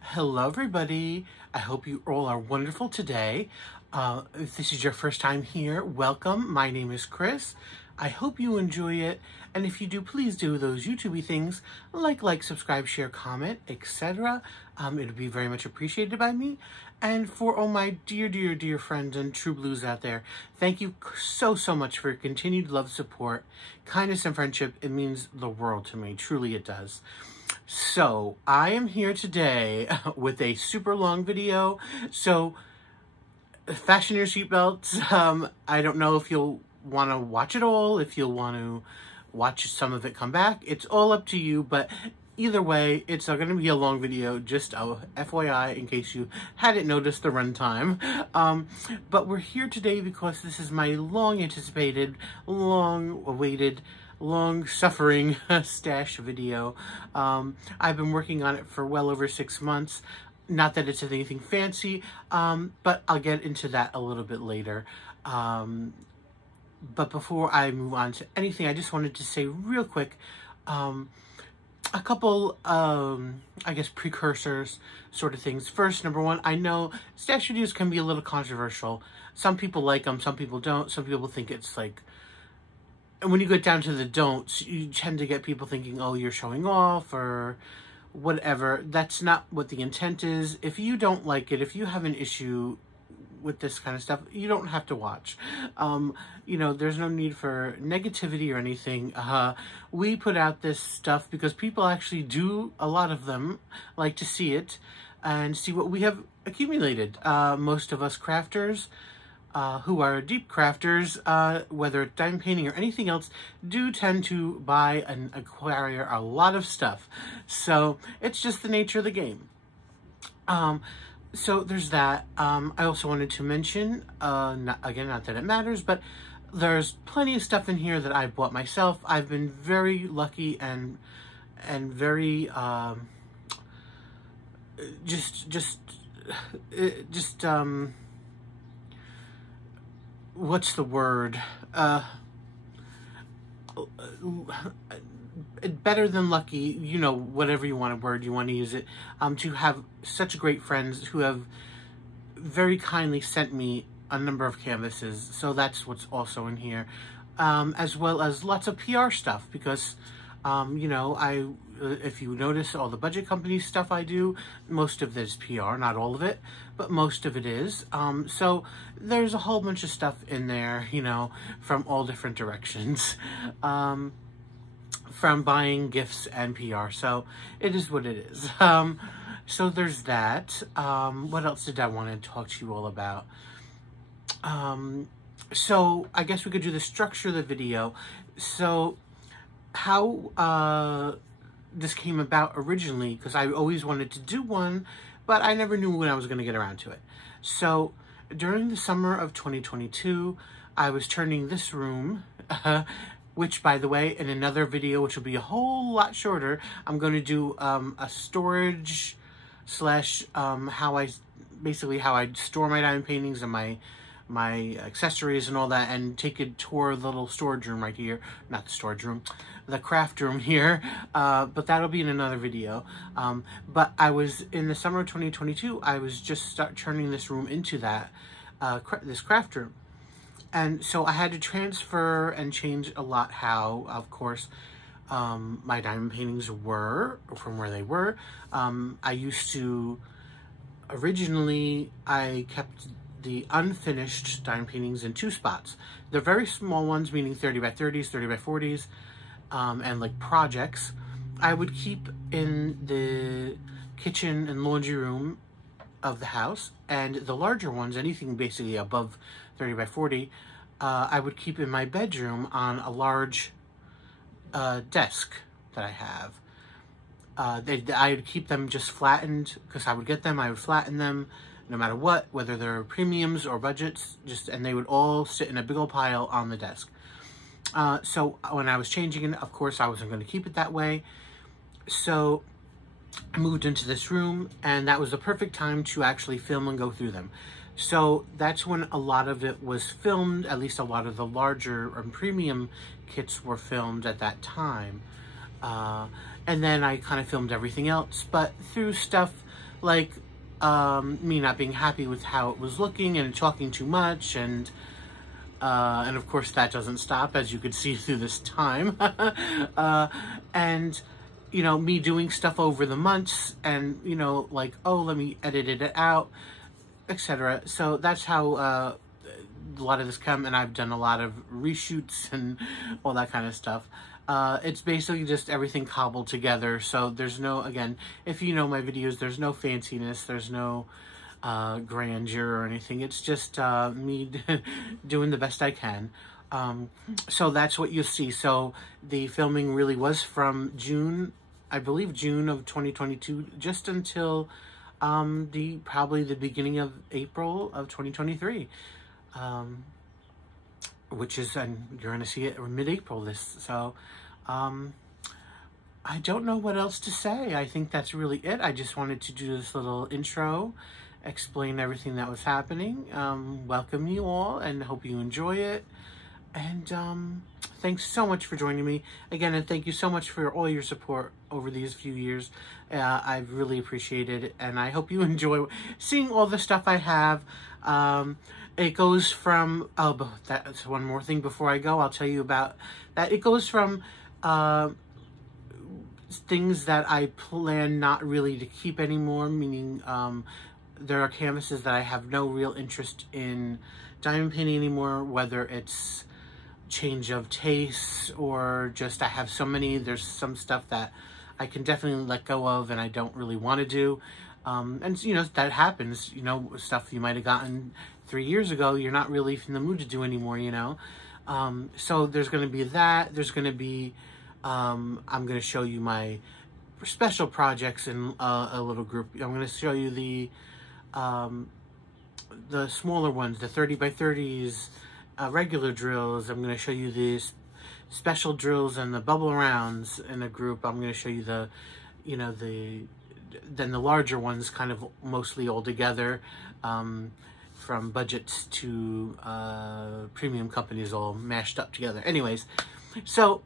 Hello everybody, I hope you all are wonderful today. If this is your first time here, welcome. My name is Chris. I hope you enjoy it, and if you do, please do those YouTubey things like, subscribe, share, comment, etc. It would be very much appreciated by me. And for all my dear friends and true blues out there, thank you so much for your continued love, support, kindness, and friendship. It means the world to me, truly it does. So, I am here today with a super long video, so fasten your seatbelts. I don't know if you'll want to watch it all, if you'll want to watch some of it come back. It's all up to you, but either way, it's going to be a long video, just FYI, in case you hadn't noticed the runtime. But we're here today because this is my long-anticipated, long-awaited, long-suffering stash video. I've been working on it for well over 6 months. Not that it's anything fancy, but I'll get into that a little bit later. But before I move on to anything, I just wanted to say real quick, a couple, I guess, precursors sort of things. First, number one, I know stash videos can be a little controversial. Some people like them, some people don't. Some people think it's like, and when you get down to the don'ts, you tend to get people thinking, oh, you're showing off or whatever. That's not what the intent is. If you don't like it, if you have an issue with this kind of stuff, you don't have to watch. You know, there's no need for negativity or anything. We put out this stuff because people actually do, a lot of them, like to see it and see what we have accumulated. Most of us crafters, who are deep crafters, whether it's diamond painting or anything else, do tend to buy and acquire a lot of stuff. So it's just the nature of the game. So there's that. I also wanted to mention, not that it matters, but there's plenty of stuff in here that I bought myself. I've been very lucky and very, what's the word? Better than lucky, you know, whatever you want, a word you want to use it, to have such great friends who have very kindly sent me a number of canvases. So that's what's also in here, as well as lots of PR stuff, because you know, if you notice all the budget company stuff I do, most of it is PR, not all of it, but most of it is. So there's a whole bunch of stuff in there, you know, from all different directions, from buying gifts and PR. So it is what it is. So there's that. What else did I want to talk to you all about? So I guess we could do the structure of the video. So how this came about originally, because I always wanted to do one, but I never knew when I was going to get around to it. So during the summer of 2022, I was turning this room, which, by the way, in another video, which will be a whole lot shorter, I'm going to do a storage slash how I store my diamond paintings and my accessories and all that, and take a tour of the little storage room right here. Not the storage room, the craft room here, but that'll be in another video. But I was, in the summer of 2022, I was just turning this room into that, this craft room. And so I had to transfer and change a lot how, of course, my diamond paintings were, from where they were. I used to, originally, I kept the unfinished diamond paintings in 2 spots. The very small ones, meaning 30 by 30s, 30 by 40s, and like projects, I would keep in the kitchen and laundry room of the house, and the larger ones, anything basically above 30 by 40, I would keep in my bedroom on a large desk that I have. I would keep them just flattened, because I would get them, I would flatten them, no matter what, whether they're premiums or budgets, and they would all sit in a big old pile on the desk. So when I was changing it, of course, I wasn't going to keep it that way. So I moved into this room, and that was the perfect time to actually film and go through them. So that's when a lot of it was filmed, at least a lot of the larger and premium kits were filmed at that time. And then I kind of filmed everything else, but through stuff like me not being happy with how it was looking and talking too much, and of course that doesn't stop, as you could see through this time. And, you know, me doing stuff over the months and, you know, like, oh, let me edit it out, etc. So that's how a lot of this come, and I've done a lot of reshoots and all that kind of stuff. It's basically just everything cobbled together. So there's no, again, if you know my videos, there's no fanciness, there's no grandeur or anything. It's just me doing the best I can. So that's what you see. So the filming really was from June, I believe June of 2022, just until probably the beginning of April of 2023. Which is, and you're going to see it mid-April so I don't know what else to say. I think that's really it. I just wanted to do this little intro, explain everything that was happening, welcome you all, and hope you enjoy it. And thanks so much for joining me again, and thank you so much for all your support over these few years. I've really appreciated it, and I hope you enjoy seeing all the stuff I have. It goes from, oh, but that's one more thing before I go, I'll tell you about that. It goes from things that I plan not really to keep anymore, meaning there are canvases that I have no real interest in diamond painting anymore, whether it's change of taste or just I have so many, there's some stuff that I can definitely let go of and I don't really want to do. And, you know, that happens, you know, stuff you might have gotten 3 years ago, you're not really in the mood to do anymore, you know. So there's going to be that. There's going to be, I'm going to show you my special projects in a little group. I'm going to show you the smaller ones, the 30 by 30s, regular drills. I'm going to show you these special drills and the bubble rounds in a group. I'm going to show you the, you know, then the larger ones kind of mostly all together, from budgets to premium companies all mashed up together. Anyways, so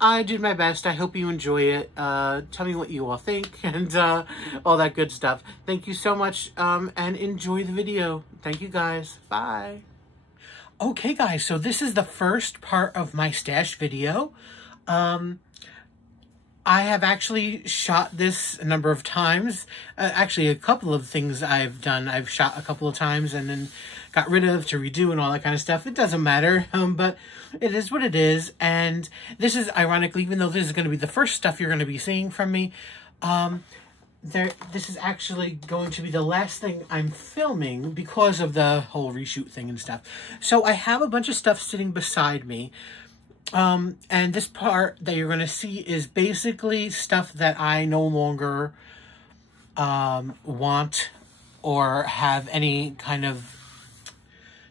I did my best. I hope you enjoy it. Tell me what you all think and all that good stuff. Thank you so much, and enjoy the video. Thank you guys. Bye. Okay guys, so this is the first part of my stash video. I have actually shot this a number of times. Actually, a couple of things I've done, I've shot a couple of times and then got rid of to redo and all that kind of stuff. It doesn't matter, but it is what it is. And this is, ironically, even though this is going to be the first stuff you're going to be seeing from me, this is actually going to be the last thing I'm filming because of the whole reshoot thing and stuff. So I have a bunch of stuff sitting beside me. And this part that you're going to see is basically stuff that I no longer want or have any kind of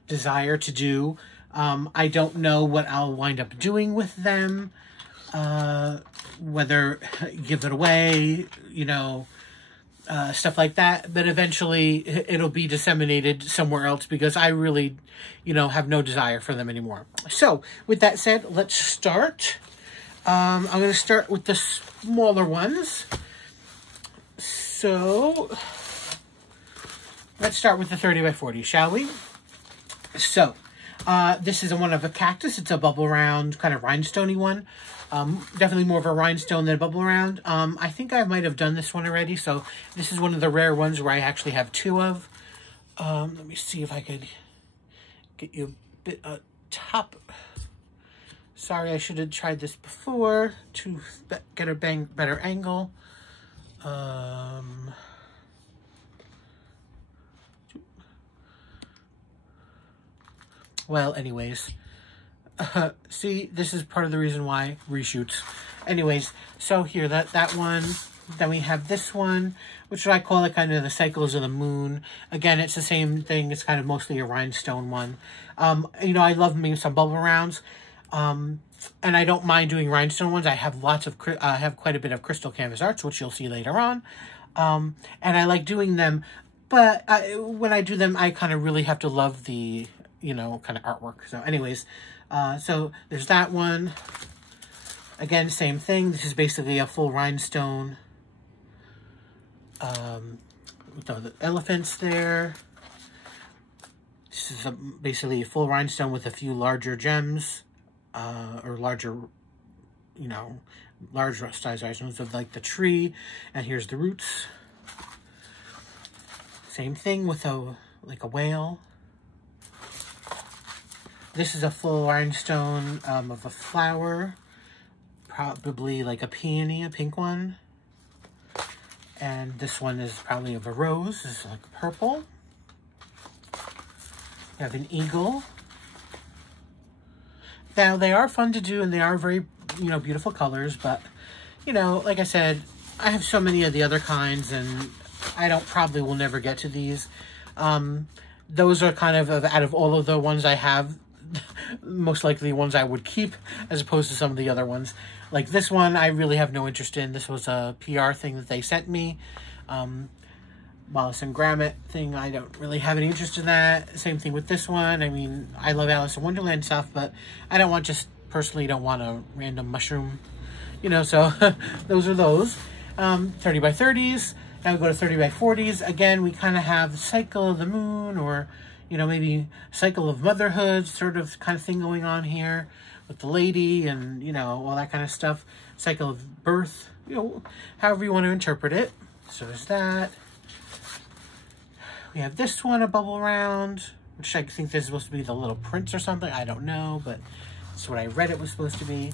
desire to do. I don't know what I'll wind up doing with them, whether give it away, you know, stuff like that. But eventually it'll be disseminated somewhere else because I really, you know, have no desire for them anymore. So with that said, let's start. I'm going to start with the smaller ones. So let's start with the 30 by 40, shall we? So this is one of a cactus. It's a bubble round, kind of rhinestoney one. Definitely more of a rhinestone than a bubble round. I think I might have done this one already. So this is one of the rare ones where I actually have two of. Let me see if I could get you a bit top. Sorry, I should have tried this before to get a better angle. Well, anyways, see, this is part of the reason why reshoots. Anyways, so here, that one. Then we have this one, which I call it kind of the cycles of the moon. Again, it's the same thing. It's kind of mostly a rhinestone one. You know, I love making some bubble rounds. And I don't mind doing rhinestone ones. I have quite a bit of crystal canvas arts, which you'll see later on. And I like doing them, but when I do them, I kind of really have to love the, you know, kind of artwork. So anyways, so there's that one. Again, same thing. This is basically a full rhinestone with the elephants there. This is basically a full rhinestone with a few larger gems, or larger, you know, large size rhinestones of like the tree. And here's the roots. Same thing with like a whale. This is a full rhinestone of a flower, probably like a peony, a pink one. And this one is probably of a rose. This is like purple. You have an eagle. Now, they are fun to do, and they are very, you know, beautiful colors, but, you know, like I said, I have so many of the other kinds, and I probably will never get to these. Those are kind of, out of all of the ones I have, most likely ones I would keep, as opposed to some of the other ones. Like this one, I really have no interest in. This was a PR thing that they sent me. Wallace and Gromit thing, I don't really have any interest in that. Same thing with this one. I mean, I love Alice in Wonderland stuff, but I don't want, personally don't want a random mushroom, you know, so those are those. 30 by 30s. Now we go to 30 by 40s. Again, we kind of have the cycle of the moon, or, you know, maybe cycle of motherhood sort of kind of thing going on here with the lady and, you know, all that kind of stuff. Cycle of birth, you know, however you want to interpret it. So there's that. We have this one, a bubble round, which I think this is supposed to be the Little Prince or something. I don't know, but that's what I read it was supposed to be.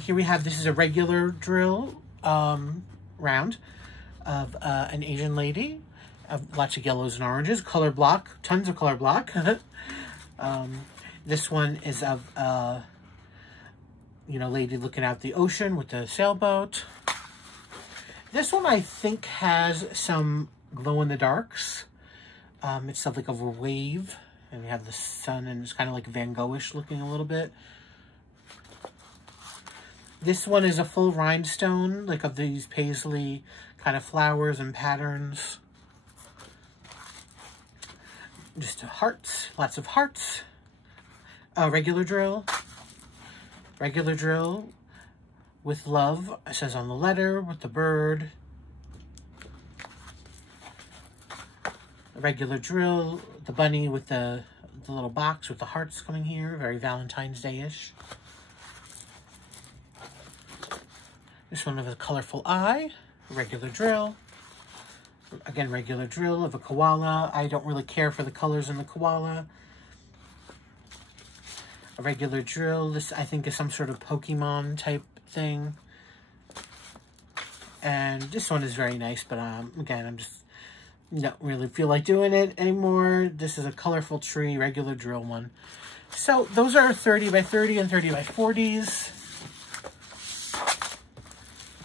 Here we have, this is a regular drill round of an Asian lady. Lots of yellows and oranges. Color block, tons of color block. This one is of, you know, lady looking out the ocean with the sailboat. This one I think has some glow-in-the-darks. It's something like a wave, and we have the sun, and it's kind of like Van Gogh-ish looking a little bit. This one is a full rhinestone, like of these paisley kind of flowers and patterns. Just hearts, lots of hearts. Regular drill with love, it says on the letter, with the bird. A regular drill, the bunny with the little box with the hearts coming here, very Valentine's Day-ish. This one with a colorful eye, regular drill. Again, regular drill of a koala. I don't really care for the colors in the koala. A regular drill, this I think is some sort of Pokemon type thing. And this one is very nice, but again, I'm just don't really feel like doing it anymore. This is a colorful tree, regular drill one. So those are 30 by 30 and 30 by 40s.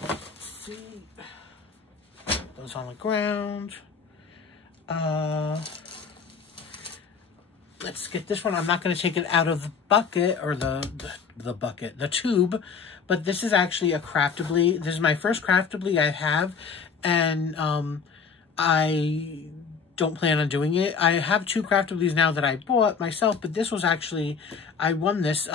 Let's see. Those on the ground. Let's get this one. I'm not going to take it out of the bucket, or the tube, but this is actually a Craftibly. This is my first Craftibly I have, and I don't plan on doing it. I have two Craftiblys now that I bought myself, but this was actually, I won this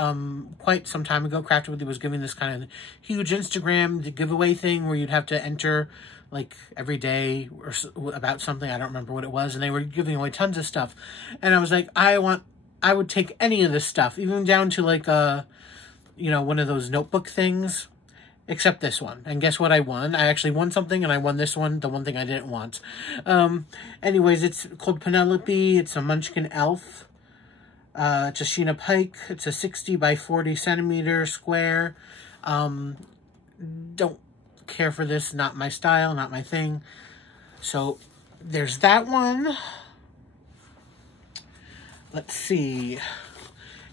quite some time ago. Craftibly was giving this kind of huge Instagram giveaway thing where you'd have to enter like every day or about something. I don't remember what it was, and they were giving away tons of stuff. And I was like, I would take any of this stuff, even down to like you know, one of those notebook things, except this one. And guess what I won? I actually won something, and I won this one, the one thing I didn't want. Anyways, it's called Penelope. It's a Munchkin elf. It's a Sheena Pike. It's a 60 by 40 centimeter square. Don't care for this. Not my style, not my thing. So there's that one. Let's see.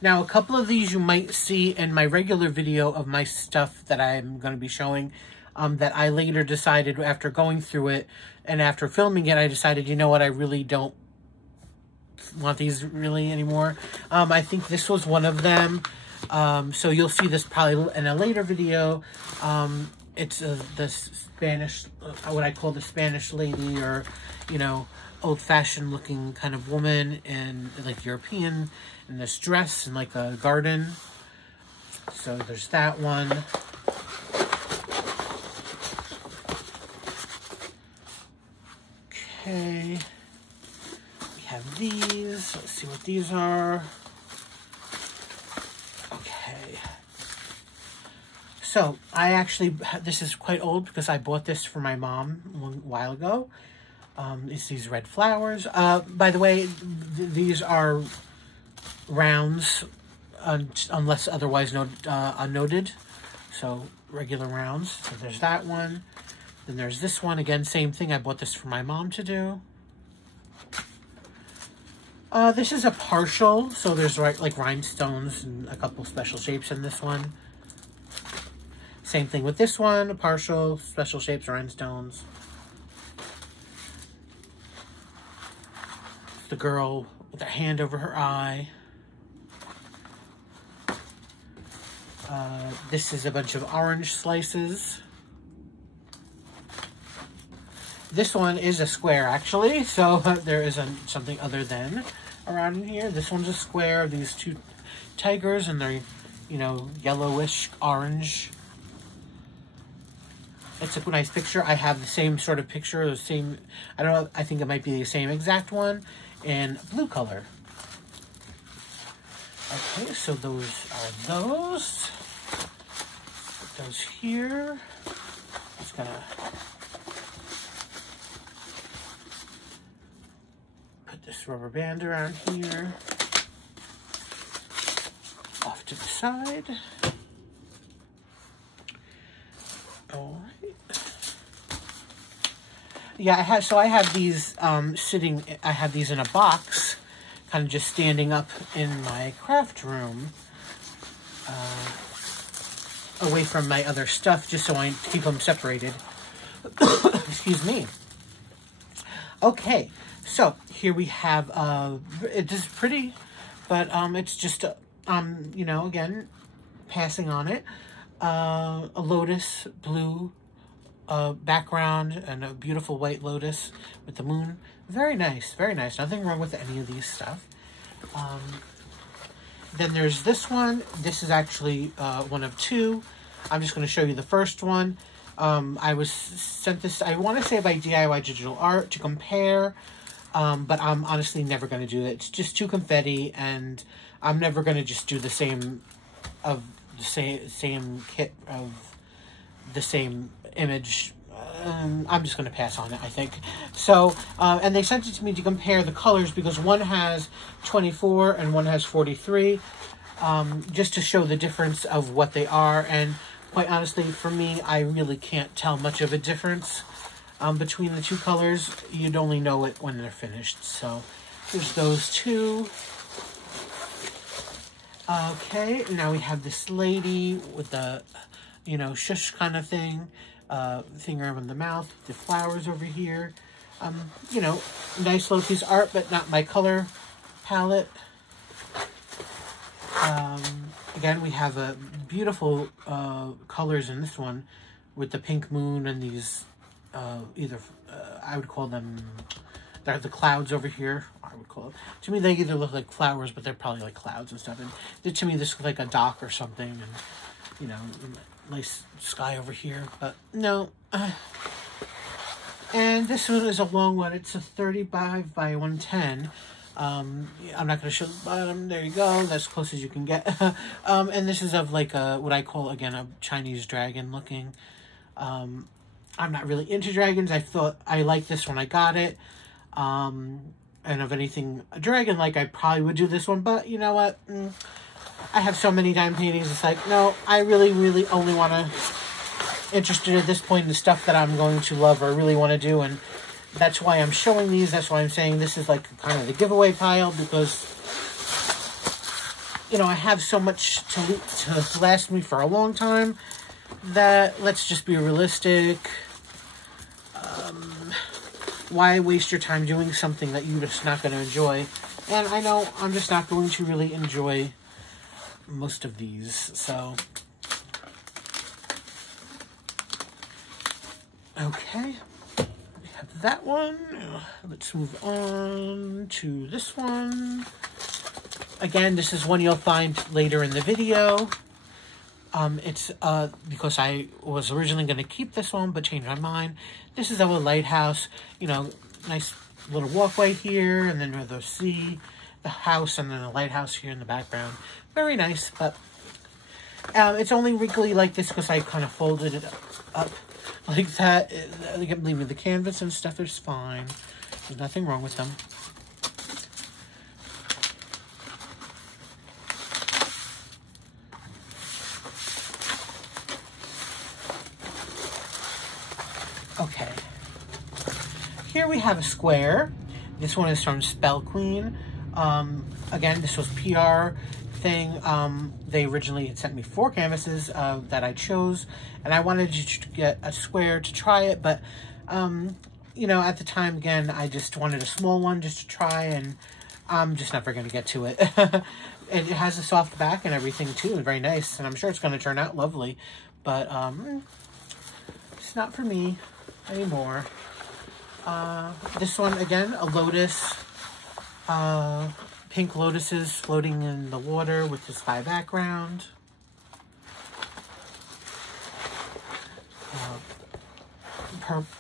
Now, a couple of these you might see in my regular video of my stuff that I'm going to be showing, that I later decided, after going through it and after filming it, I decided, you know what, I really don't want these really anymore. I think this was one of them. So you'll see this probably in a later video. It's the Spanish, what I call the Spanish lady, or, you know, old-fashioned looking kind of woman, and like European, in this dress in like a garden. So there's that one. Okay. We have these. Let's see what these are. Okay. So, I actually, this is quite old because I bought this for my mom a while ago. It's these red flowers. By the way, these are rounds, unless otherwise unnoted. So, regular rounds. So, there's that one. Then there's this one. Again, same thing. I bought this for my mom to do. This is a partial. So, there's like rhinestones and a couple special shapes in this one. Same thing with this one. A partial, special shapes, rhinestones. The girl with her hand over her eye. This is a bunch of orange slices. This one is a square, actually, so there is something other than around in here. This one's a square of these two tigers, and they're, you know, yellowish orange. It's a nice picture. I have the same sort of picture, the same, I don't know, I think it might be the same exact one in blue color. Okay, so those are those. Put those here. Just gonna put this rubber band around here. Off to the side. All right. Yeah, I have these sitting, I have these in a box, kind of just standing up in my craft room, away from my other stuff, just so I keep them separated. Excuse me. Okay, so here we have, it is pretty, but it's just, you know, again, passing on it, a lotus blue background and a beautiful white lotus with the moon. Very nice, very nice. Nothing wrong with any of these stuff. Then there's this one. This is actually one of two. I'm just going to show you the first one. I was sent this, I want to say by DIY Digital Art to compare, but I'm honestly never going to do it. It's just too confetti, and I'm never going to just do the same of the same kit of the same image. I'm just going to pass on it, I think. So, and they sent it to me to compare the colors because one has 24 and one has 43, just to show the difference of what they are. And quite honestly, for me, I really can't tell much of a difference between the two colors. You'd only know it when they're finished. So, there's those two. Okay, now we have this lady with the, you know, shush kind of thing. Finger around the mouth, the flowers over here. You know, nice little piece of art, but not my color palette. Again, we have a beautiful colors in this one with the pink moon and these, I would call them, they're the clouds over here, I would call it. To me, they either look like flowers, but they're probably like clouds and stuff. And to me, this looks like a dock or something, and, you know, nice sky over here, but no. And this one is a long one. It's a 35 by 110. I'm not going to show the bottom. There you go. That's as close as you can get. And this is of like a, what I call, again, a Chinese dragon looking. I'm not really into dragons. I thought I liked this when I got it. And of anything a dragon like, I probably would do this one, but you know what? I have so many diamond paintings. It's like, no, I really only want to, interested at this point in the stuff that I'm going to love or really want to do. And that's why I'm showing these. That's why I'm saying this is like kind of the giveaway pile, because, you know, I have so much to last me for a long time that, let's just be realistic. Why waste your time doing something that you're just not going to enjoy? And I know I'm just not going to really enjoy most of these, so okay, we have that one. Let's move on to this one. Again, this is one you'll find later in the video. It's because I was originally going to keep this one but changed my mind. This is of a lighthouse, you know, nice little walkway here, and then we'll see the house and then the lighthouse here in the background. Very nice, but it's only wrinkly like this because I kind of folded it up like that. Leaving the canvas and stuff is fine. There's nothing wrong with them. Okay. Here we have a square. This one is from Spell Queen. Again, this was PR thing. They originally had sent me 4 canvases that I chose, and I wanted to get a square to try it, but you know, at the time, again, I just wanted a small one just to try, and I'm just never going to get to it. It has a soft back and everything too, and very nice, and I'm sure it's going to turn out lovely, but it's not for me anymore. This one, again, a lotus, pink lotuses floating in the water with the sky background.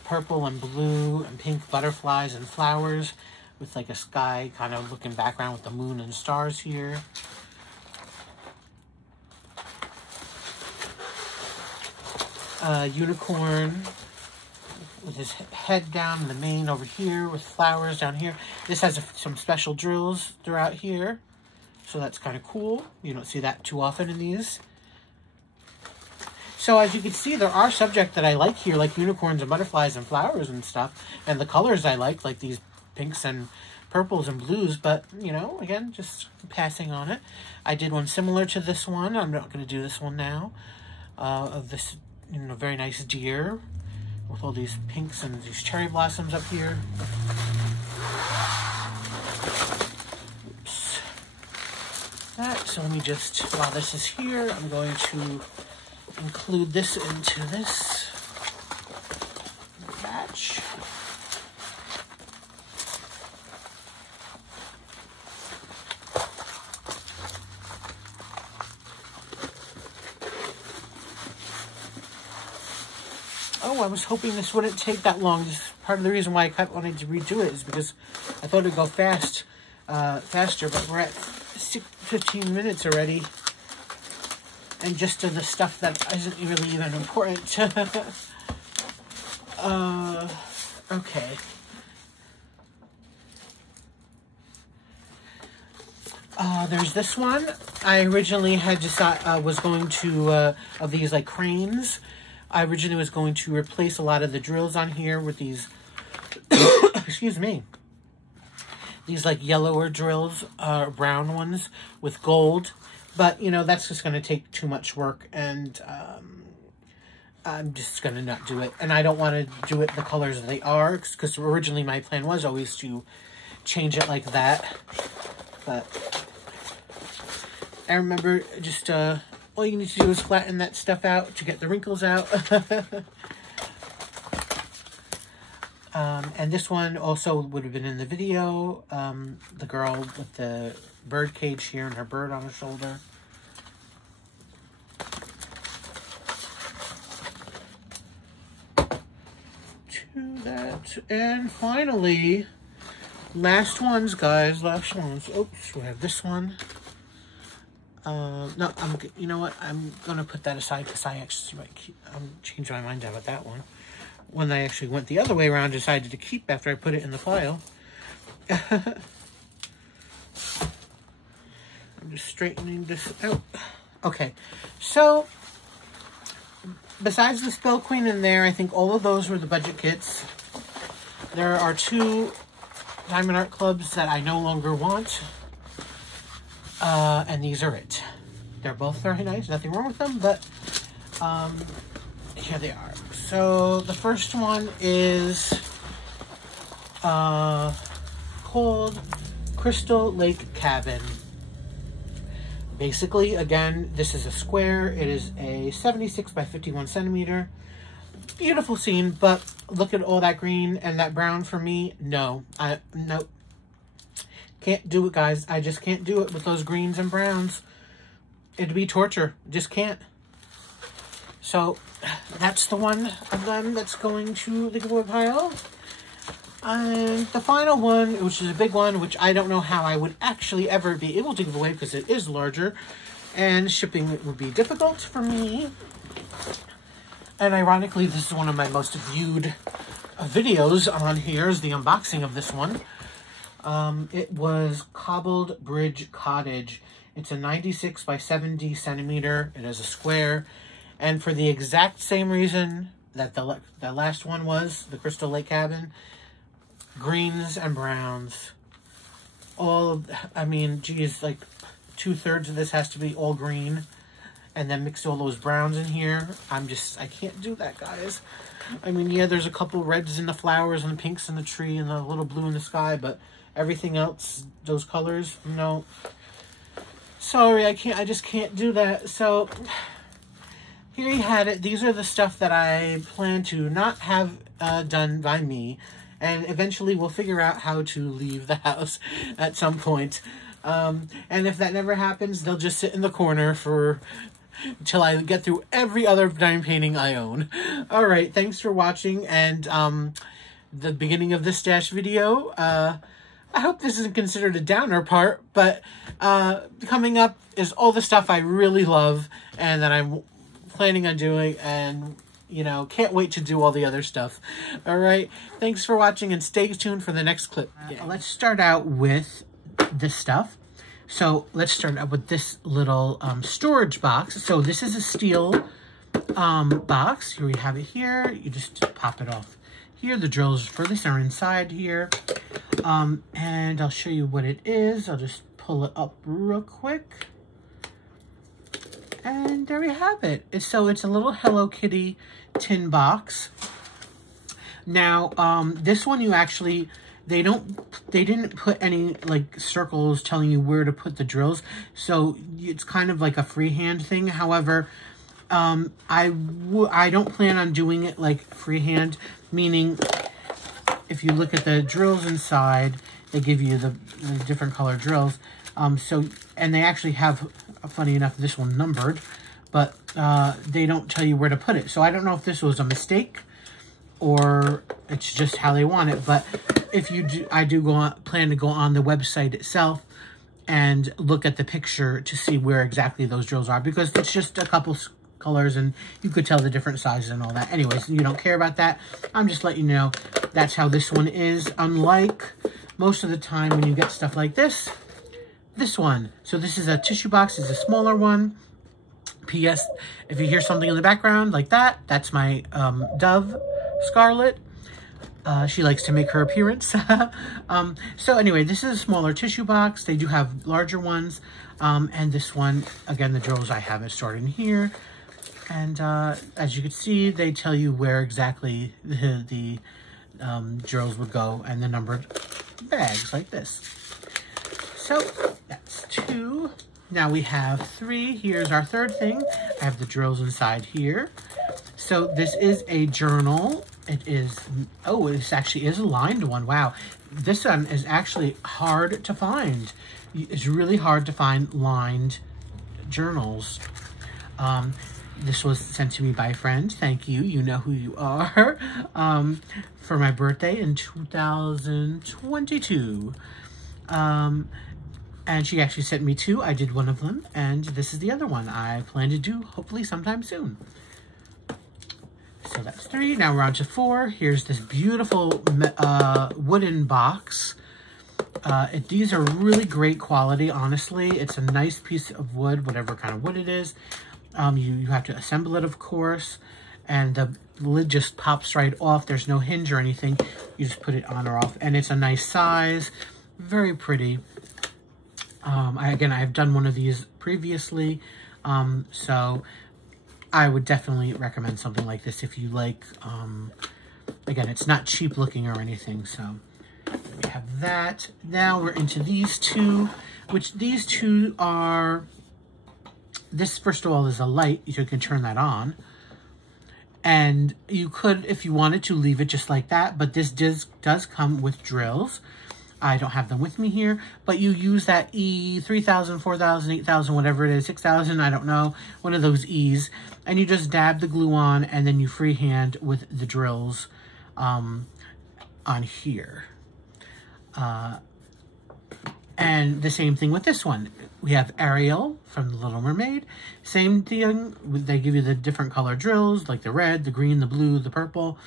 Purple and blue and pink butterflies and flowers with like a sky kind of looking background with the moon and stars here. Unicorn with his head down in the mane over here with flowers down here. This has some special drills throughout here, so that's kind of cool. You don't see that too often in these. So as you can see, there are subjects that I like here, like unicorns and butterflies and flowers and stuff, and the colors I like these pinks and purples and blues, but, you know, again, just passing on it. I did one similar to this one. I'm not going to do this one now, of this, you know, very nice deer with all these pinks and these cherry blossoms up here. Oops. That, so let me just, while this is here, I'm going to include this into this batch. Oh, I was hoping this wouldn't take that long. This is part of the reason why I kept wanting to redo it, is because I thought it'd go faster, but we're at 15 minutes already. And just to the stuff that isn't really even important. Okay. There's this one. I originally had decided, was going to, of these like cranes. I originally was going to replace a lot of the drills on here with these, excuse me, these like yellower drills, brown ones with gold. But, you know, that's just going to take too much work, and I'm just going to not do it. And I don't want to do it the colors they are, because originally my plan was always to change it like that. But I remember just, all you need to do is flatten that stuff out to get the wrinkles out. And this one also would have been in the video. The girl with the bird cage here and her bird on her shoulder. To that. And finally, last ones, guys. Last ones. Oops, we have this one. No, you know what? I'm going to put that aside because I actually might change my mind about that one. When I actually went the other way around, decided to keep after I put it in the file. I'm just straightening this out. Okay, so besides the Spell Queen in there, I think all of those were the budget kits. There are 2 Diamond Art Clubs that I no longer want. And these are it. They're both very nice, nothing wrong with them, but here they are. So the first one is called Crystal Lake Cabin. Basically, again, this is a square. It is a 76 by 51 centimeter. Beautiful scene, but look at all that green and that brown for me. No, nope. Can't do it, guys. I just can't do it with those greens and browns. It'd be torture. Just can't. So that's the one of them that's going to the giveaway pile. And the final one, which is a big one, which I don't know how I would actually ever be able to give away because it is larger and shipping would be difficult for me. And ironically, this is one of my most viewed videos on here, is the unboxing of this one. It was Cobbled Bridge Cottage. It's a 96 by 70 centimeter. It is a square. And for the exact same reason that the last one was, the Crystal Lake Cabin, greens and browns. I mean, geez, like 2/3 of this has to be all green. And then mix all those browns in here. I can't do that, guys. I mean, yeah, there's a couple reds in the flowers and the pinks in the tree and the little blue in the sky, but everything else, those colors, no. Sorry, I just can't do that. So, here you had it. These are the stuff that I plan to not have done by me. And eventually we'll figure out how to leave the house at some point. And if that never happens, they'll just sit in the corner until I get through every other diamond painting I own. All right, thanks for watching, and the beginning of this stash video. I hope this isn't considered a downer part, but coming up is all the stuff I really love and that I'm planning on doing, and you know, can't wait to do all the other stuff. All right, thanks for watching, and stay tuned for the next clip. Let's start out with this stuff. So let's start out with this little storage box. So this is a steel box. Here we have it here. You just pop it off here. The drills for this are inside here. And I'll show you what it is. I'll just pull it up real quick. And there we have it. So it's a little Hello Kitty tin box. Now, this one you actually... They didn't put any like circles telling you where to put the drills, so it's kind of like a freehand thing. However, I don't plan on doing it like freehand, meaning if you look at the drills inside, they give you the different color drills. And they actually have, funny enough, this one numbered, but they don't tell you where to put it. So I don't know if this was a mistake or it's just how they want it, but if you do, I do plan to go on the website itself and look at the picture to see where exactly those drills are, because it's just a couple colors and you could tell the different sizes and all that. Anyways, you don't care about that. I'm just letting you know that's how this one is, unlike most of the time when you get stuff like this one. So this is a tissue box, it's a smaller one. P.S. If you hear something in the background like that, that's my dove, Scarlet. She likes to make her appearance. So anyway, this is a smaller tissue box. They do have larger ones. And this one, again, the drills I have it stored in here. And as you can see, they tell you where exactly the drills would go and the numbered bags like this. So that's 2. Now we have 3. Here's our third thing. I have the drills inside here. So this is a journal. It is, oh, this actually is a lined one. Wow. This one is actually hard to find. It's really hard to find lined journals. This was sent to me by a friend. Thank you. You know who you are. For my birthday in 2022. And she actually sent me 2. I did one of them, and this is the other one I plan to do hopefully sometime soon. So that's 3. Now we're on to 4. Here's this beautiful wooden box. These are really great quality, honestly. It's a nice piece of wood, whatever kind of wood it is. You have to assemble it, of course. And the lid just pops right off. There's no hinge or anything. You just put it on or off. And it's a nice size. Very pretty. Again, I've done one of these previously. So I would definitely recommend something like this if you like. Again, it's not cheap looking or anything, so we have that. Now we're into these 2, which these 2 are, this first of all is a light, you can turn that on. And you could, if you wanted to, leave it just like that, but this does come with drills. I don't have them with me here, but you use that E3000, 4000, 8000, whatever it is, 6000, I don't know, one of those E's, and you just dab the glue on, and then you freehand with the drills. on here. And the same thing with this one. We have Ariel from The Little Mermaid. Same thing. They give you the different color drills, like the red, the green, the blue, the purple.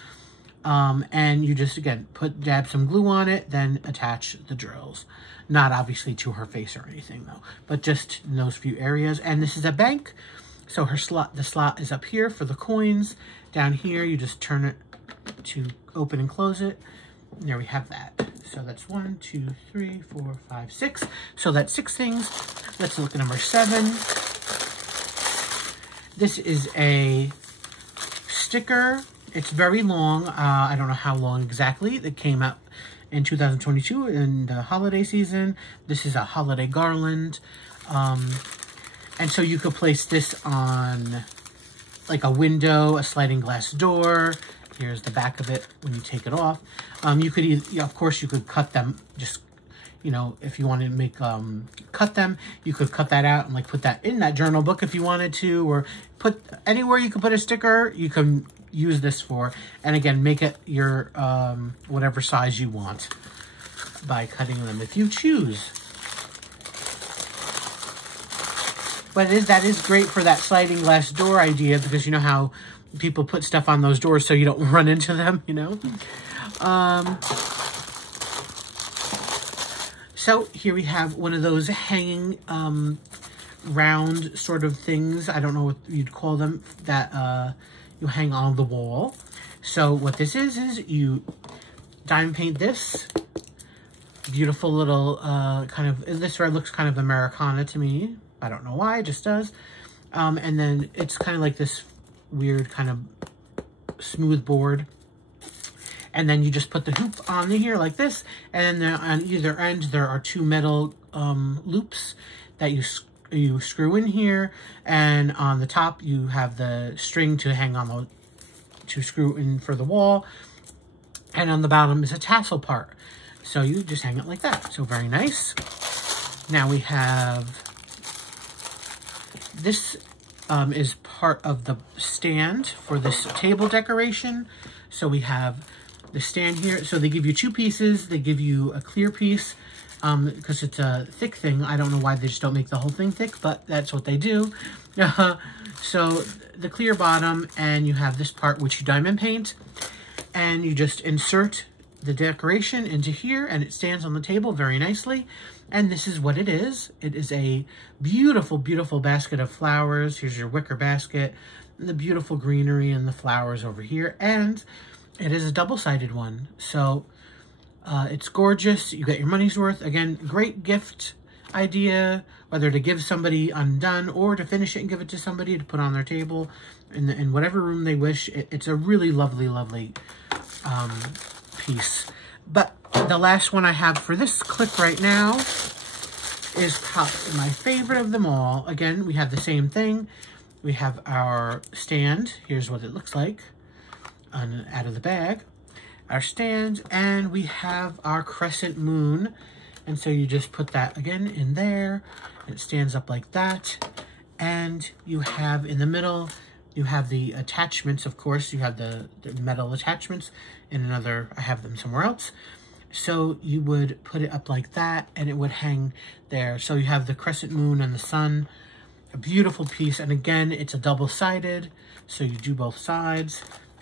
And you just, again, dab some glue on it, then attach the drills. Not obviously to her face or anything, though, but just in those few areas. And this is a bank. So the slot is up here for the coins. Down here, you just turn it to open and close it. And there we have that. So that's 1, 2, 3, 4, 5, 6. So that's 6 things. Let's look at number 7. This is a sticker. It's very long. I don't know how long exactly. It came out in 2022 in the holiday season. This is a holiday garland. And so you could place this on like a window, a sliding glass door. Here's the back of it when you take it off. You could, of course, you could cut them. Just, you know, if you wanted to make, cut them, you could cut that out and like put that in that journal book if you wanted to, or put anywhere you could put a sticker, you can use this for. And again, make it your, whatever size you want by cutting them if you choose. But that is great for that sliding glass door idea, because you know how people put stuff on those doors so you don't run into them, you know? So here we have one of those hanging round sort of things. I don't know what you'd call them, that you hang on the wall. So what this is you diamond paint this. Beautiful little kind of, this red looks kind of Americana to me. I don't know why, it just does. And then it's kind of like this weird kind of smooth board. And then you just put the hoop on here like this. And then on either end, there are 2 metal loops that you screw in here. And on the top, you have the string to hang on to screw in for the wall. And on the bottom is a tassel part. So you just hang it like that. So very nice. Now we have, this is part of the stand for this table decoration. So we have the stand here. So they give you 2 pieces. They give you a clear piece because it's a thick thing. I don't know why they just don't make the whole thing thick, but that's what they do. So the clear bottom, and you have this part which you diamond paint, and you just insert the decoration into here, and it stands on the table very nicely. And this is what it is. It is a beautiful, beautiful basket of flowers. Here's your wicker basket, and the beautiful greenery and the flowers over here. And it is a double-sided one. So it's gorgeous. You get your money's worth. Again, great gift idea, whether to give somebody undone or to finish it and give it to somebody to put on their table in whatever room they wish. It's a really lovely, lovely piece. But the last one I have for this clip right now is probably my favorite of them all. Again, we have the same thing. We have our stand. Here's what it looks like out of the bag. Our stand, and we have our crescent moon. And so you just put that again in there. It stands up like that. And you have in the middle, you have the attachments, of course. You have the metal attachments in another, I have them somewhere else. So you would put it up like that, and it would hang there. So you have the crescent moon and the sun, a beautiful piece. And again, it's a double-sided, so you do both sides.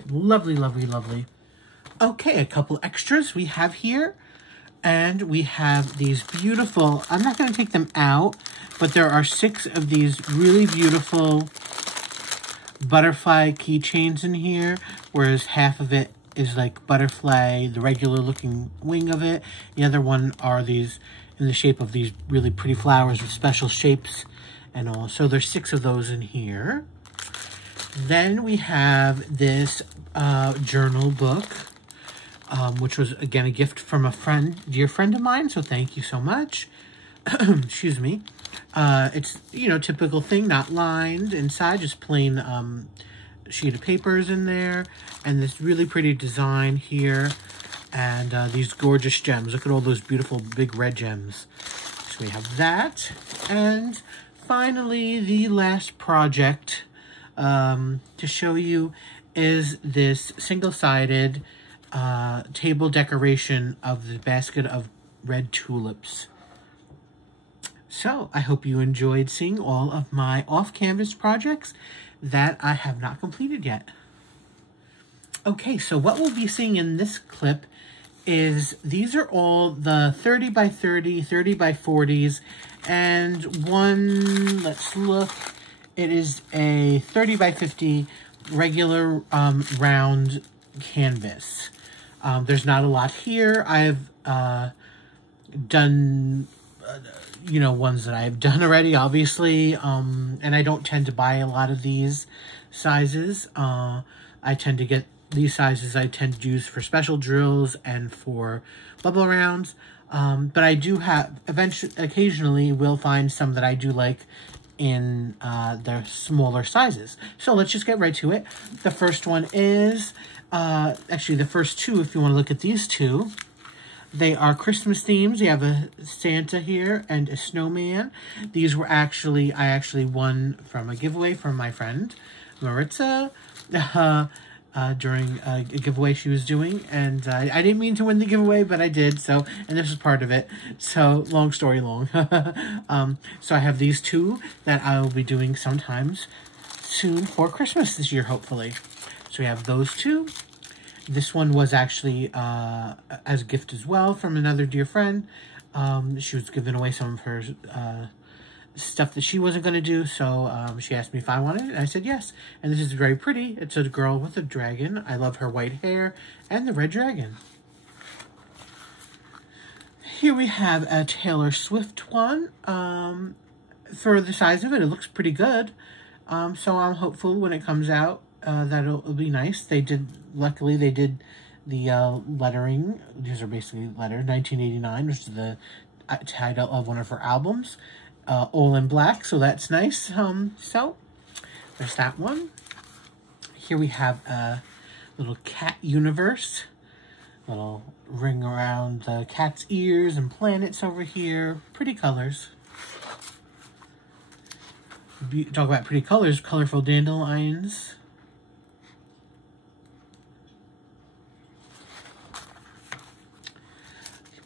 Lovely, lovely, lovely. Okay, a couple extras we have here. And we have these beautiful, I'm not going to take them out, but there are 6 of these really beautiful butterfly keychains in here, whereas half of it is like butterfly, the regular looking wing of it. The other one are these in the shape of these really pretty flowers with special shapes and all. So there's 6 of those in here. Then we have this journal book, which was, again, a gift from a dear friend of mine, so thank you so much. Excuse me. It's, you know, typical thing, not lined inside, just plain sheet of papers in there, and this really pretty design here, and these gorgeous gems. Look at all those beautiful big red gems. So we have that, and finally, the last project to show you is this single-sided table decoration of the basket of red tulips. So I hope you enjoyed seeing all of my off-canvas projects that I have not completed yet. Okay, so what we'll be seeing in this clip is these are all the 30 by 30, 30 by 40s, and one, let's look, it is a 30 by 50 regular round canvas. There's not a lot here. I've done, you know, ones that I've done already, obviously, and I don't tend to buy a lot of these sizes. I tend to get these sizes I tend to use for special drills and for bubble rounds. But I do have, occasionally will find some that I do like in the smaller sizes. So let's just get right to it. The first one is, actually the first two, if you want to look at these two, they are Christmas themes. You have a Santa here and a snowman. These were actually, I actually won from a giveaway from my friend, Maritza, during a giveaway she was doing, and I didn't mean to win the giveaway, but I did, so, and this was part of it, so long story long. So I have these two that I will be doing sometimes soon for Christmas this year, hopefully. So we have those two. This one was actually as a gift as well from another dear friend. She was giving away some of her stuff that she wasn't going to do, so she asked me if I wanted it, and I said yes. And this is very pretty. It's a girl with a dragon. I love her white hair and the red dragon. Here we have a Taylor Swift one. For the size of it, it looks pretty good. So I'm hopeful when it comes out that it'll be nice. They did, luckily they did the lettering. These are basically lettered, 1989, which is the title of one of her albums. All in black, so that's nice. So there's that one. Here we have a little cat universe. Little ring around the cat's ears and planets over here. Pretty colors. Talk about pretty colors. Colorful dandelions.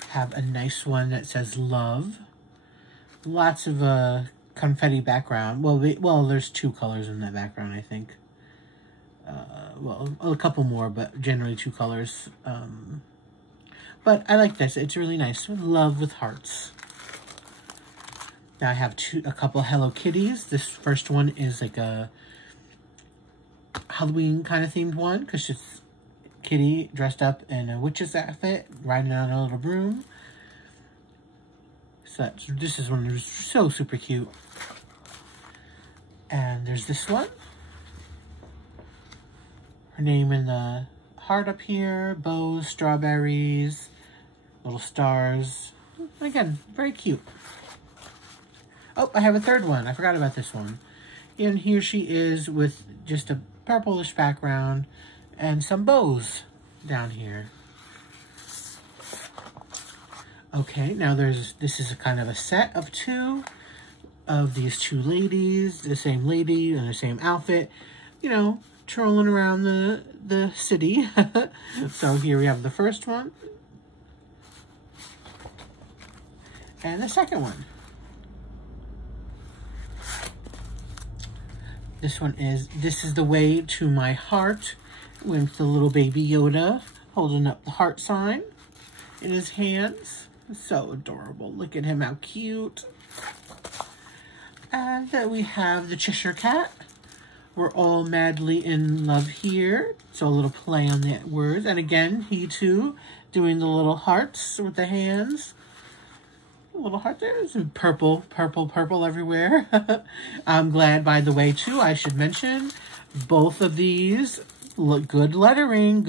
Have a nice one that says love. Lots of confetti background. Well, there's two colors in that background, I think. Well, a couple more, but generally two colors. But I like this. It's really nice. Love with hearts. Now I have a couple Hello Kitties. This first one is like a Halloween kind of themed one, because it's Kitty dressed up in a witch's outfit, riding on a little broom. So this is one that's so super cute. And there's this one. Her name in the heart up here. Bows, strawberries, little stars. Again, very cute. Oh, I have a third one. I forgot about this one. And here she is with just a purplish background and some bows down here. Okay, now this is a kind of a set of two of these two ladies, the same lady in the same outfit, you know, trolling around the city. So here we have the first one and the second one. This is the way to my heart, with the little baby Yoda holding up the heart sign in his hands. So adorable. Look at him, how cute. And then we have the Cheshire Cat. We're all madly in love here. So a little play on the words. And again, he too, doing the little hearts with the hands. A little heart there. There's purple, purple, purple everywhere. I'm glad, by the way, too, I should mention, both of these look good lettering,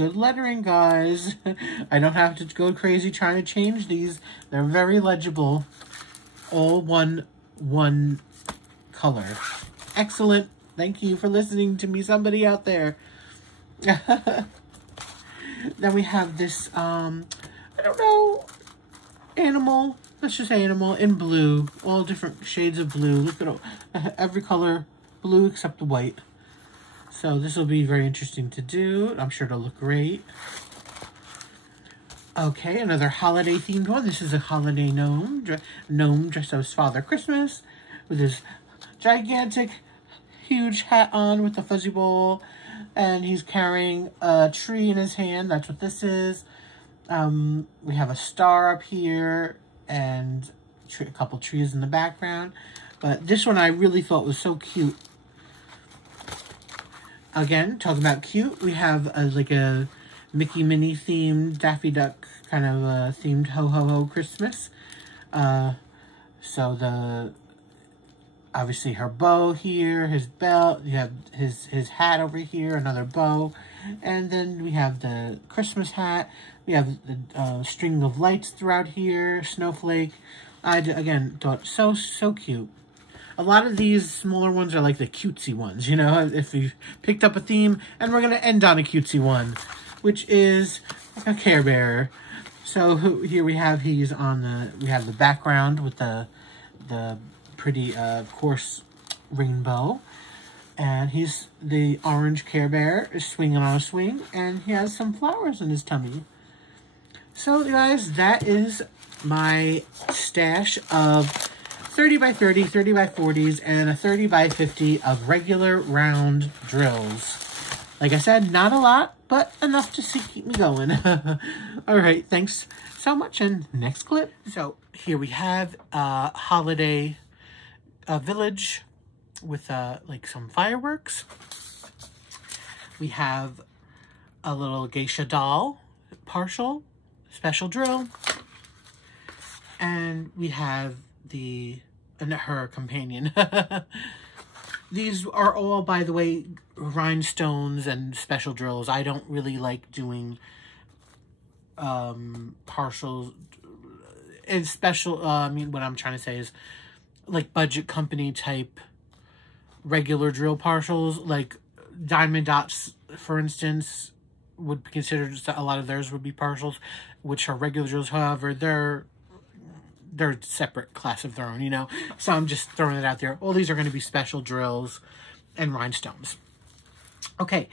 guys. I don't have to go crazy trying to change these. They're very legible. All one color. Excellent. Thank you for listening to me, somebody out there. Then we have this, I don't know, animal. Let's just say animal in blue. All different shades of blue. Look at every color blue except the white. So this will be very interesting to do. I'm sure it'll look great. Okay, another holiday themed one. This is a holiday gnome dressed as Father Christmas with his gigantic, huge hat on with a fuzzy bowl, and he's carrying a tree in his hand. That's what this is. We have a star up here and a couple trees in the background, but this one I really thought was so cute. Again, talking about cute, we have like a Mickey Minnie themed, Daffy Duck kind of themed ho ho ho Christmas. So obviously her bow here, his belt, you have his hat over here, another bow, and then we have the Christmas hat. We have the string of lights throughout here, snowflake. I again thought so cute. A lot of these smaller ones are like the cutesy ones, you know, if you picked up a theme, and we're gonna end on a cutesy one, which is a Care Bear. So here we have we have the background with the pretty coarse rainbow, and the orange Care Bear is swinging on a swing, and he has some flowers in his tummy. So guys, that is my stash of 30 by 30, 30 by 40s, and a 30 by 50 of regular round drills. Like I said, not a lot, but enough to keep me going. All right, thanks so much, and next clip. So here we have a holiday village with like some fireworks. We have a little geisha doll, partial, special drill. And we have her companion. These are all, by the way, rhinestones and special drills. I don't really like doing partials and special. I mean, what I'm trying to say is like budget company type regular drill partials, like Diamond Dotz, for instance, would be considered, a lot of theirs would be partials, which are regular drills. However, they're separate class of their own, you know? So I'm just throwing it out there. All these are going to be special drills and rhinestones. Okay,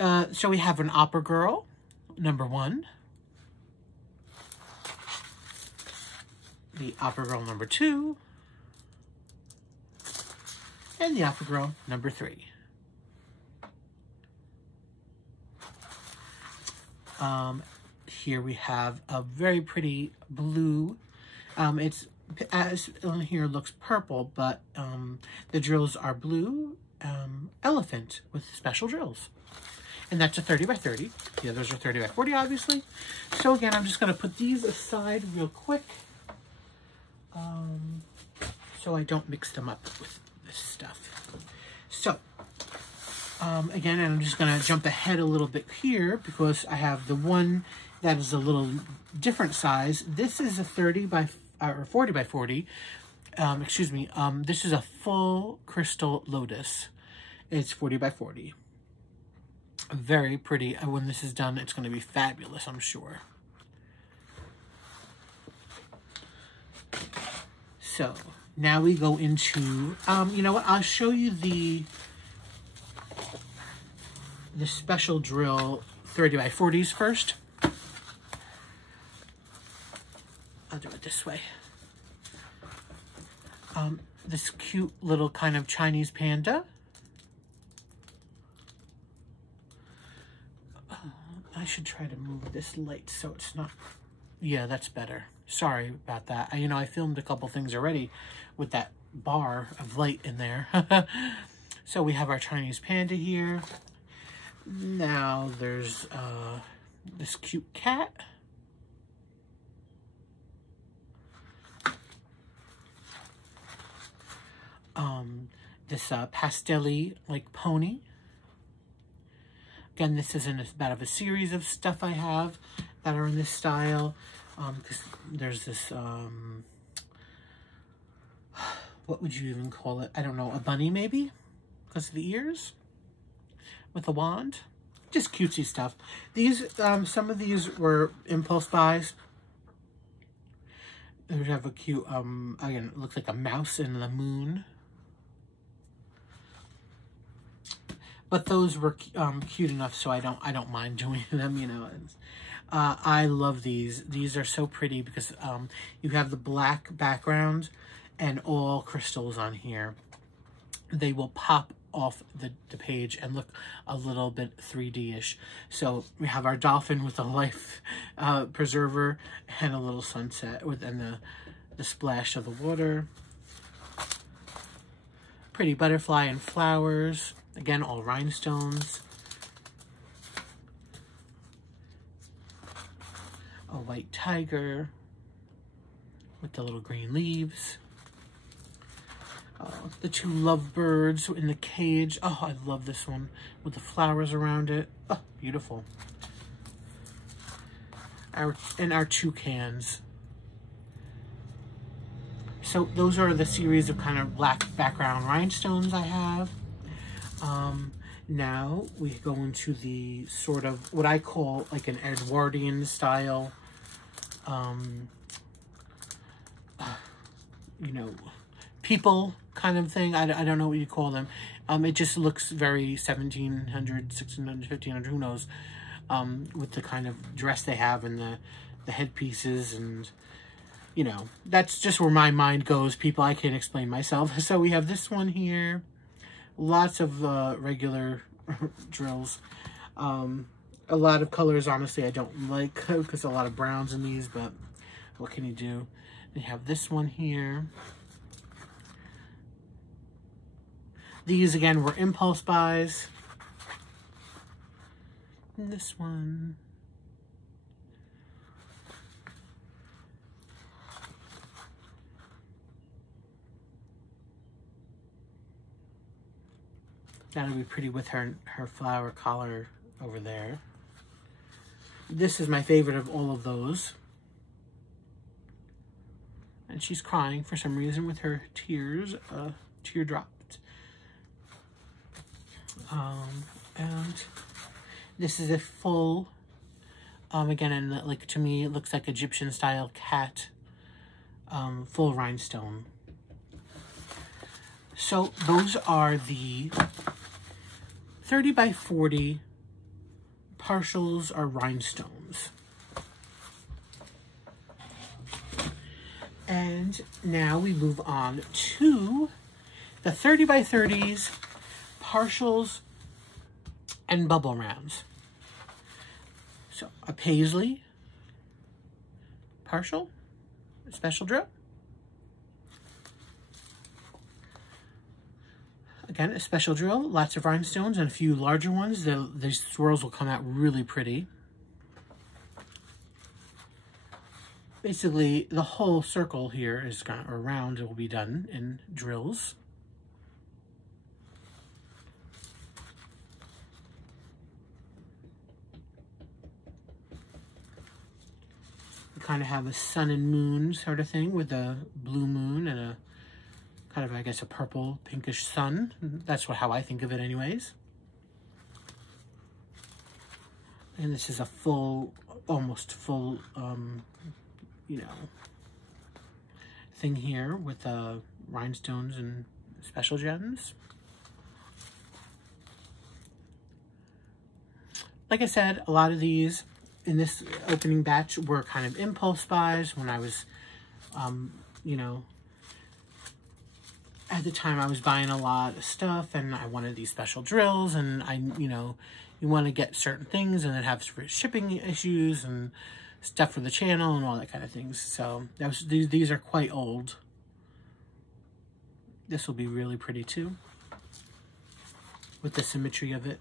so we have an Opera Girl, number 1. The Opera Girl number 2. And the Opera Girl number 3. Here we have a very pretty blue. It's, as on here, looks purple, but the drills are blue elephant with special drills. And that's a 30 by 30. The others are 30 by 40, obviously. So again, I'm just going to put these aside real quick so I don't mix them up with this stuff. So, again, I'm just going to jump ahead a little bit here because I have the one that is a little different size. This is a 30 by or 40 by 40. Excuse me. This is a full crystal lotus. It's 40 by 40. Very pretty. When this is done, it's going to be fabulous, I'm sure. So now we go into, you know what? I'll show you the special drill 30 by 40s first. I'll do it this way. This cute little kind of Chinese panda. I should try to move this light so it's not... Yeah, that's better. Sorry about that. You know, I filmed a couple things already with that bar of light in there. So we have our Chinese panda here. Now there's this cute cat. This pastel-y like pony. Again, this is in about a series of stuff I have that are in this style. Because there's this, what would you even call it? I don't know, a bunny maybe? Because of the ears? With a wand? Just cutesy stuff. These, some of these were impulse buys. They have a cute, again, it looks like a mouse in the moon. But those were cute enough, so I don't mind doing them, you know. I love these. These are so pretty because you have the black background and all crystals on here. They will pop off the page and look a little bit 3D-ish. So we have our dolphin with a life preserver and a little sunset within the splash of the water. Pretty butterfly and flowers. Again, all rhinestones. A white tiger with the little green leaves. The two lovebirds in the cage. Oh, I love this one with the flowers around it. Oh, beautiful. Our toucans. So those are the series of kind of black background rhinestones I have. Now we go into the sort of what I call like an Edwardian style, you know, people kind of thing. I don't know what you call them. It just looks very 1700, 1600, 1500, who knows, with the kind of dress they have and the headpieces, and, you know, that's just where my mind goes. People, I can't explain myself. So we have this one here. Lots of regular drills. A lot of colors, honestly, I don't like because a lot of browns in these, but what can you do? We have this one here. These, again, were impulse buys. And this one. That'll be pretty with her flower collar over there. This is my favorite of all of those. And she's crying for some reason with her tears, teardropped. And this is a full, again, and like to me, it looks like Egyptian style cat, full rhinestone. So those are the 30 by 40 partials or rhinestones. And now we move on to the 30 by 30s, partials, and bubble rounds. So a paisley, partial, special drill. Again, a special drill, lots of rhinestones and a few larger ones. These swirls will come out really pretty. Basically, the whole circle here is kind of around. It will be done in drills. We kind of have a sun and moon sort of thing with a blue moon and a kind of, I guess, a purple, pinkish sun. That's how I think of it anyways. And this is a full, almost full, you know, thing here with rhinestones and special gems. Like I said, a lot of these in this opening batch were kind of impulse buys when I was, you know, at the time I was buying a lot of stuff and I wanted these special drills, and you know, you want to get certain things and then have shipping issues and stuff for the channel and all that kind of things. So these are quite old. This will be really pretty too, with the symmetry of it.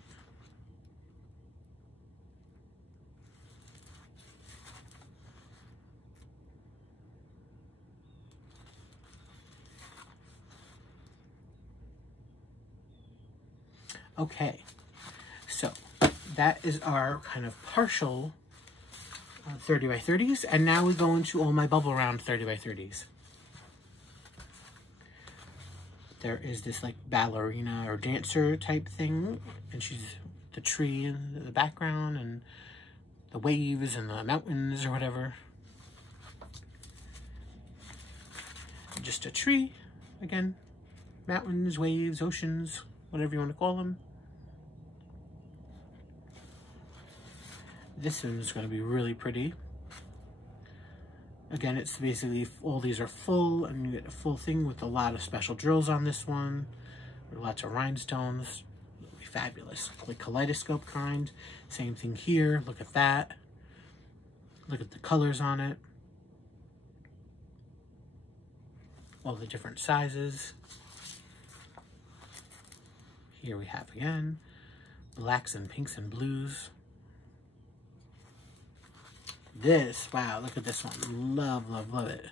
Okay, so that is our kind of partial 30 by 30s, and now we go into all my bubble round 30 by 30s. There is this like ballerina or dancer type thing, and she's the tree in the background and the waves and the mountains or whatever. Just a tree, again, mountains, waves, oceans, whatever you want to call them. This one's going to be really pretty. Again, it's basically, all these are full, and you get a full thing with a lot of special drills on this one. Lots of rhinestones. It'll be fabulous. Like kaleidoscope kind. Same thing here. Look at that. Look at the colors on it. All the different sizes. Here we have again, blacks and pinks and blues. This, wow, look at this one. Love, love, love it.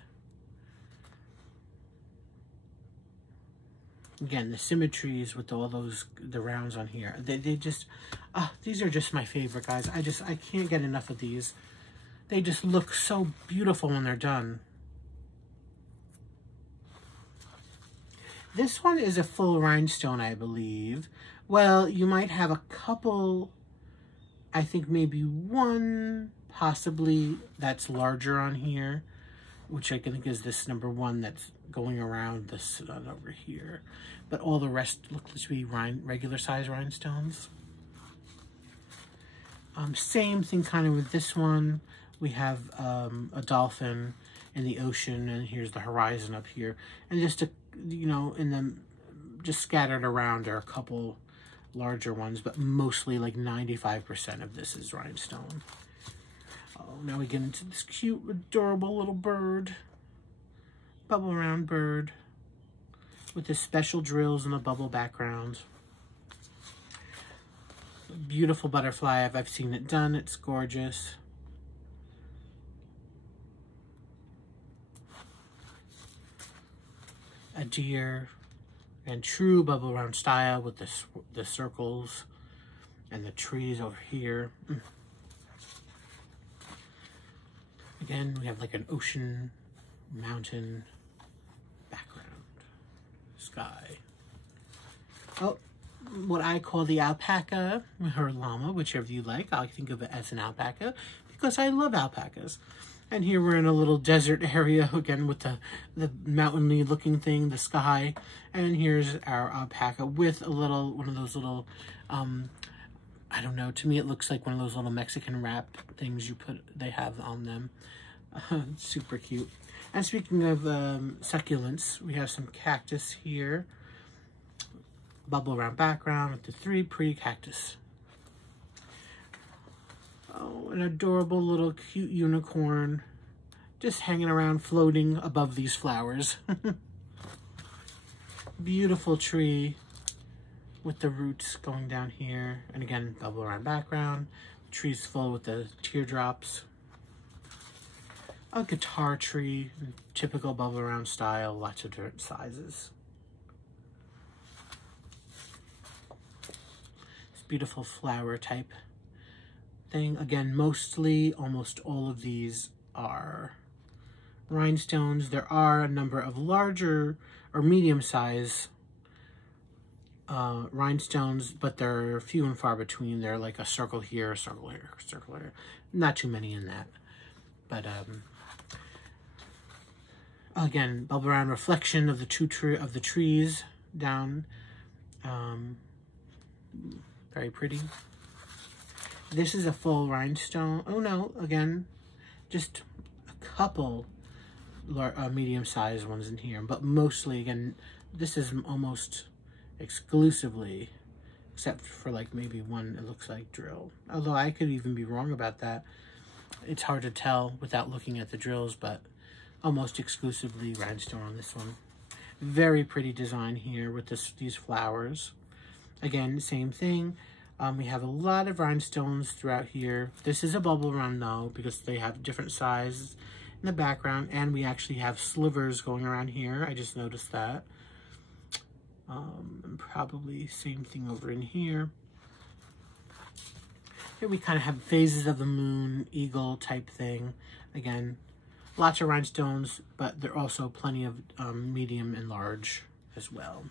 Again, the symmetries with all those, the rounds on here. They just, these are just my favorite, guys. I can't get enough of these. They just look so beautiful when they're done. This one is a full rhinestone, I believe. Well, you might have a couple, I think maybe one, possibly, that's larger on here, which I think is this number one that's going around this over here. But all the rest look to be regular size rhinestones. Same thing kind of with this one. We have a dolphin in the ocean, and here's the horizon up here. And just a, you know, in them, just scattered around are a couple larger ones, but mostly like 95% of this is rhinestone. Oh, now we get into this cute, adorable little bird. Bubble round bird with the special drills and the bubble background. Beautiful butterfly. I've seen it done. It's gorgeous. A deer, and true bubble round style with the circles and the trees over here. Again, we have like an ocean, mountain, background, sky. Oh, what I call the alpaca, or llama, whichever you like. I think of it as an alpaca because I love alpacas. And here we're in a little desert area, again, with the mountainy looking thing, the sky. And here's our alpaca with a little, one of those little, I don't know, to me it looks like one of those little Mexican wrap things they have on them. Super cute. And speaking of succulents, we have some cactus here. Bubble around background with the 3 pretty cactus. Oh, an adorable little cute unicorn just hanging around, floating above these flowers. Beautiful tree with the roots going down here. And again, bubble around background. The tree's full with the teardrops. A guitar tree, typical bubble around style, lots of different sizes. This beautiful flower type thing. Again, mostly, almost all of these are rhinestones. There are a number of larger or medium size rhinestones, but they're few and far between. They're like a circle here, a circle here, a circle here. Not too many in that. But again, bubble around reflection of the trees down. Very pretty. This is a full rhinestone. Oh no, again, just a couple medium-sized ones in here, but mostly, again, this is almost exclusively, except for like maybe one, it looks like drill. Although I could even be wrong about that. It's hard to tell without looking at the drills, but almost exclusively rhinestone on this one. Very pretty design here with these flowers. Again, same thing. We have a lot of rhinestones throughout here. This is a bubble round though, because they have different sizes in the background, and we actually have slivers going around here. I just noticed that. And probably same thing over in here. Here we kind of have phases of the moon, eagle type thing. Again, lots of rhinestones, but there are also plenty of medium and large as well.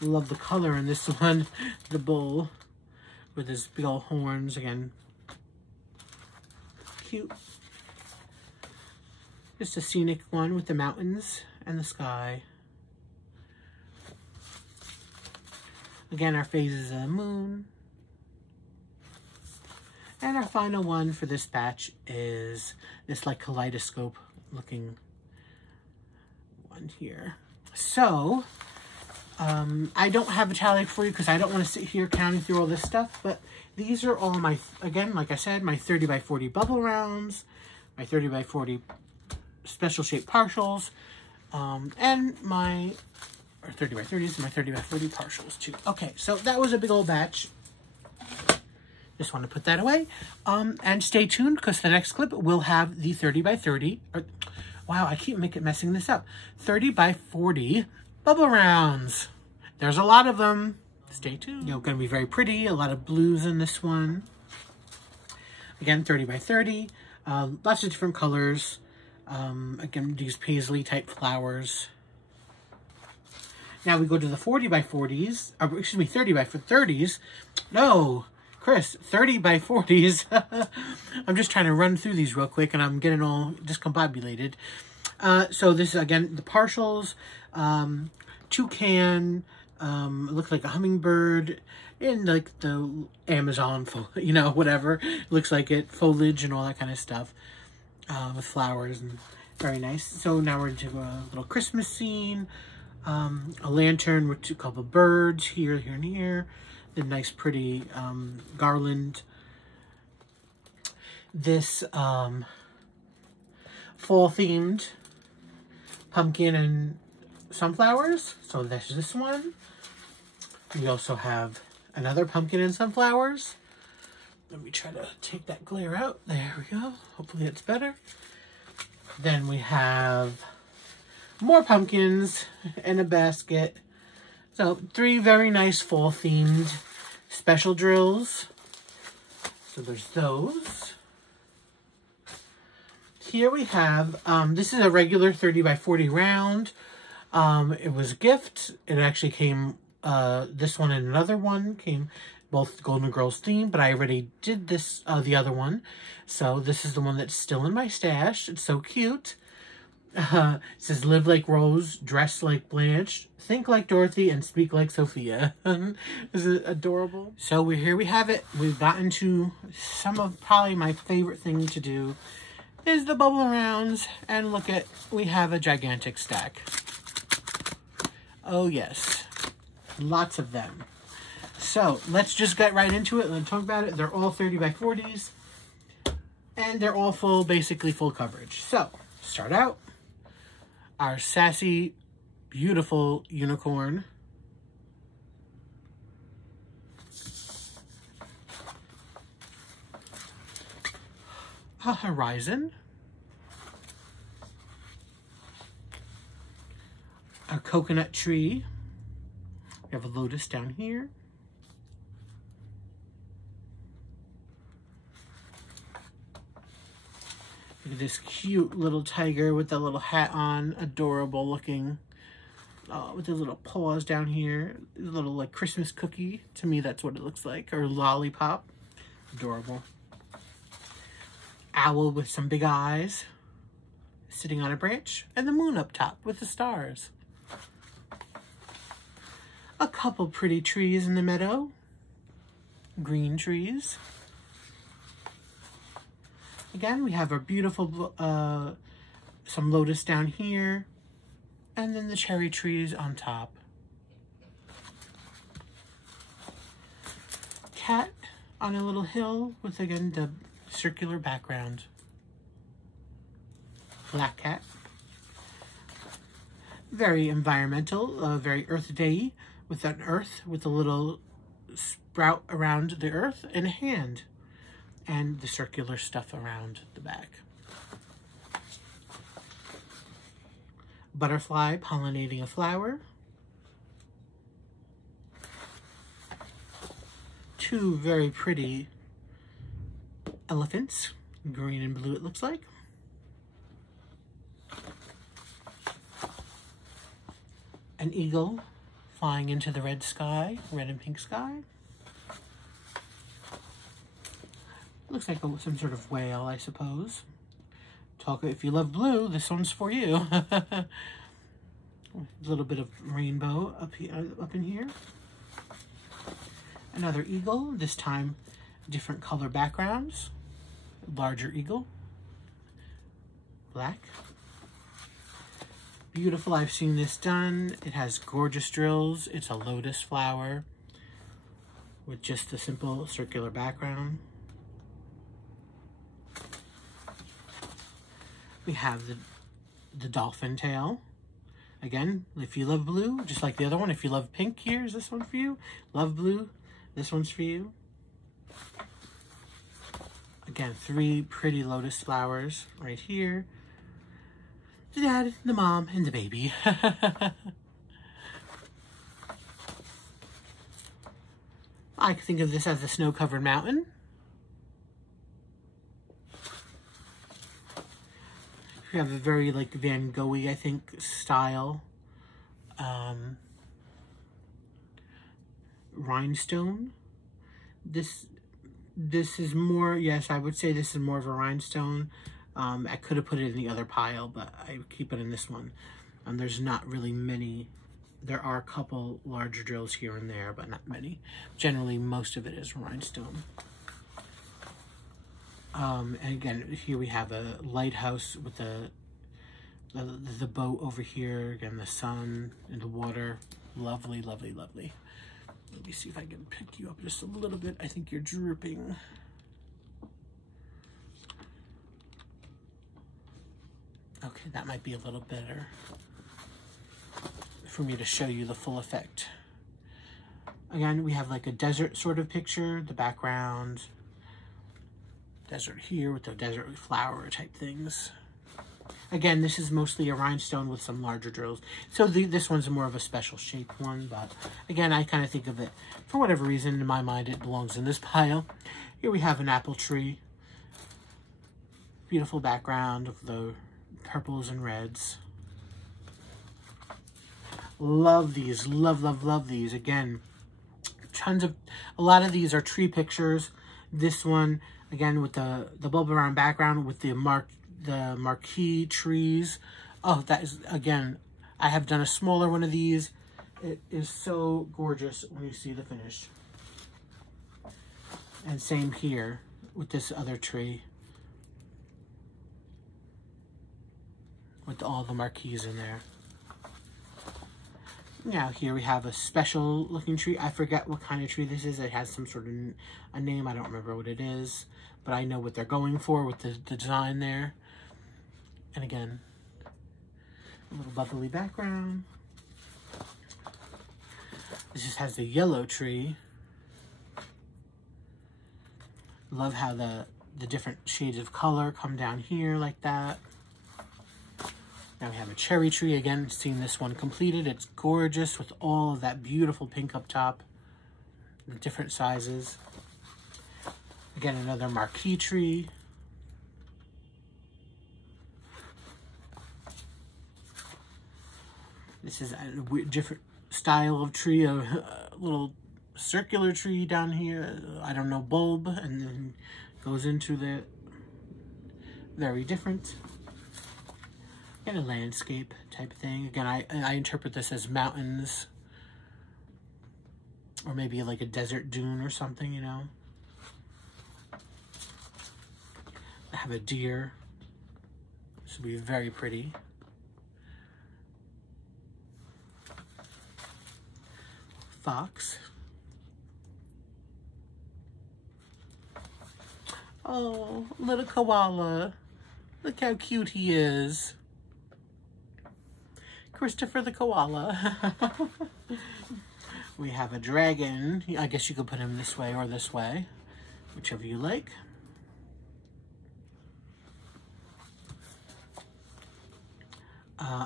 Love the color in this one, the bull with his big old horns. Again, cute. Just a scenic one with the mountains and the sky. Again, our phases of the moon. And our final one for this batch is this like kaleidoscope looking one here. So, I don't have a tally for you because I don't want to sit here counting through all this stuff, but these are all my, again, like I said, my 30 by 40 bubble rounds, my 30 by 40 special shape partials, and my, or 30 by 30s, and my 30 by 40 partials too. Okay, so that was a big old batch. Just want to put that away. And stay tuned because the next clip will have the 30 by 30, or, wow, I keep messing this up. 30 by 40 bubble rounds. There's a lot of them. Stay tuned. You know, going to be very pretty. A lot of blues in this one. Again, 30 by 30. Lots of different colors. Again, these paisley type flowers. Now we go to the 40 by 40s. Excuse me, 30 by 30s. No, Chris, 30 by 40s. I'm just trying to run through these real quick and I'm getting all discombobulated. So this is, again, the partials. Toucan. Looks like a hummingbird in like the Amazon, you know, whatever. Looks like it, foliage and all that kind of stuff. With flowers and very nice. So now we're into a little Christmas scene. A lantern with a couple birds here, here, and here. The nice, pretty garland. This fall-themed pumpkin and sunflowers. So there's this one. We also have another pumpkin and sunflowers. Let me try to take that glare out. There we go. Hopefully it's better. Then we have more pumpkins in a basket. So 3 very nice fall themed special drills. So there's those. Here we have, this is a regular 30 by 40 round. It was a gift. It actually came, this one and another one came both Golden Girls themed, but I already did this, the other one. So this is the one that's still in my stash. It's so cute. It says, live like Rose, dress like Blanche, think like Dorothy, and speak like Sophia. Is it adorable? So here we have it. We've gotten to some of probably my favorite thing to do is the bubble rounds. And look at, we have a gigantic stack. Oh yes, lots of them. So let's just get right into it. Let's talk about it. They're all 30 by 40s. And they're all full, basically full coverage. So, start out. Our sassy, beautiful unicorn. A horizon. A coconut tree. We have a lotus down here. Look at this cute little tiger with the little hat on. Adorable looking. With the little paws down here. A little like Christmas cookie. To me, that's what it looks like. Or lollipop. Adorable. Owl with some big eyes. Sitting on a branch. And the moon up top with the stars. A couple pretty trees in the meadow. Green trees. Again, we have our beautiful, some lotus down here, and then the cherry trees on top. Cat on a little hill with, again, the circular background. Black cat. Very environmental, very Earth Day, with an earth, with a little sprout around the earth and a hand. And the circular stuff around the back. Butterfly pollinating a flower. 2 very pretty elephants. Green and blue, it looks like. An eagle flying into the red sky, red and pink sky. Looks like some sort of whale, I suppose. If you love blue, this one's for you. A little bit of rainbow up in here. Another eagle, this time different color backgrounds. Larger eagle. Black. Beautiful. I've seen this done. It has gorgeous drills. It's a lotus flower with just a simple circular background. We have the dolphin tail. Again, if you love blue, just like the other one, if you love pink, here's this one for you. Love blue, this one's for you. Again, 3 pretty lotus flowers right here. The dad, the mom, and the baby. I think of this as a snow-covered mountain. We have a very like Van Gogh-y, I think, style rhinestone. This is more, yes, I would say this is more of a rhinestone. I could have put it in the other pile, but I keep it in this one. There's not really many. There are a couple larger drills here and there, but not many. Generally, most of it is rhinestone. And again, here we have a lighthouse with the boat over here. Again, the sun and the water. Lovely, lovely, lovely. Let me see if I can pick you up just a little bit. I think you're drooping. Okay, that might be a little better for me to show you the full effect. Again, we have like a desert sort of picture, the background. Desert here with the desert flower type things. Again, this is mostly a rhinestone with some larger drills. So this one's more of a special shape one, but again, I kind of think of it, for whatever reason, in my mind, it belongs in this pile. Here we have an apple tree. Beautiful background of the purples and reds. Love these, love, love, love these. Again, a lot of these are tree pictures. This one, again, with the bulb around background with the marquee trees. Oh, that is, again, I have done a smaller one of these. It is so gorgeous when you see the finish. And same here with this other tree. With all the marquees in there. Now here we have a special looking tree. I forget what kind of tree this is. It has some sort of a name. I don't remember what it is. But I know what they're going for with the design there. And again, a little bubbly background. This just has the yellow tree. Love how the different shades of color come down here like that. Now we have a cherry tree. Again, seeing this one completed. It's gorgeous with all of that beautiful pink up top. The different sizes. Again, another marquee tree. This is a different style of tree. A little circular tree down here. I don't know, bulb. And then goes into the very different. And a landscape type thing. Again, I interpret this as mountains. Or maybe like a desert dune or something, you know. I have a deer. This will be very pretty. Fox. Oh, little koala. Look how cute he is. Christopher the koala. We have a dragon. I guess you could put him this way or this way, whichever you like.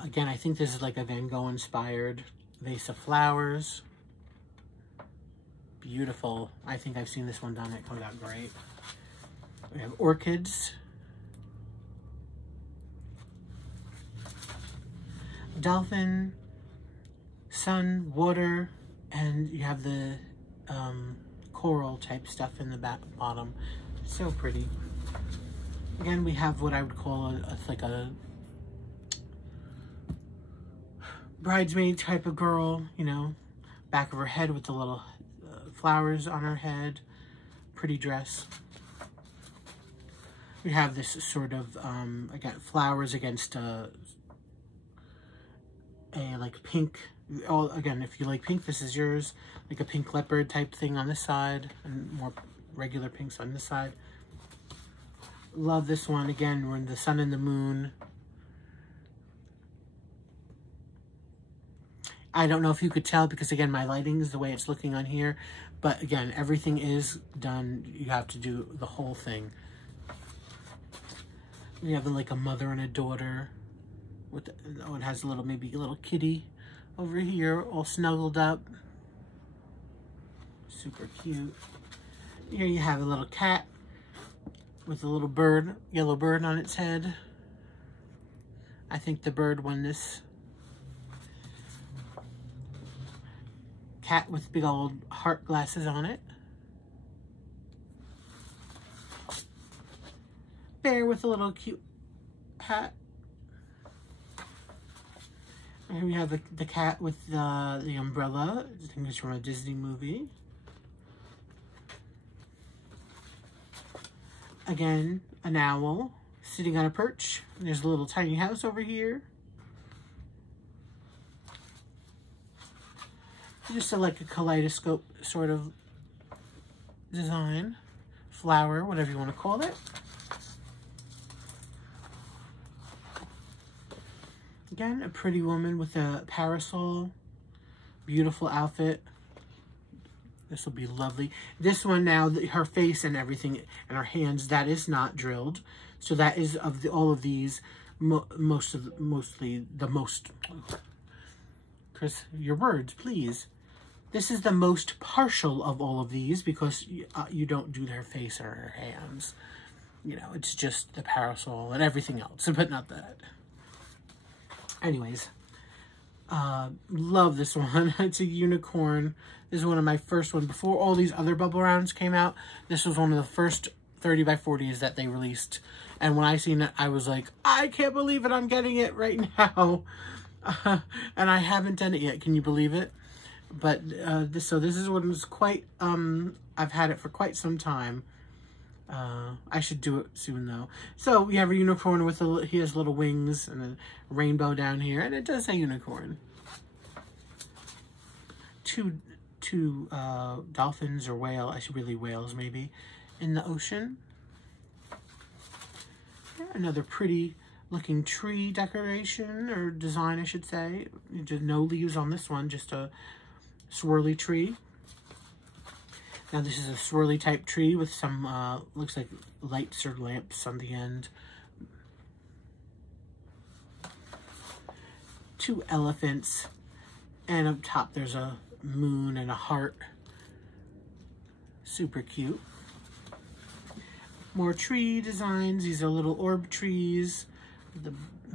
Again, I think this is like a Van Gogh inspired vase of flowers. Beautiful. I think I've seen this one done. It comes out great. We have orchids. Dolphin, sun, water, and you have the coral type stuff in the bottom. So pretty. Again, we have what I would call like a bridesmaid type of girl, you know, back of her head with the little flowers on her head. pretty dress. We have this sort of, again, flowers against a like pink. Oh, again, if you like pink, this is yours. Like a pink leopard type thing on this side, and more regular pinks on this side. Love this one. Again, we're in the sun and the moon. I don't know if you could tell because, again, my lighting is the way it's looking on here. But, again, everything is done. You have to do the whole thing. We have like a mother and a daughter. With oh, it has a little, maybe a little kitty over here, all snuggled up. Super cute. Here you have a little cat with a little bird, yellow bird on its head. I think the bird won this. Cat with big old heart glasses on it. Bear with a little cute hat. And here we have the cat with the umbrella. I think it's from a Disney movie. Again, an owl sitting on a perch. There's a little tiny house over here. Just like a kaleidoscope sort of design. Flower, whatever you want to call it. Again, a pretty woman with a parasol. Beautiful outfit. This will be lovely. This one now, her face and everything, and her hands, that is not drilled. So that is of all of these, mostly the most. Chris, your words, please. This is the most partial of all of these because you don't do her face or her hands. You know, it's just the parasol and everything else, but not that. Anyways, love this one. It's a unicorn. This is one of my first ones. Before all these other bubble rounds came out, this was one of the first 30 by 40s that they released. And when I seen it, I was like, I can't believe it. I'm getting it right now. And I haven't done it yet. Can you believe it? But this is one that's quite, I've had it for quite some time. I should do it soon though. So we have a unicorn with he has little wings and a rainbow down here, and it does say unicorn. Two dolphins or whales maybe, in the ocean. Yeah, another pretty looking tree decoration or design, I should say. Just no leaves on this one, just a swirly tree. Now this is a swirly type tree with some, looks like lights or lamps on the end. Two elephants, and up top there's a moon and a heart. Super cute. More tree designs. These are little orb trees.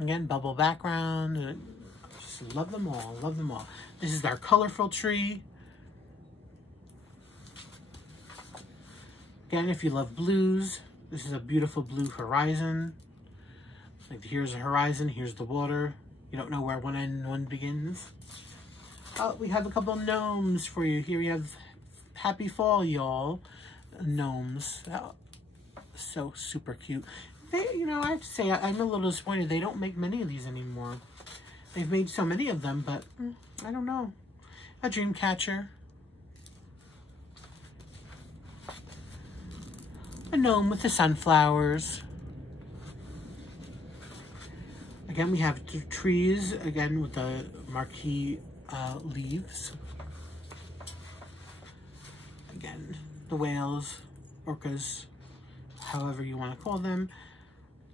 Again, bubble background. Just love them all, love them all. This is our colorful tree. Again, if you love blues, this is a beautiful blue horizon. Like here's a horizon, here's the water. You don't know where one end and one begins. Oh, we have a couple gnomes for you. Here we have Happy Fall, y'all. Gnomes. Oh, so super cute. They, you know, I have to say, I'm a little disappointed. They don't make many of these anymore. They've made so many of them, but I don't know. A dream catcher. A gnome with the sunflowers. Again, we have the trees, again, with the marquee leaves. Again, the whales, orcas, however you want to call them.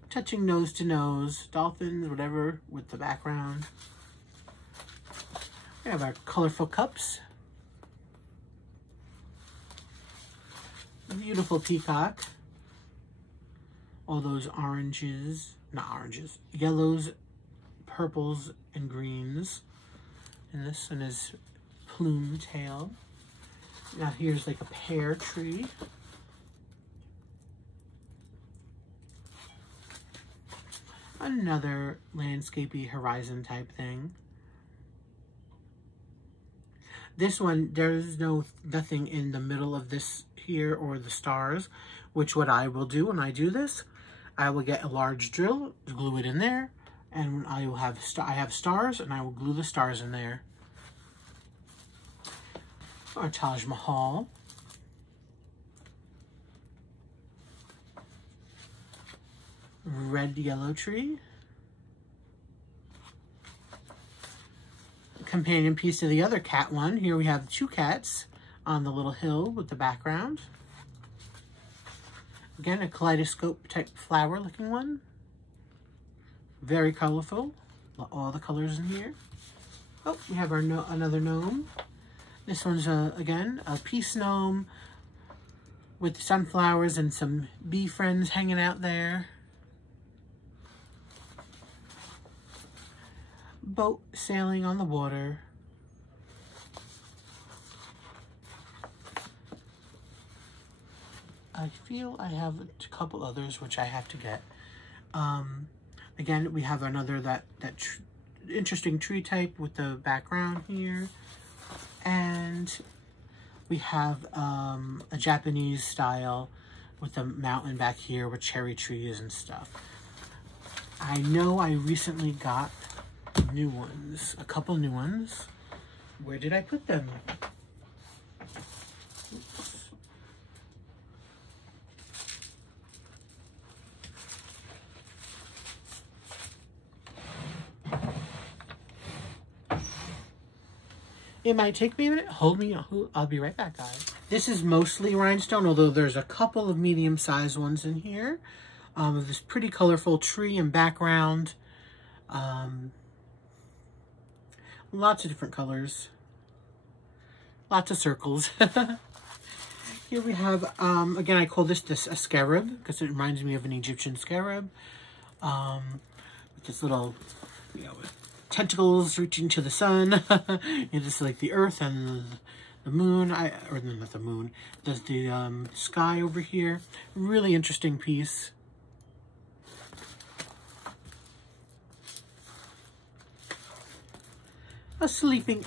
Touching nose to nose, dolphins, whatever, with the background. We have our colorful cups. A beautiful peacock. All those oranges, not oranges, yellows, purples, and greens. And this one is plume tail. Now here's like a pear tree. Another landscapey horizon type thing. This one, there's nothing in the middle of this here or the stars, which what I will do when I do this, I will get a large drill, glue it in there, and I will have I have stars, and I will glue the stars in there. Our Taj Mahal. Red yellow tree. Companion piece to the other cat one. Here we have 2 cats on the little hill with the background. Again, a kaleidoscope type flower looking one. Very colorful. All the colors in here. Oh, we have our another gnome. This one's, again, a peace gnome with sunflowers and some bee friends hanging out there. Boat sailing on the water. I feel I have a couple others which I have to get. Again, we have another that interesting tree type with the background here. And we have a Japanese style with the mountain back here with cherry trees and stuff. I know I recently got new ones, a couple new ones. Where did I put them? Oops. It might take me a minute. Hold me. I'll be right back, guys. This is mostly rhinestone, although there's a couple of medium-sized ones in here. With this pretty colorful tree and background. Lots of different colors. Lots of circles. Here we have, again, I call this a scarab because it reminds me of an Egyptian scarab. With this little, tentacles reaching to the sun. Just like the earth and the moon, or not the moon, the sky over here. Really interesting piece. A sleeping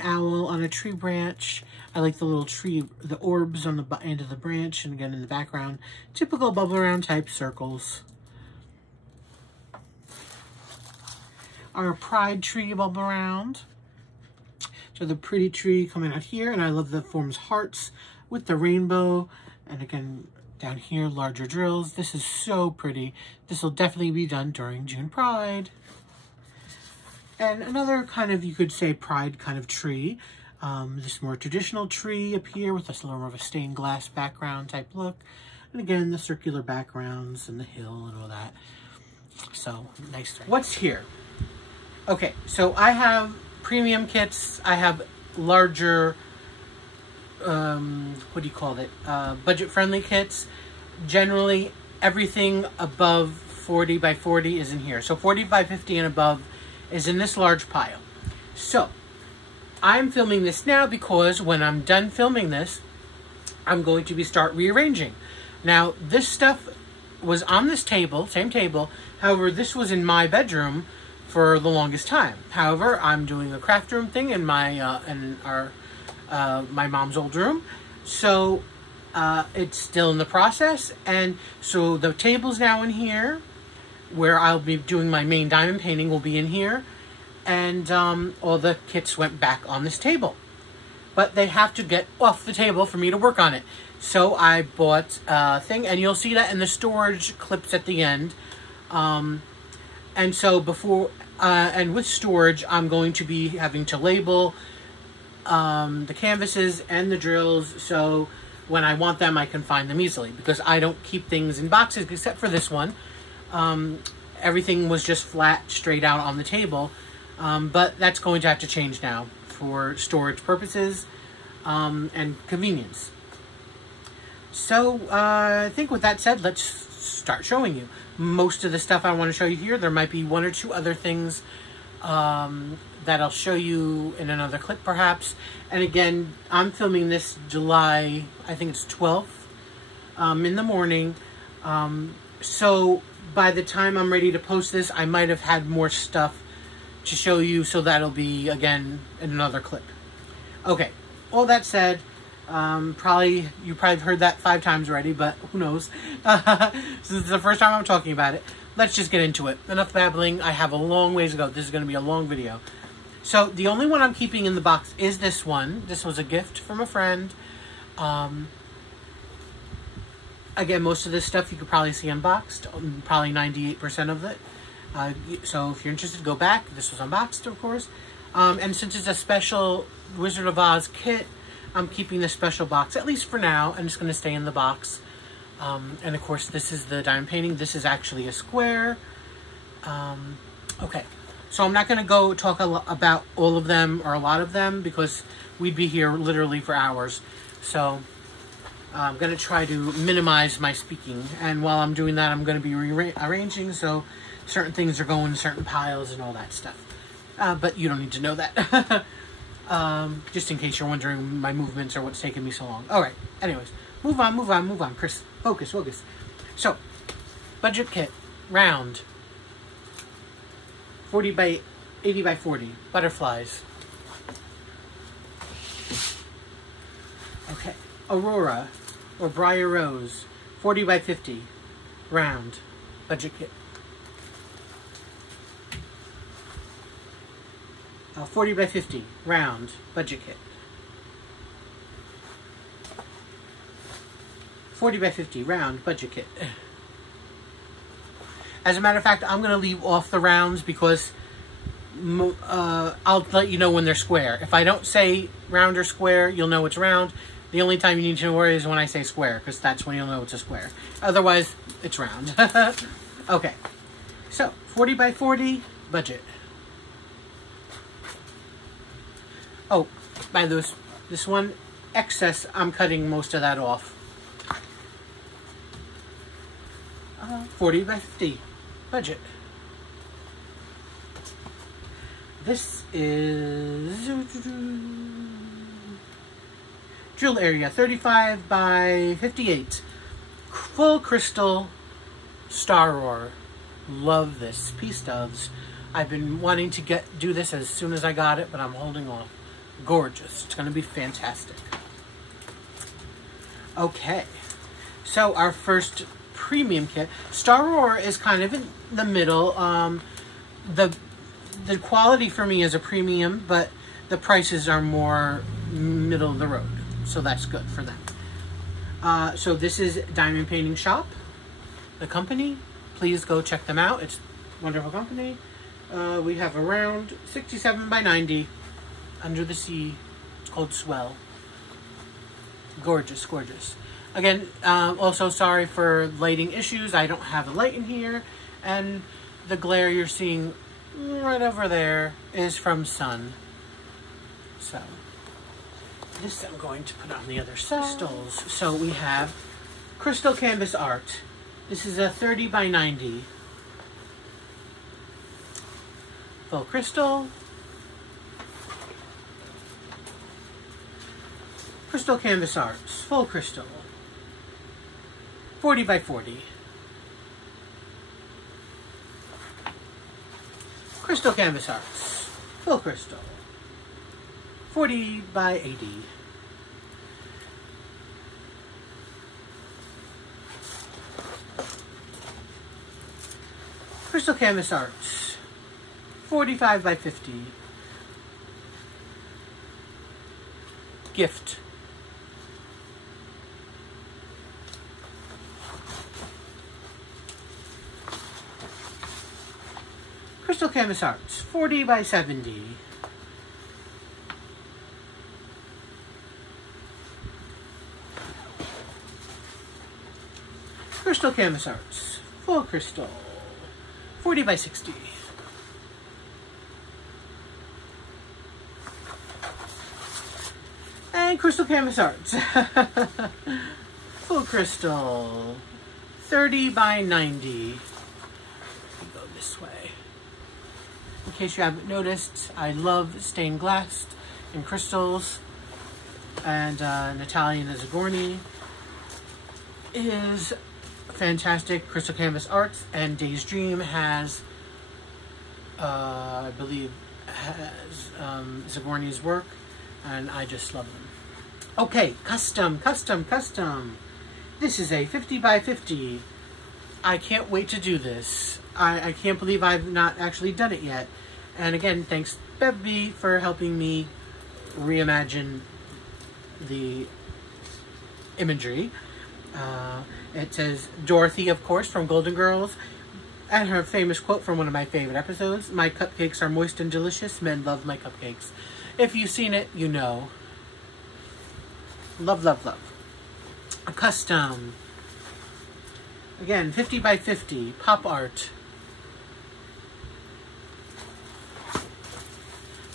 owl on a tree branch. I like the little tree, the orbs on the end of the branch, and again in the background, typical bubble round type circles. Our pride tree bubble round. So the pretty tree coming out here, and I love that forms hearts with the rainbow. And again, down here, larger drills. This is so pretty. This will definitely be done during June Pride. And another kind of, you could say, pride kind of tree. This more traditional tree up here with this little more of a stained glass background type look. And again, the circular backgrounds and the hill and all that. So, nice. What's here? Okay, so I have premium kits. I have larger, what do you call it? Budget-friendly kits. Generally, everything above 40 by 40 is in here. So 40 by 50 and above is in this large pile. So, I'm filming this now because when I'm done filming this, I'm going to start rearranging. Now, this stuff was on this table, same table. However, this was in my bedroom for the longest time. However, I'm doing a craft room thing in my my mom's old room. So, it's still in the process. And so the table's now in here, where I'll be doing my main diamond painting will be in here. And all the kits went back on this table. But they have to get off the table for me to work on it. So I bought a thing, and you'll see that in the storage clips at the end. And so before, and with storage, I'm going to be having to label the canvases and the drills. So when I want them, I can find them easily. Because I don't keep things in boxes, except for this one. Everything was just flat, straight out on the table. But that's going to have to change now for storage purposes and convenience. So I think with that said, let's start showing you. Most of the stuff I want to show you here, there might be one or two other things that I'll show you in another clip perhaps. And again, I'm filming this July, I think it's 12th, in the morning. So by the time I'm ready to post this, I might have had more stuff to show you, so that'll be, again, in another clip. Okay, all that said, you probably heard that 5 times already, but who knows? Since it's the first time I'm talking about it, let's just get into it. Enough babbling. I have a long ways to go. This is going to be a long video. So the only one I'm keeping in the box is this one. This was a gift from a friend. Again, most of this stuff you could probably see unboxed, probably 98% of it. So if you're interested, go back. This was unboxed, of course. And since it's a special Wizard of Oz kit, I'm keeping this special box, at least for now. I'm just going to stay in the box. And of course, this is the diamond painting. This is actually a square. Okay, so I'm not going to go talk about all of them or a lot of them because we'd be here literally for hours. So I'm going to try to minimize my speaking. And while I'm doing that, I'm going to be rearranging. So certain things are going in certain piles and all that stuff. But you don't need to know that. Just in case you're wondering my movements or what's taking me so long. All right. Anyways, move on. Chris, focus. So, budget kit, round, 40 by 80 by 40, butterflies. Okay, Aurora or Briar Rose, 40 by 50, round, budget kit. 40 by 50, round, budget kit. 40 by 50, round, budget kit. As a matter of fact, I'm going to leave off the rounds because I'll let you know when they're square. If I don't say round or square, you'll know it's round. The only time you need to worry is when I say square, because that's when you'll know it's a square. Otherwise, it's round. Okay, so 40 by 40, budget. Oh, by this one, excess, I'm cutting most of that off. 40 by 50, budget. This is drill area, 35 by 58. Full crystal Staroar. Love this. Peace doves. I've been wanting to do this as soon as I got it, but I'm holding off. Gorgeous. It's going to be fantastic. Okay, so our first premium kit. Staroar is kind of in the middle. The quality for me is a premium, but the prices are more middle of the road, so that's good for them. So this is Diamond Painting Shoppe, the company. Please go check them out. It's a wonderful company. We have around 67 by 90. Under the sea. It's called Swell. Gorgeous, gorgeous. Again, also sorry for lighting issues. I don't have a light in here. And the glare you're seeing right over there is from sun. So, this I'm going to put on the other crystals. So we have crystal canvas art. This is a 30 by 90. Full crystal. Crystal canvas arts, full crystal, 40 by 40. Crystal canvas arts, full crystal, 40 by 80. Crystal canvas arts, 45 by 50. Gift. Crystal canvas arts, 40 by 70. Crystal canvas arts, full crystal, 40 by 60. And crystal canvas arts, full crystal, 30 by 90. Go this way. In case you haven't noticed, I love stained glass and crystals, and Natalia Zagorny is fantastic. Crystal Canvas Arts and Days Dream has, I believe, has Zagorny's work. and I just love them. Okay, custom. This is a 50 by 50. I can't wait to do this. I can't believe I've not actually done it yet. And again, thanks Bevby for helping me reimagine the imagery. It says Dorothy, of course, from Golden Girls, and her famous quote from one of my favorite episodes, "My cupcakes are moist and delicious. Men love my cupcakes." If you've seen it, you know. Love, love, love. A custom. Again, 50 by 50, pop art.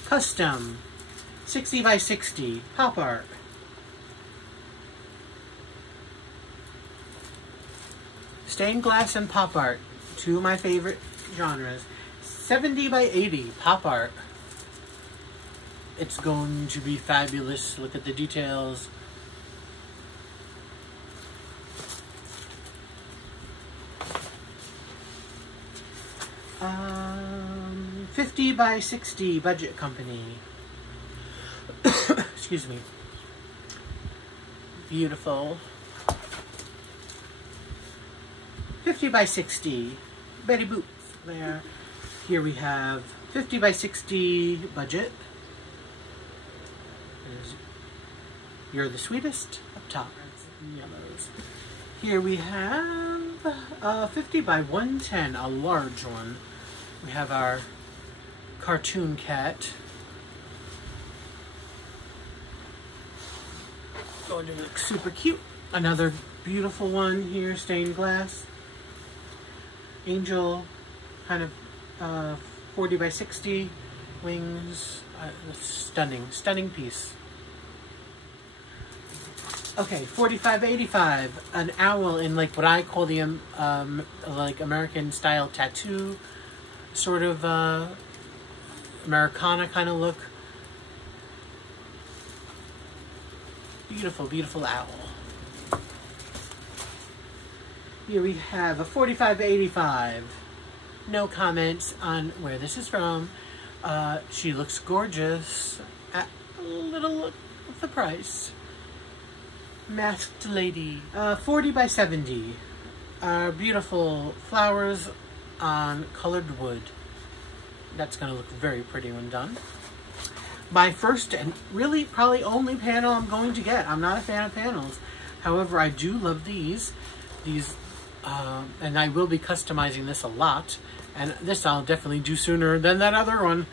Custom, 60 by 60, pop art. Stained glass and pop art, two of my favorite genres. 70 by 80, pop art. It's going to be fabulous. Look at the details. Um, 50 by 60, budget company. Excuse me. Beautiful. 50 by 60, Betty Boop there. Here we have 50 by 60 budget. There's You're the Sweetest up top. Yellows. Here we have 50 by 110, a large one. We have our cartoon cat. Going to look super cute. Another beautiful one here, stained glass. Angel, kind of 40 by 60 wings. Stunning piece. Okay, 4585, an owl in like what I call the like American style tattoo, sort of Americana kind of look. Beautiful, beautiful owl. Here we have a 4585. No comments on where this is from. She looks gorgeous at a little of the price. Masked lady. 40 by 70. Beautiful flowers on colored wood. That's going to look very pretty when done. My first and really probably only panel I'm going to get. I'm not a fan of panels. However, I do love these. And I will be customizing this a lot. And this I'll definitely do sooner than that other one.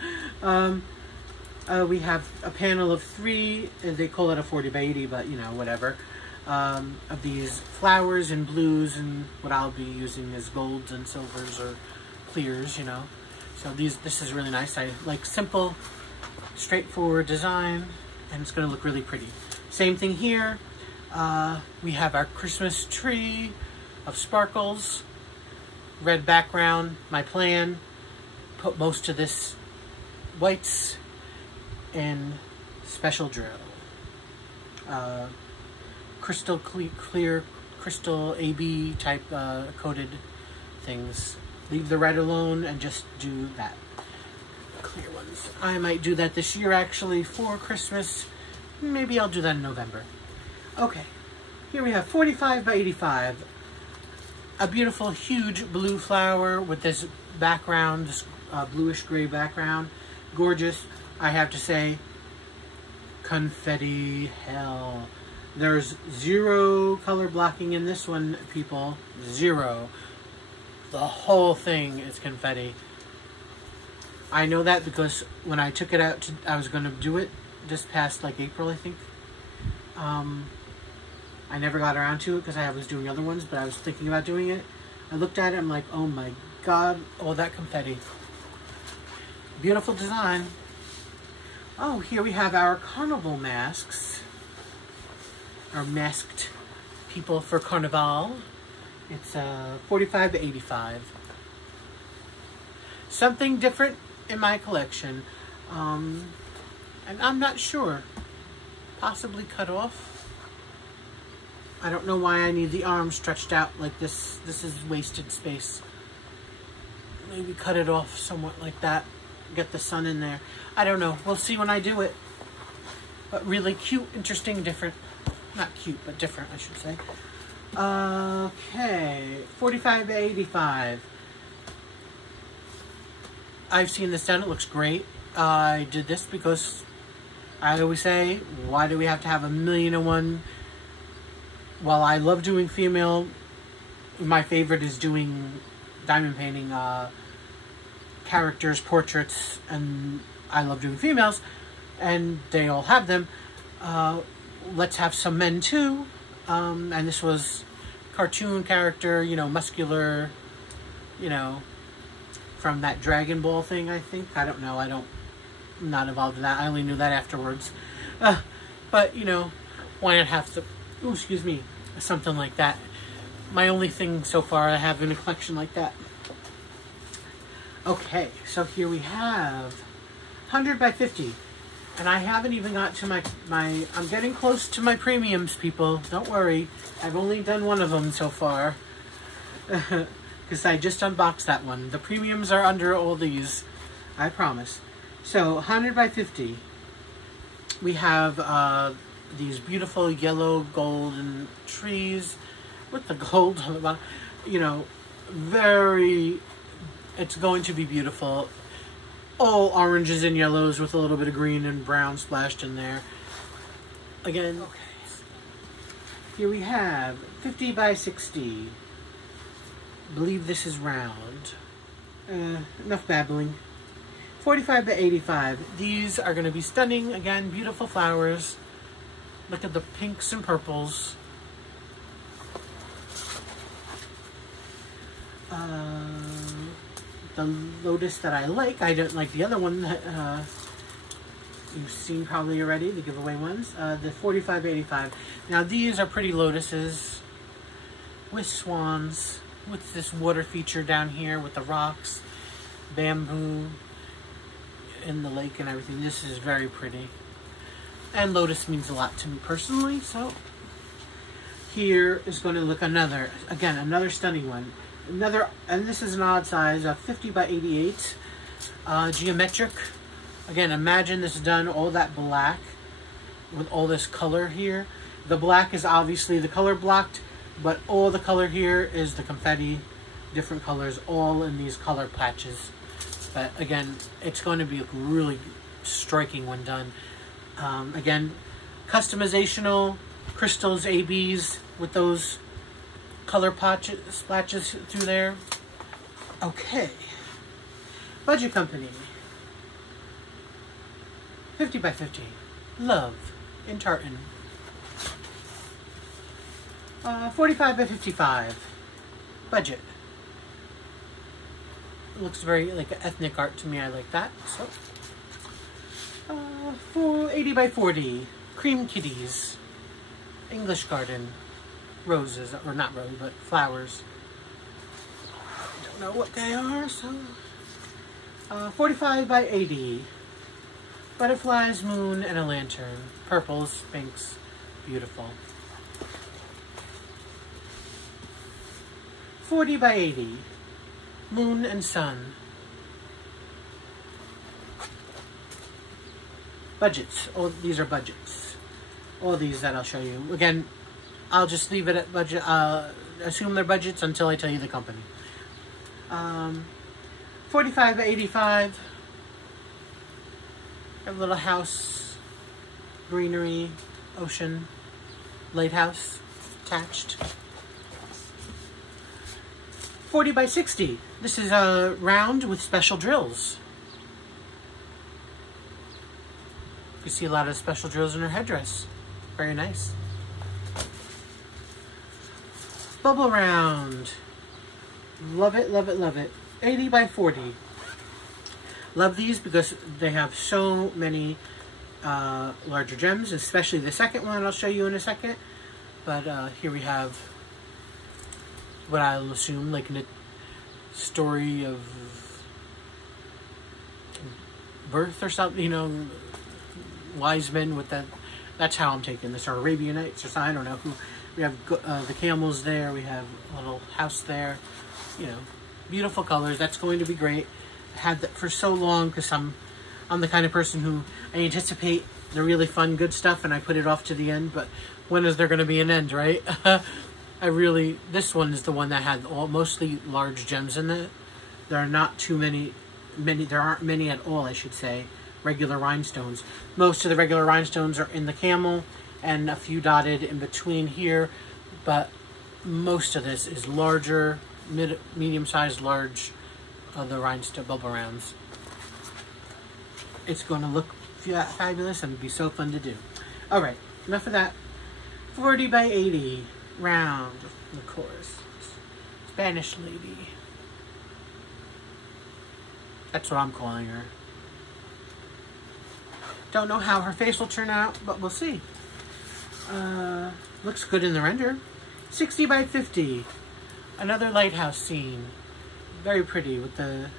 We have a panel of 3. They call it a 40 by 80, but you know, whatever. Of these flowers and blues and what I'll be using as golds and silvers or clears, you know. So this is really nice. I like simple, straightforward design, and it's going to look really pretty. Same thing here. We have our Christmas tree of sparkles, red background. My plan, put most of this whites in special drill. Crystal clear, crystal AB type coated things. Leave the red alone and just do that. Clear ones. I might do that this year actually for Christmas. Maybe I'll do that in November. Okay, here we have 45 by 85. A beautiful, huge blue flower with this background, this bluish gray background. Gorgeous, I have to say. Confetti hell. There's 0 color blocking in this one, people. 0. The whole thing is confetti. I know that because when I took it out, I was going to do it this past like April, I think. I never got around to it because I was doing other ones, but I was thinking about doing it. I looked at it, I'm like, oh my god, all that confetti. Beautiful design. Oh, here we have our carnival masks. Our masked people for Carnival. It's 45 to 85. Something different in my collection. And I'm not sure. Possibly cut off. I don't know why I need the arm stretched out like this. This is wasted space. Maybe cut it off somewhat like that. Get the sun in there. I don't know. We'll see when I do it. but really cute, interesting, different. Not cute, but different, I should say. Okay, 45 to 85. I've seen this done. It looks great. I did this because I always say, why do we have to have 1,000,001? While I love doing female, my favorite is doing diamond painting, characters, portraits, and I love doing females, and they all have them. Let's have some men too. And this was cartoon character, you know, muscular, you know, from that Dragon Ball thing, I think. I don't know. I'm not involved in that. I only knew that afterwards. But, you know, why not have something like that. My only thing so far I have in a collection like that. Okay, so here we have 100 by 50. And I haven't even got to my I'm getting close to my premiums, people. Don't worry. I've only done one of them so far. Because I just unboxed that one. The premiums are under all these. I promise. So, 100 by 50. We have these beautiful yellow golden trees with the gold on the bottom. You know, it's going to be beautiful. All oranges and yellows with a little bit of green and brown splashed in there. Again, okay. Here we have 50 by 60. I believe this is round. Enough babbling. 45 by 85. These are going to be stunning. Again, beautiful flowers. Look at the pinks and purples. The lotus that I like. I don't like the other one that you've seen probably already, the giveaway ones. The 45 by 85. Now these are pretty lotuses with swans, with this water feature down here with the rocks, bamboo in the lake and everything. This is very pretty. And lotus means a lot to me personally, so here is going to look another stunning one. And this is an odd size, 50 by 88, geometric. Again, imagine this done all that black with all this color here. The black is obviously the color blocked, but all the color here is the confetti, different colors, all in these color patches. But again, it's going to be really striking when done. Again, customizational crystals, ABs with those color splashes through there. Okay. Budget Company. 50 by 50. Love in tartan. 45 by 55. Budget. It looks very like ethnic art to me. I like that. So, 80 by 40. Cream kitties. English garden. Roses, or not roses, but flowers. I don't know what they are, so 45 by 80. Butterflies, moon, and a lantern. Purples, pinks, beautiful. 40 by 80. Moon and sun. Budgets. All these are budgets. All these that I'll show you. Again, I'll just leave it at budget, assume they're budgets until I tell you the company. 45 by 85. A little house, greenery, ocean, lighthouse attached. 40 by 60. This is a round with special drills. You see a lot of special drills in her headdress. Very nice. Bubble round. Love it, love it, love it. 80 by 40. Love these because they have so many larger gems, especially the second one I'll show you in a second. But here we have what I'll assume like a story of birth or something, you know, wise men with that. That's how I'm taking this, or Arabian Nights or something, I don't know who. We have the camels there, we have a little house there, you know, beautiful colors. That's going to be great. I had that for so long because I'm the kind of person who I anticipate the really fun, good stuff, and I put it off to the end. But when is there going to be an end, right? This one is the one that had mostly large gems in it. There are not too many, there aren't many at all, I should say, regular rhinestones. Most of the regular rhinestones are in the camel and a few dotted in between here, but most of this is larger, medium-sized, large of the rhinestone bubble rounds. It's going to look fabulous and be so fun to do. All right, enough of that. 40 by 80 round, of course. Spanish lady. That's what I'm calling her. Don't know how her face will turn out, but we'll see. Looks good in the render. 60 by 50. Another lighthouse scene. Very pretty with the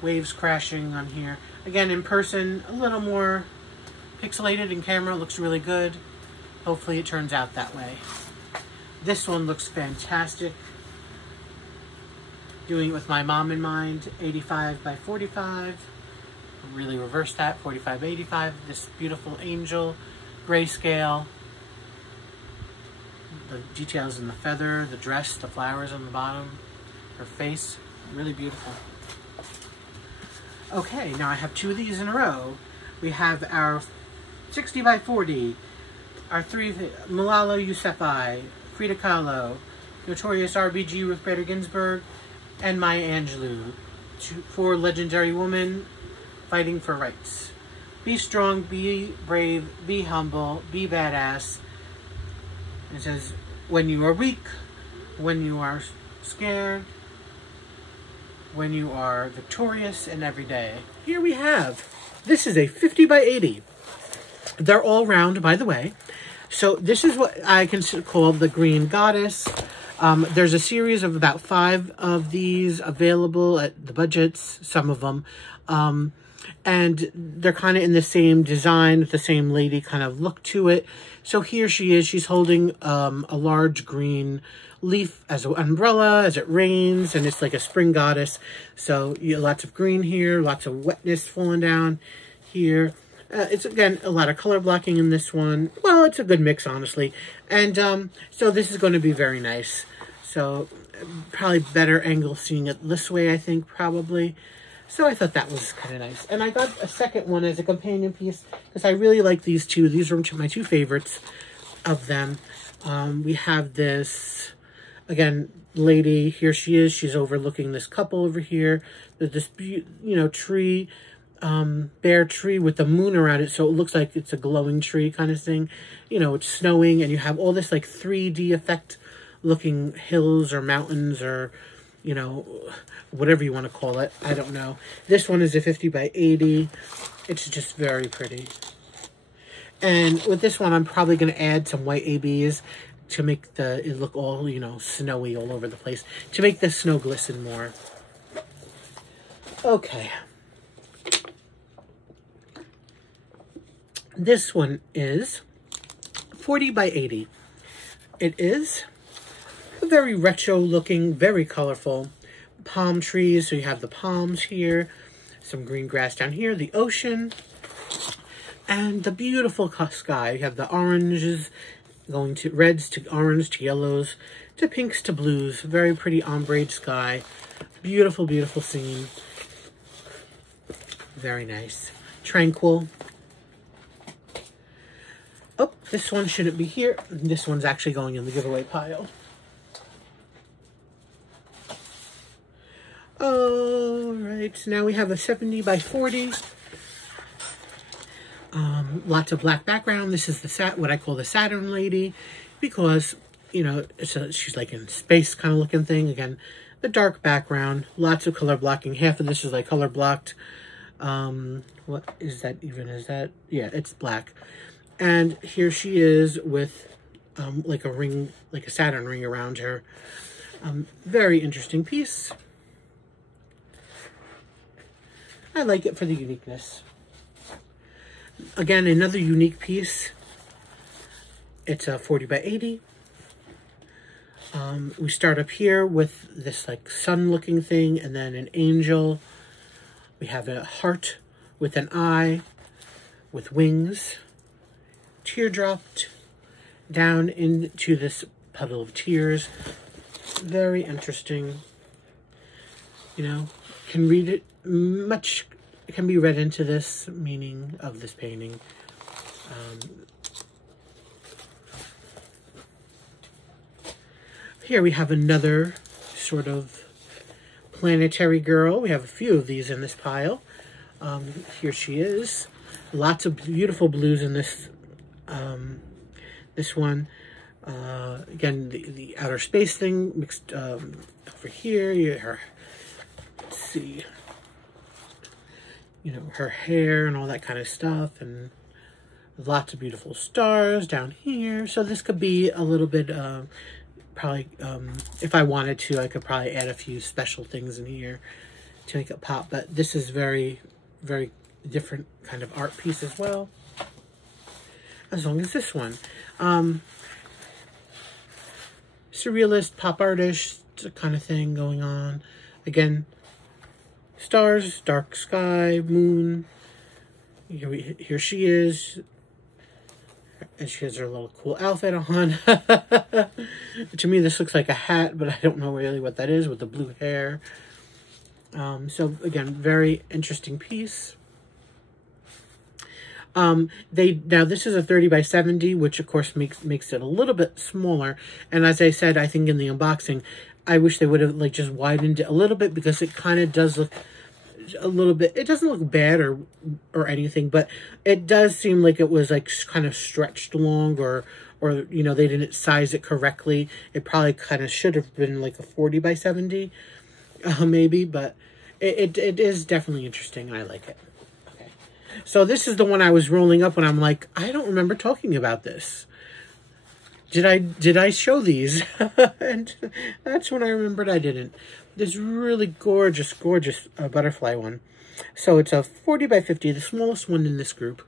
waves crashing on here. Again, in person, a little more pixelated. In camera, looks really good. Hopefully it turns out that way. This one looks fantastic. Doing it with my mom in mind. 85 by 45. Really reverse that. 45 by 85. This beautiful angel. Grayscale. The details in the feather, the dress, the flowers on the bottom. Her face. Really beautiful. Okay, now I have two of these in a row. We have our 60 by 40. Our three, Malala Yousafzai, Frida Kahlo, Notorious RBG Ruth Bader Ginsburg, and Maya Angelou. Four legendary women fighting for rights. Be strong, be brave, be humble, be badass. It says, when you are weak, when you are scared, when you are victorious, and every day. Here we have, this is a 50 by 80. They're all round, by the way. So this is what I can call the Green Goddess. There's a series of about 5 of these available at the budgets, some of them. And they're kind of in the same design, with the same lady kind of look to it. So here she is. She's holding a large green leaf as an umbrella as it rains, and it's like a spring goddess. So lots of green here, lots of wetness falling down here. It's, again, a lot of color blocking in this one. Well, it's a good mix, honestly. And so this is going to be very nice. So probably better angle seeing it this way, I think, probably. So I thought that was kind of nice. And I got a second one as a companion piece because I really like these two. These are my two favorites of them. We have this, again, lady. Here she is. She's overlooking this couple over here. There's this, tree, bare tree with the moon around it. So it looks like it's a glowing tree kind of thing. It's snowing and you have all this like 3D effect looking hills or mountains or, whatever you want to call it. I don't know. This one is a 50 by 80. It's just very pretty. And with this one, I'm probably going to add some white ABs to make it look all, snowy all over the place. To make the snow glisten more. Okay. This one is 40 by 80. It is very retro looking, very colorful. Palm trees, so you have the palms here, some green grass down here, the ocean, and the beautiful sky. You have the oranges going to reds to orange to yellows to pinks to blues. Very pretty ombre sky. Beautiful, beautiful scene. Very nice. Tranquil. Oh, this one shouldn't be here. This one's actually going in the giveaway pile. All right, so now we have a 70 by 40. Lots of black background. This is what I call the Saturn lady, because she's like in space kind of looking thing. Again, the dark background, lots of color blocking. Half of this is like color blocked. What is that even? Yeah, it's black. And here she is with like a ring, like a Saturn ring around her. Very interesting piece. I like it for the uniqueness. Again, another unique piece. It's a 40 by 80. We start up here with this like sun-looking thing, and then an angel. We have a heart with an eye, with wings. teardropped down into this puddle of tears. Very interesting. You know, can read it, much can be read into this meaning of this painting. Here we have another sort of planetary girl. We have a few of these in this pile. Here she is. Lots of beautiful blues in this this one. Again, the outer space thing mixed over here. Her, let's see, you know, her hair and all that kind of stuff, and lots of beautiful stars down here. So this could be a little bit, probably, if I wanted to, I could probably add a few special things in here to make it pop. But this is very, very different kind of art piece as well, as long as this one. Surrealist, pop artist kind of thing going on. Again, stars, dark sky, moon. Here she is. And she has her little cool outfit on. To me, this looks like a hat, but I don't know really what that is with the blue hair. So again, very interesting piece. Now this is a 30 by 70, which of course makes it a little bit smaller. And as I said, I think in the unboxing, I wish they would have like just widened it a little bit, because it kind of does look a little bit, it doesn't look bad or anything, but it does seem like it was like kind of stretched long, or you know, they didn't size it correctly. It probably kind of should have been like a 40 by 70, maybe, but it is definitely interesting, and I like it. Okay, so this is the one I was rolling up when I'm like, I don't remember talking about this. Did I show these? And that's when I remembered I didn't. This really gorgeous, gorgeous butterfly one. So it's a 40 by 50, the smallest one in this group.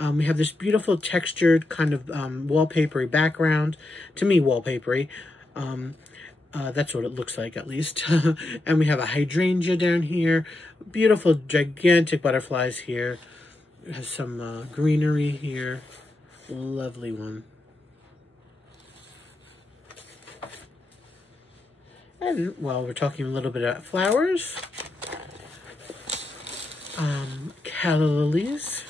We have this beautiful textured kind of wallpapery background. To me, wallpapery. That's what it looks like, at least. And we have a hydrangea down here. Beautiful, gigantic butterflies here. It has some greenery here. Lovely one. And while we're talking a little bit about flowers, calla lilies,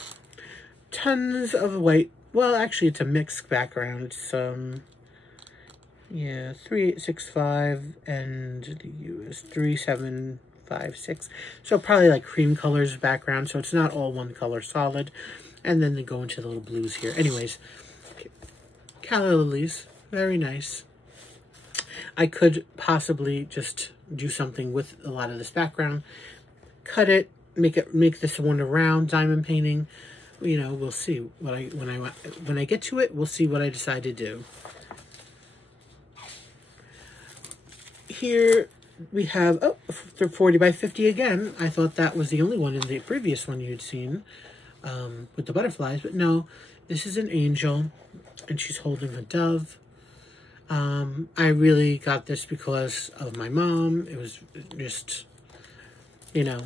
tons of white. Well, actually, it's a mixed background. It's yeah, 3865, and the U is 3756. So probably like cream colors background. So it's not all one color solid. And then they go into the little blues here. Anyways, calla lilies, very nice. I could possibly just do something with a lot of this background, cut it, make this one a round diamond painting. You know, we'll see what when I get to it. We'll see what I decide to do. Here we have 40 by 50 again. I thought that was the only one in the previous one you'd seen with the butterflies, but no, this is an angel, and she's holding a dove. I really got this because of my mom. It was just, you know,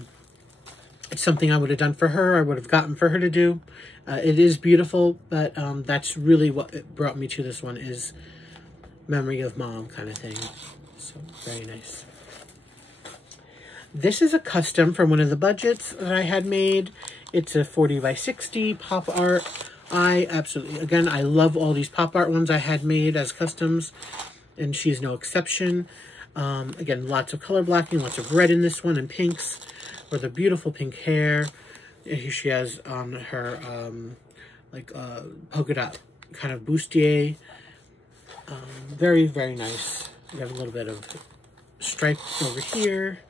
it's something I would have done for her. I would have gotten for her to do. It is beautiful, but that's really what brought me to this one, is memory of mom kind of thing. So very nice. This is a custom from one of the budgets that I had made. It's a 40 by 60 pop art. I absolutely, again, I love all these pop art ones I had made as customs, and she's no exception. Again, lots of color blocking, lots of red in this one, and pinks, with a beautiful pink hair. Here she has on her, like, polka dot kind of bustier. Very, very nice. You have a little bit of stripe over here,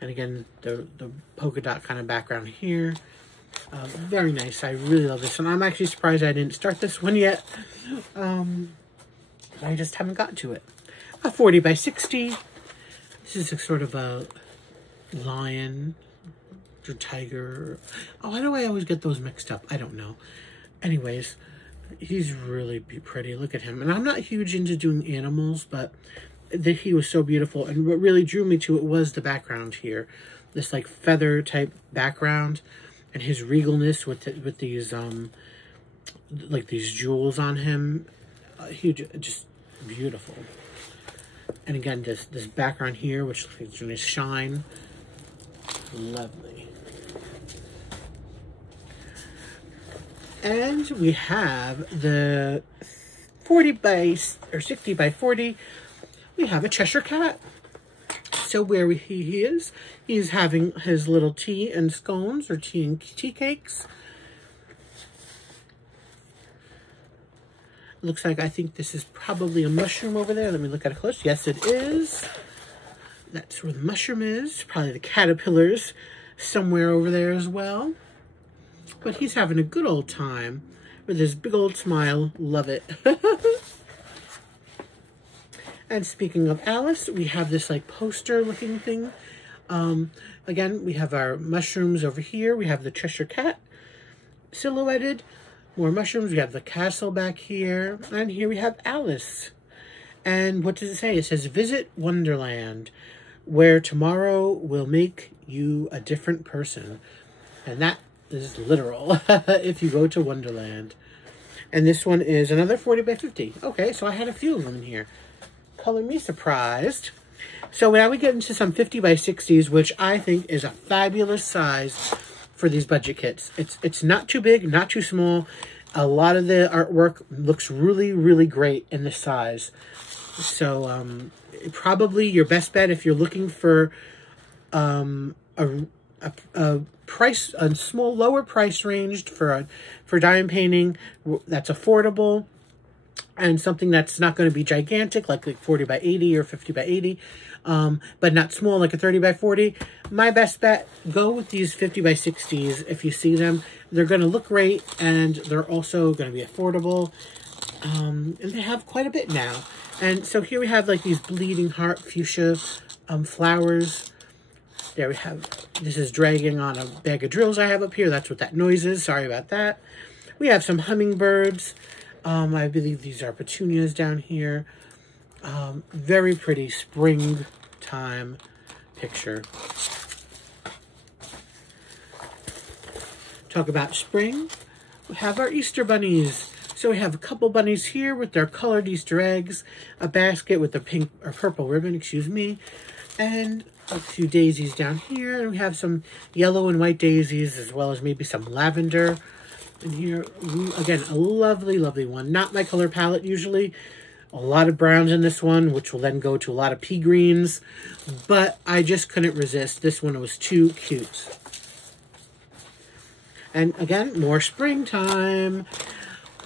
and again, the polka dot kind of background here. Very nice. I really love this, and I'm actually surprised I didn't start this one yet. I just haven't gotten to it. A 40 by 60. This is a sort of a lion or tiger. Oh, why do I always get those mixed up? I don't know. Anyways, he's really pretty. Look at him. And I'm not huge into doing animals, but he was so beautiful. And what really drew me to it was the background here. This like feather type background. And his regalness with these like these jewels on him. Huge, just beautiful. And again, this background here, which looks like it's going to shine. Lovely. And we have the 40 by, or 60 by 40. We have a Cheshire Cat. So where he is, he's having his little tea and scones, or tea and tea cakes. Looks like, I think this is probably a mushroom over there. Let me look at it close. Yes, it is. That's where the mushroom is. Probably the caterpillars somewhere over there as well. But he's having a good old time with his big old smile. Love it. And speaking of Alice, we have this like poster looking thing. Again, we have our mushrooms over here. We have the Cheshire Cat silhouetted. More mushrooms. We have the castle back here. And here we have Alice. And what does it say? It says, visit Wonderland, where tomorrow will make you a different person. And that is literal if you go to Wonderland. And this one is another 40 by 50. Okay, so I had a few of them in here. Color me surprised. So now we get into some 50 by 60s, which I think is a fabulous size for these budget kits. It's not too big, not too small. A lot of the artwork looks really, really great in this size. So probably your best bet if you're looking for a price, a small, lower price ranged for diamond painting that's affordable, and something that's not going to be gigantic, like 40 by 80 or 50 by 80, but not small, like a 30 by 40. My best bet, go with these 50 by 60s. If you see them, they're going to look great, and they're also going to be affordable. And they have quite a bit now. And so here we have like these bleeding heart fuchsia flowers. There we have, this is dragging on a bag of drills I have up here. That's what that noise is. Sorry about that. We have some hummingbirds. I believe these are petunias down here. Very pretty springtime picture. Talk about spring. We have our Easter bunnies. So we have a couple bunnies here with their colored Easter eggs, a basket with a pink or purple ribbon, excuse me, and a few daisies down here. And we have some yellow and white daisies, as well as maybe some lavender. And here, again, a lovely, lovely one. Not my color palette usually. A lot of browns in this one, which will then go to a lot of pea greens. But I just couldn't resist. This one was too cute. And again, more springtime.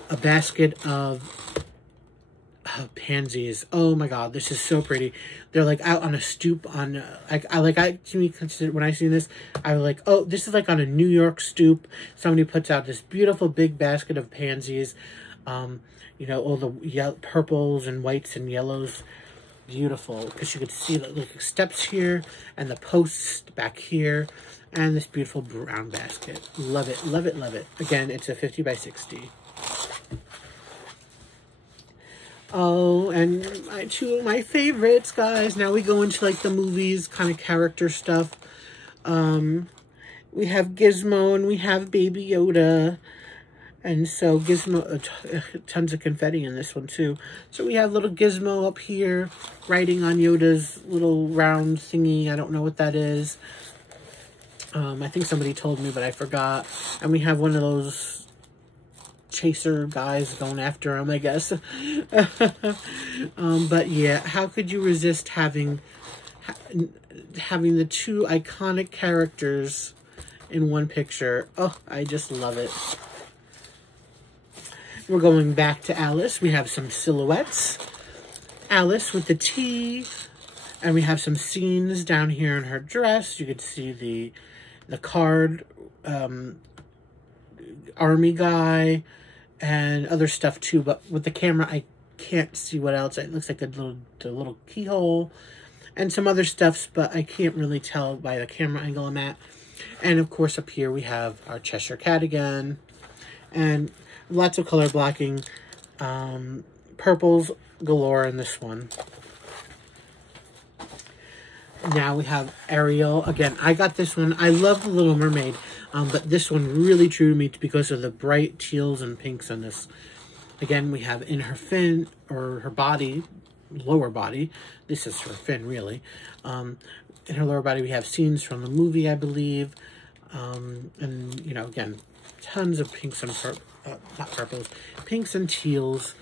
A basket of pansies. Oh my god, this is so pretty. They're like out on a stoop on to me, when I see this, I was like, oh, this is like on a New York stoop. Somebody puts out this beautiful big basket of pansies. You know, all the purples and whites and yellows. Beautiful, because you could see the like, steps here and the posts back here, and this beautiful brown basket. Love it, love it, love it. Again, it's a 50 by 60. Oh, and two of my favorites, guys. Now we go into like the movies kind of character stuff. We have Gizmo and we have Baby Yoda. And so Gizmo, tons of confetti in this one too. So we have little Gizmo up here riding on Yoda's little round thingy. I don't know what that is. I think somebody told me, but I forgot. And we have one of those chaser guys going after him, I guess. But yeah, how could you resist having the two iconic characters in one picture? Oh, I just love it. We're going back to Alice. We have some silhouettes. Alice with the tea. And we have some scenes down here in her dress. You could see the card, army guy, and other stuff too. But with the camera, I can't see what else. It looks like the little keyhole and some other stuffs, but I can't really tell by the camera angle I'm at. And of course, up here we have our Cheshire Cat again. And lots of color blocking, purples galore in this one. Now we have Ariel. Again, I got this one. I love The Little Mermaid. But this one really drew me because of the bright teals and pinks on this. Again, we have in her fin, or her body, lower body. This is her fin, really. In her lower body, we have scenes from the movie, I believe. And, you know, again, tons of pinks and not purples, pinks and teals.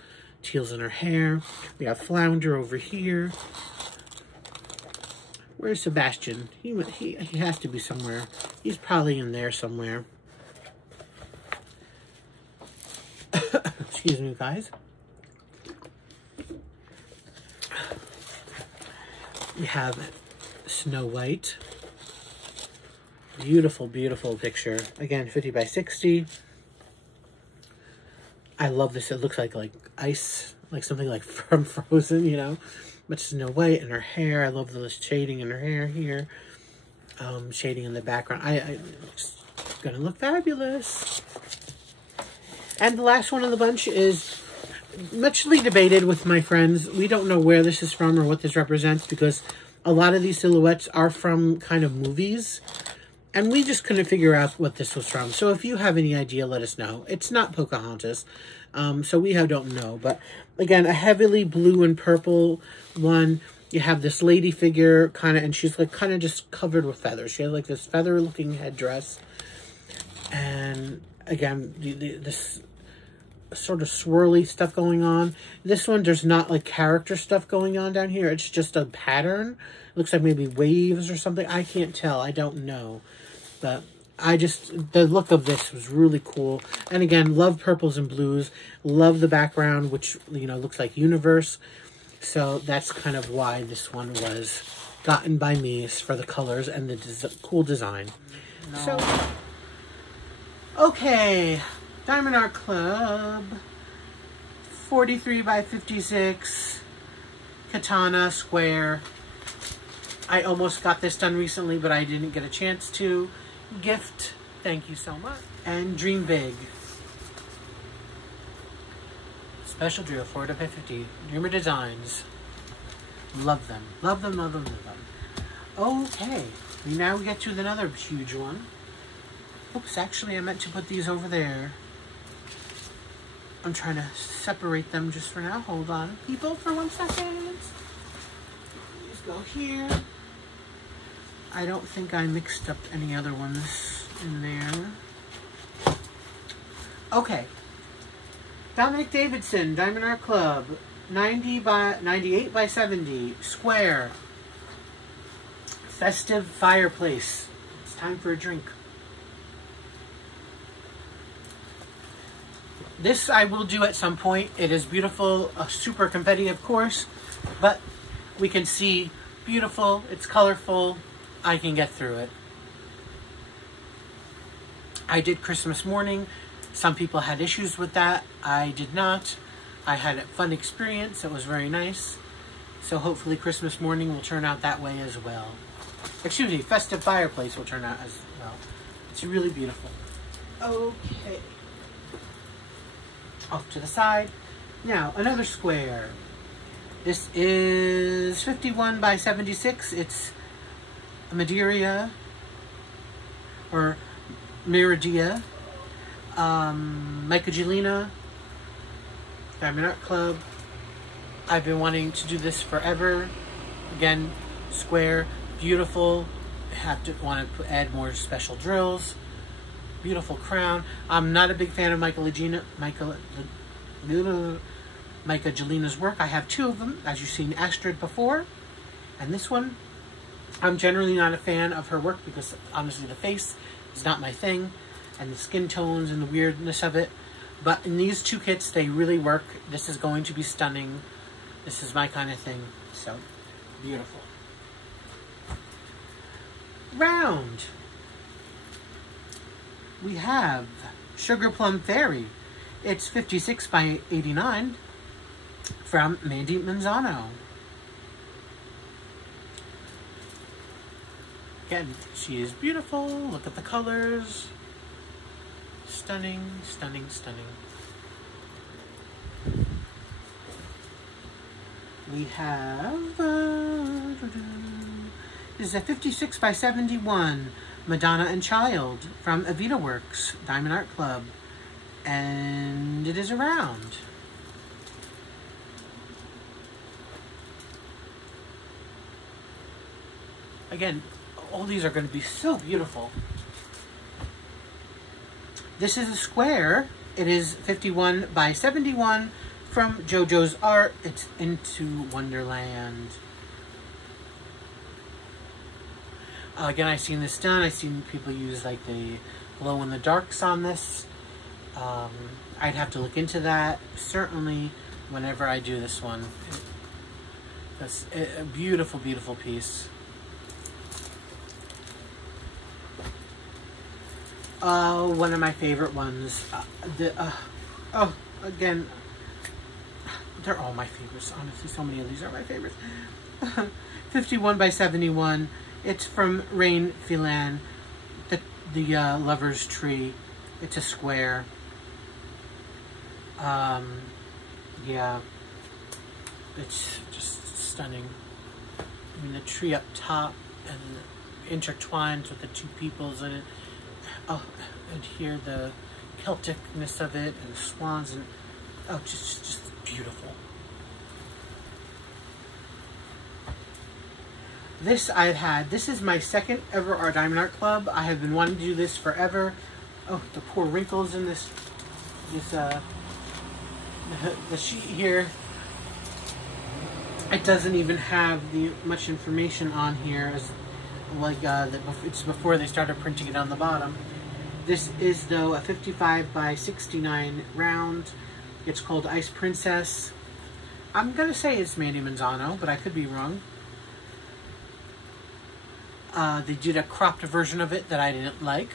Teals in her hair. We have Flounder over here. Where's Sebastian? He has to be somewhere. He's probably in there somewhere. Excuse me, guys. We have Snow White. Beautiful, beautiful picture. Again, 50 by 60. I love this. It looks like ice, like something like from Frozen, you know. But Snow White and her hair. I love the shading in her hair here. Shading in the background. It's gonna look fabulous. And the last one of the bunch is muchly debated with my friends. We don't know where this is from or what this represents, because a lot of these silhouettes are from kind of movies. And we just couldn't figure out what this was from. So if you have any idea, let us know. It's not Pocahontas, so we don't know. But again, a heavily blue and purple one. You have this lady figure, kind of, and she's like kind of just covered with feathers. She has like this feather-looking headdress. And again, this sort of swirly stuff going on. This one, there's not like character stuff going on down here. It's just a pattern. It looks like maybe waves or something. I can't tell. I don't know. But the look of this was really cool. And again, love purples and blues. Love the background, which, you know, looks like universe. So that's kind of why this one was gotten by me, is for the colors and the cool design. No. So, okay. Diamond Art Club. 43 by 56. Katana square. I almost got this done recently, but I didn't get a chance to. Gift, thank you so much. And Dream Big. Special drill, 4 by 50. Dreamer Designs. Love them. Love them, love them, love them. Okay, now we get to another huge one. Oops, actually I meant to put these over there. I'm trying to separate them just for now. Hold on, people, for 1 second. These go here. I don't think I mixed up any other ones in there. Okay. Dominic Davidson, Diamond Art Club, 98 by 70, square. Festive fireplace. It's time for a drink. This I will do at some point. It is beautiful, a super confetti, of course, but we can see beautiful, it's colorful. I can get through it. I did Christmas morning. Some people had issues with that. I did not. I had a fun experience. It was very nice. So hopefully Christmas morning will turn out that way as well. Excuse me, festive fireplace will turn out as well. It's really beautiful. Okay. Off to the side. Now, another square. This is 51 by 76. It's Madeira, or Meridia, Michaelina, Diamond Art Club. I've been wanting to do this forever. Again, square, beautiful. Have to want to add more special drills. Beautiful crown. I'm not a big fan of Michaelina's work. I have 2 of them, as you've seen Astrid before, and this one. I'm generally not a fan of her work because, honestly, the face is not my thing, and the skin tones and the weirdness of it. But in these 2 kits, they really work. This is going to be stunning. This is my kind of thing. So, beautiful. Round. We have Sugar Plum Fairy. It's 56 by 89 from Mandy Manzano. Again, she is beautiful. Look at the colors. Stunning, stunning, stunning. We have... this is a 56 by 71 Madonna and Child from Avita Works Diamond Art Club. And it is a round. Again, all these are going to be so beautiful. This is a square. It is 51 by 71 from JoJo's Art. It's Into Wonderland. Again, I've seen this done. I've seen people use like the glow in the darks on this. I'd have to look into that, certainly, whenever I do this one. That's a beautiful, beautiful piece. One of my favorite ones. Again, they're all my favorites. Honestly, so many of these are my favorites. 51 by 71. It's from Rain Filan, the Lover's Tree. It's a square. Yeah, it's just stunning. I mean, the tree up top and intertwined with the two peoples in it. Oh, and here the Celticness of it and the swans and oh, just beautiful. This I've had. This is my second ever Art Diamond Art Club. I have been wanting to do this forever. Oh, the poor wrinkles in this the sheet here. It doesn't even have much information on here as like it's before they started printing it on the bottom. This is though a 55 by 69 round. It's called Ice Princess. I'm gonna say it's Mandy Manzano, but I could be wrong. They did a cropped version of it that I didn't like,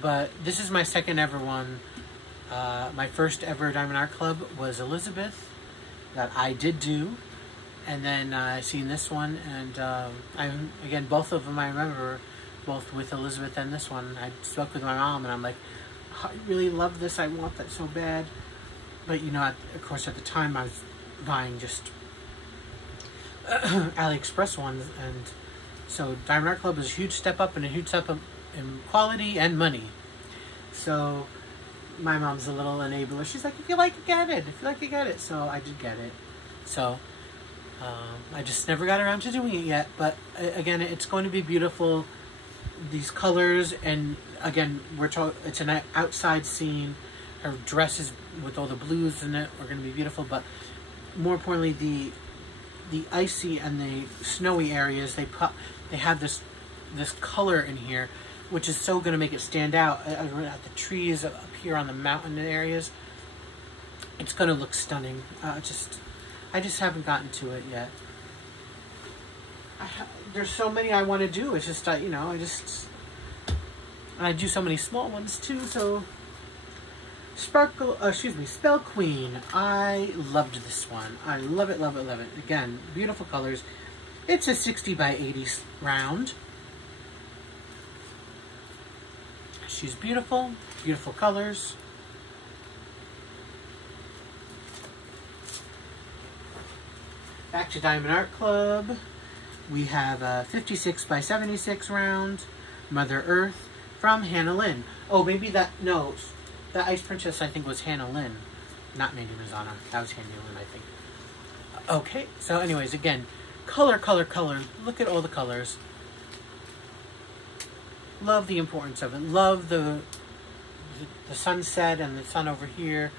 but this is my second ever one. My first ever Diamond Art Club was Elizabeth, that I did do, and then I seen this one, and again, both of them I remember, both with Elizabeth and this one. I spoke with my mom, and I'm like, I really love this, I want that so bad. But you know, of course, at the time I was buying just AliExpress ones, and so Diamond Art Club is a huge step up, and a huge step up in quality and money. So my mom's a little enabler. She's like, if you like it, get it. If you like it, get it. So I did get it. So I just never got around to doing it yet. But again, it's going to be beautiful. These colors, and again, it's an outside scene. Her dresses with all the blues in it are going to be beautiful. But more importantly, the icy and the snowy areas, they have this color in here, which is so going to make it stand out. At the trees up here on the mountain areas, it's going to look stunning. I just haven't gotten to it yet. There's so many I want to do. It's just you know, I do so many small ones too. So Spell Queen. I loved this one. I love it, love it, love it. Again, beautiful colors. It's a 60 by 80 round. She's beautiful, beautiful colors. Back to Diamond Art Club. We have a 56 by 76 round, Mother Earth from Hannah Lynn. Oh, maybe that Ice Princess I think was Hannah Lynn, not Mandy Mazzano. That was Hannah Lynn, I think. Okay, so anyways, again, color, color, color. Look at all the colors. Love the importance of it. Love the sunset and the sun over here,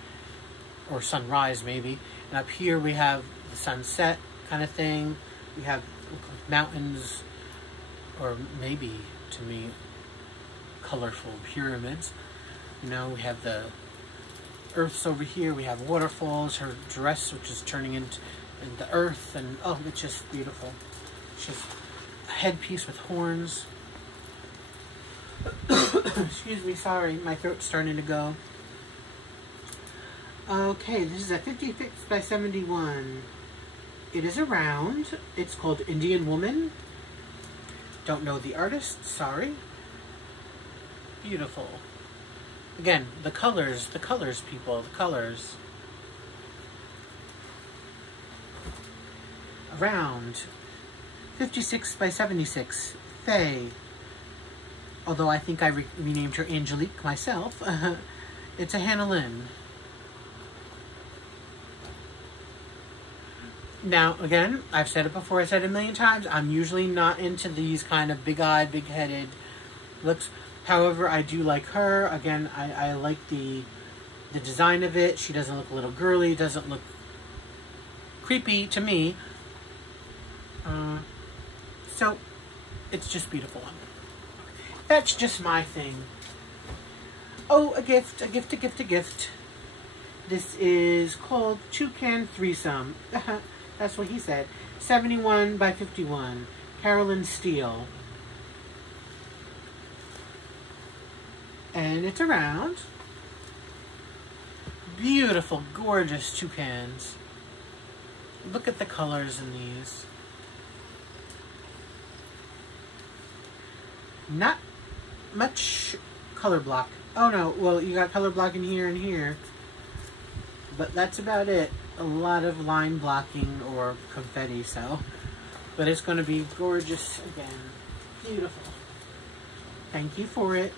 or sunrise maybe. And up here we have the sunset kind of thing. We have mountains, or maybe to me colorful pyramids. You know, we have the earths over here. We have waterfalls. Her dress, which is turning into the earth, and oh, it's just beautiful. She's a headpiece with horns. Excuse me, sorry, my throat's starting to go. Okay, this is a 56 by 71. It is a round. It's called Indian Woman. Don't know the artist, sorry. Beautiful. Again, the colors, people, the colors. A round. 56 by 76. Faye. although I think I renamed her Angelique myself. It's a Hannah Lynn. Now, again, I've said it before, I've said it a million times, I'm usually not into these kind of big-eyed, big-headed looks. However, I do like her. Again, I like the design of it. She doesn't look a little girly, doesn't look creepy to me. So, it's just beautiful. That's just my thing. Oh, a gift, a gift, a gift, a gift. This is called Toucan Threesome. That's what he said. 71 by 51. Carolyn Steele. And it's around. Beautiful, gorgeous toucans. Look at the colors in these. Not much color block. Oh no, well, you got color block in here and here. But that's about it. A lot of line blocking or confetti, so. But it's going to be gorgeous again. Beautiful. Thank you for it.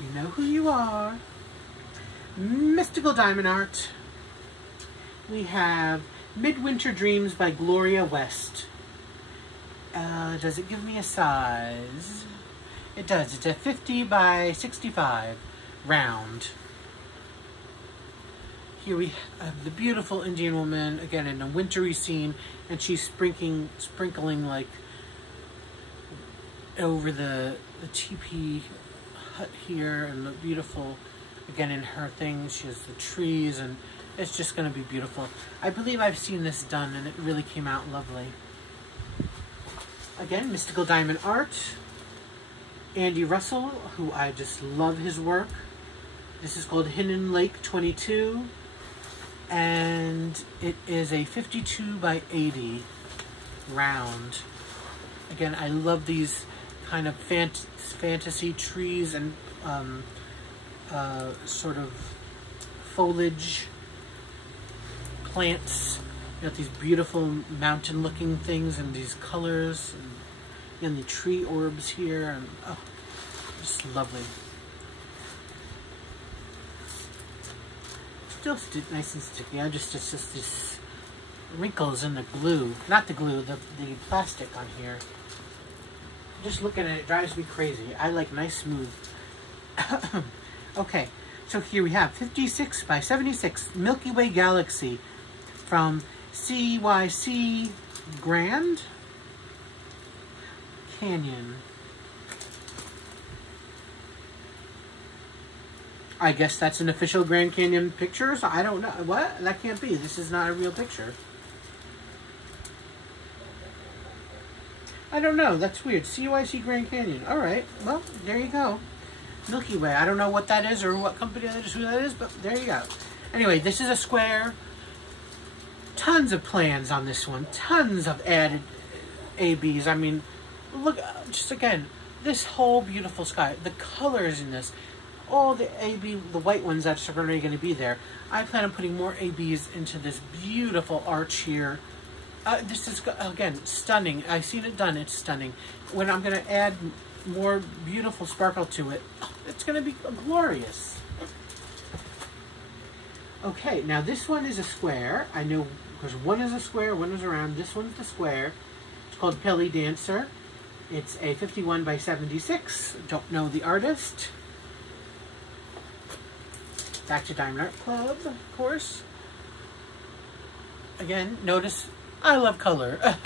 You know who you are. Mystical Diamond Art. We have Midwinter Dreams by Gloria West. Does it give me a size? It does. It's a 50 by 65 round. Here we have the beautiful Indian woman, again, in a wintry scene, and she's sprinkling like over the teepee hut here, and the beautiful, again, in her thing, she has the trees, and it's just going to be beautiful. I believe I've seen this done, and it really came out lovely. Again, Mystical Diamond Art. Andy Russell, who I just love his work. This is called Hidden Lake 22. And it is a 52 by 80 round. Again, I love these kind of fantasy trees and sort of foliage plants. You got these beautiful mountain-looking things and these colors, and the tree orbs here, and oh, just lovely. Still nice and sticky. It's just these wrinkles in the glue. Not the glue, the plastic on here. Just looking at it drives me crazy. I like nice, smooth. Okay, so here we have 56 by 76 Milky Way Galaxy from CYC Grand Canyon. I guess that's an official Grand Canyon picture, so I don't know. What? That can't be. This is not a real picture. I don't know. That's weird. CYC Grand Canyon. Alright. Well, there you go. Milky Way. I don't know what that is or what company that is, who that is, but there you go. Anyway, this is a square. Tons of plans on this one. Tons of added ABs. I mean, look, just again, this whole beautiful sky. The colors in this. All the AB, the white ones that's already going to be there. I plan on putting more ABs into this beautiful arch here. This is, again, stunning. I've seen it done. It's stunning. When I'm going to add more beautiful sparkle to it, it's going to be glorious. Okay, now this one is a square. I know, because one is a square, one is a round. This one's the square. It's called Pelly Dancer. It's a 51 by 76. Don't know the artist. Back to Diamond Art Club, of course. Again, notice I love color.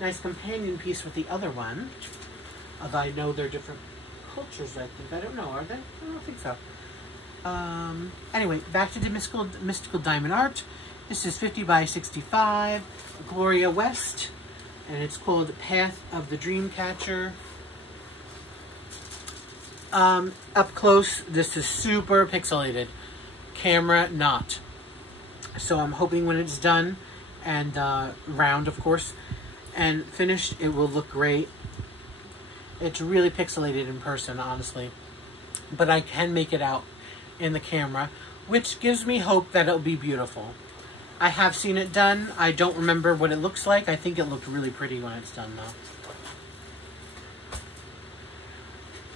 Nice companion piece with the other one. Although I know they're different cultures, I think. I don't know, are they? I don't think so. Anyway, back to the Mystical Diamond Art. This is 50 by 65. Gloria West. And it's called Path of the Dreamcatcher. Up close, this is super pixelated. Camera, not. So I'm hoping when it's done, and round, of course, and finished, it will look great. It's really pixelated in person, honestly. But I can make it out in the camera, which gives me hope that it'll be beautiful. I have seen it done. I don't remember what it looks like. I think it looked really pretty when it's done though.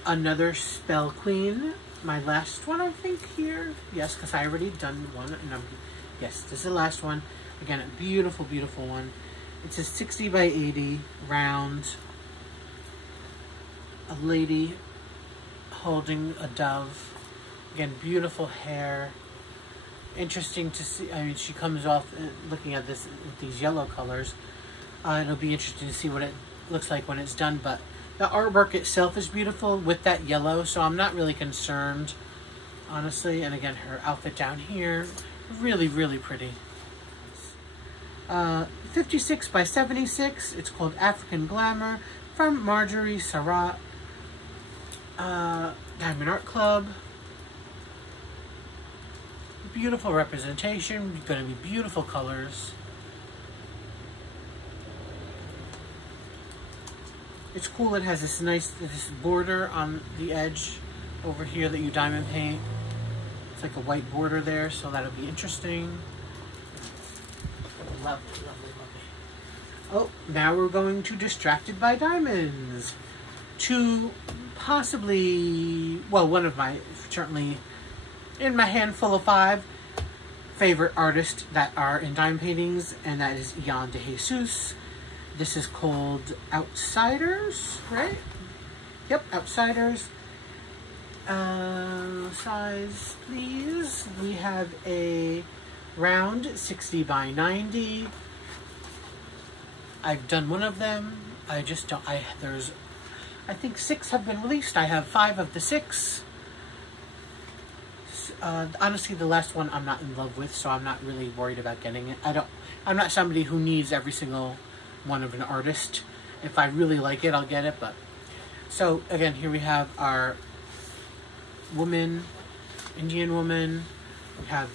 Another Spell Queen. My last one, I think, here. Yes, because I already done one. And yes, this is the last one. Again, a beautiful, beautiful one. It's a 60 by 80 round. A lady holding a dove. Again, beautiful hair. Interesting to see. I mean, she comes off looking at this with these yellow colors. It'll be interesting to see what it looks like when it's done, but the artwork itself is beautiful with that yellow, so I'm not really concerned, honestly. And again, her outfit down here, really, really pretty. 56 by 76. It's called African Glamour from Marjorie Sarrat, Diamond Art Club. Beautiful representation. Going to be beautiful colors. It's cool. It has this nice border on the edge over here that you diamond paint. It's like a white border there, so that'll be interesting. Lovely, lovely, lovely. Oh, now we're going to Distracted by Diamonds. Two, possibly, well, one of my, certainly in my handful of 5 favorite artists that are in diamond paintings, and that is Jan de Jesus. This is called Outsiders, right? Yep, Outsiders. Size, please. We have a round 60 by 90. I've done one of them. I just don't, I think 6 have been released. I have 5 of the 6. Honestly, the last one I'm not in love with, so I'm not really worried about getting it. I'm not somebody who needs every single one of an artist. If I really like it, I'll get it. But so again, here we have our woman, Indian woman. We have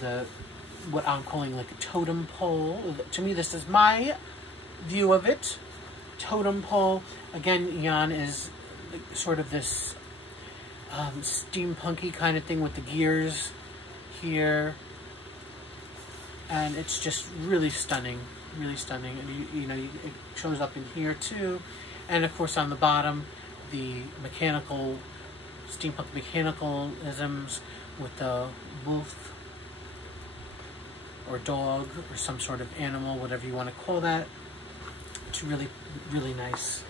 what I'm calling like a totem pole. To me, this is my view of it. Totem pole. Again, Jan is sort of this steampunky kind of thing with the gears here, and it's just really stunning, really stunning. And you know, it shows up in here too, and of course on the bottom, the mechanical, steampunk mechanicalisms with the wolf or dog or some sort of animal, whatever you want to call that. It's really, really nice.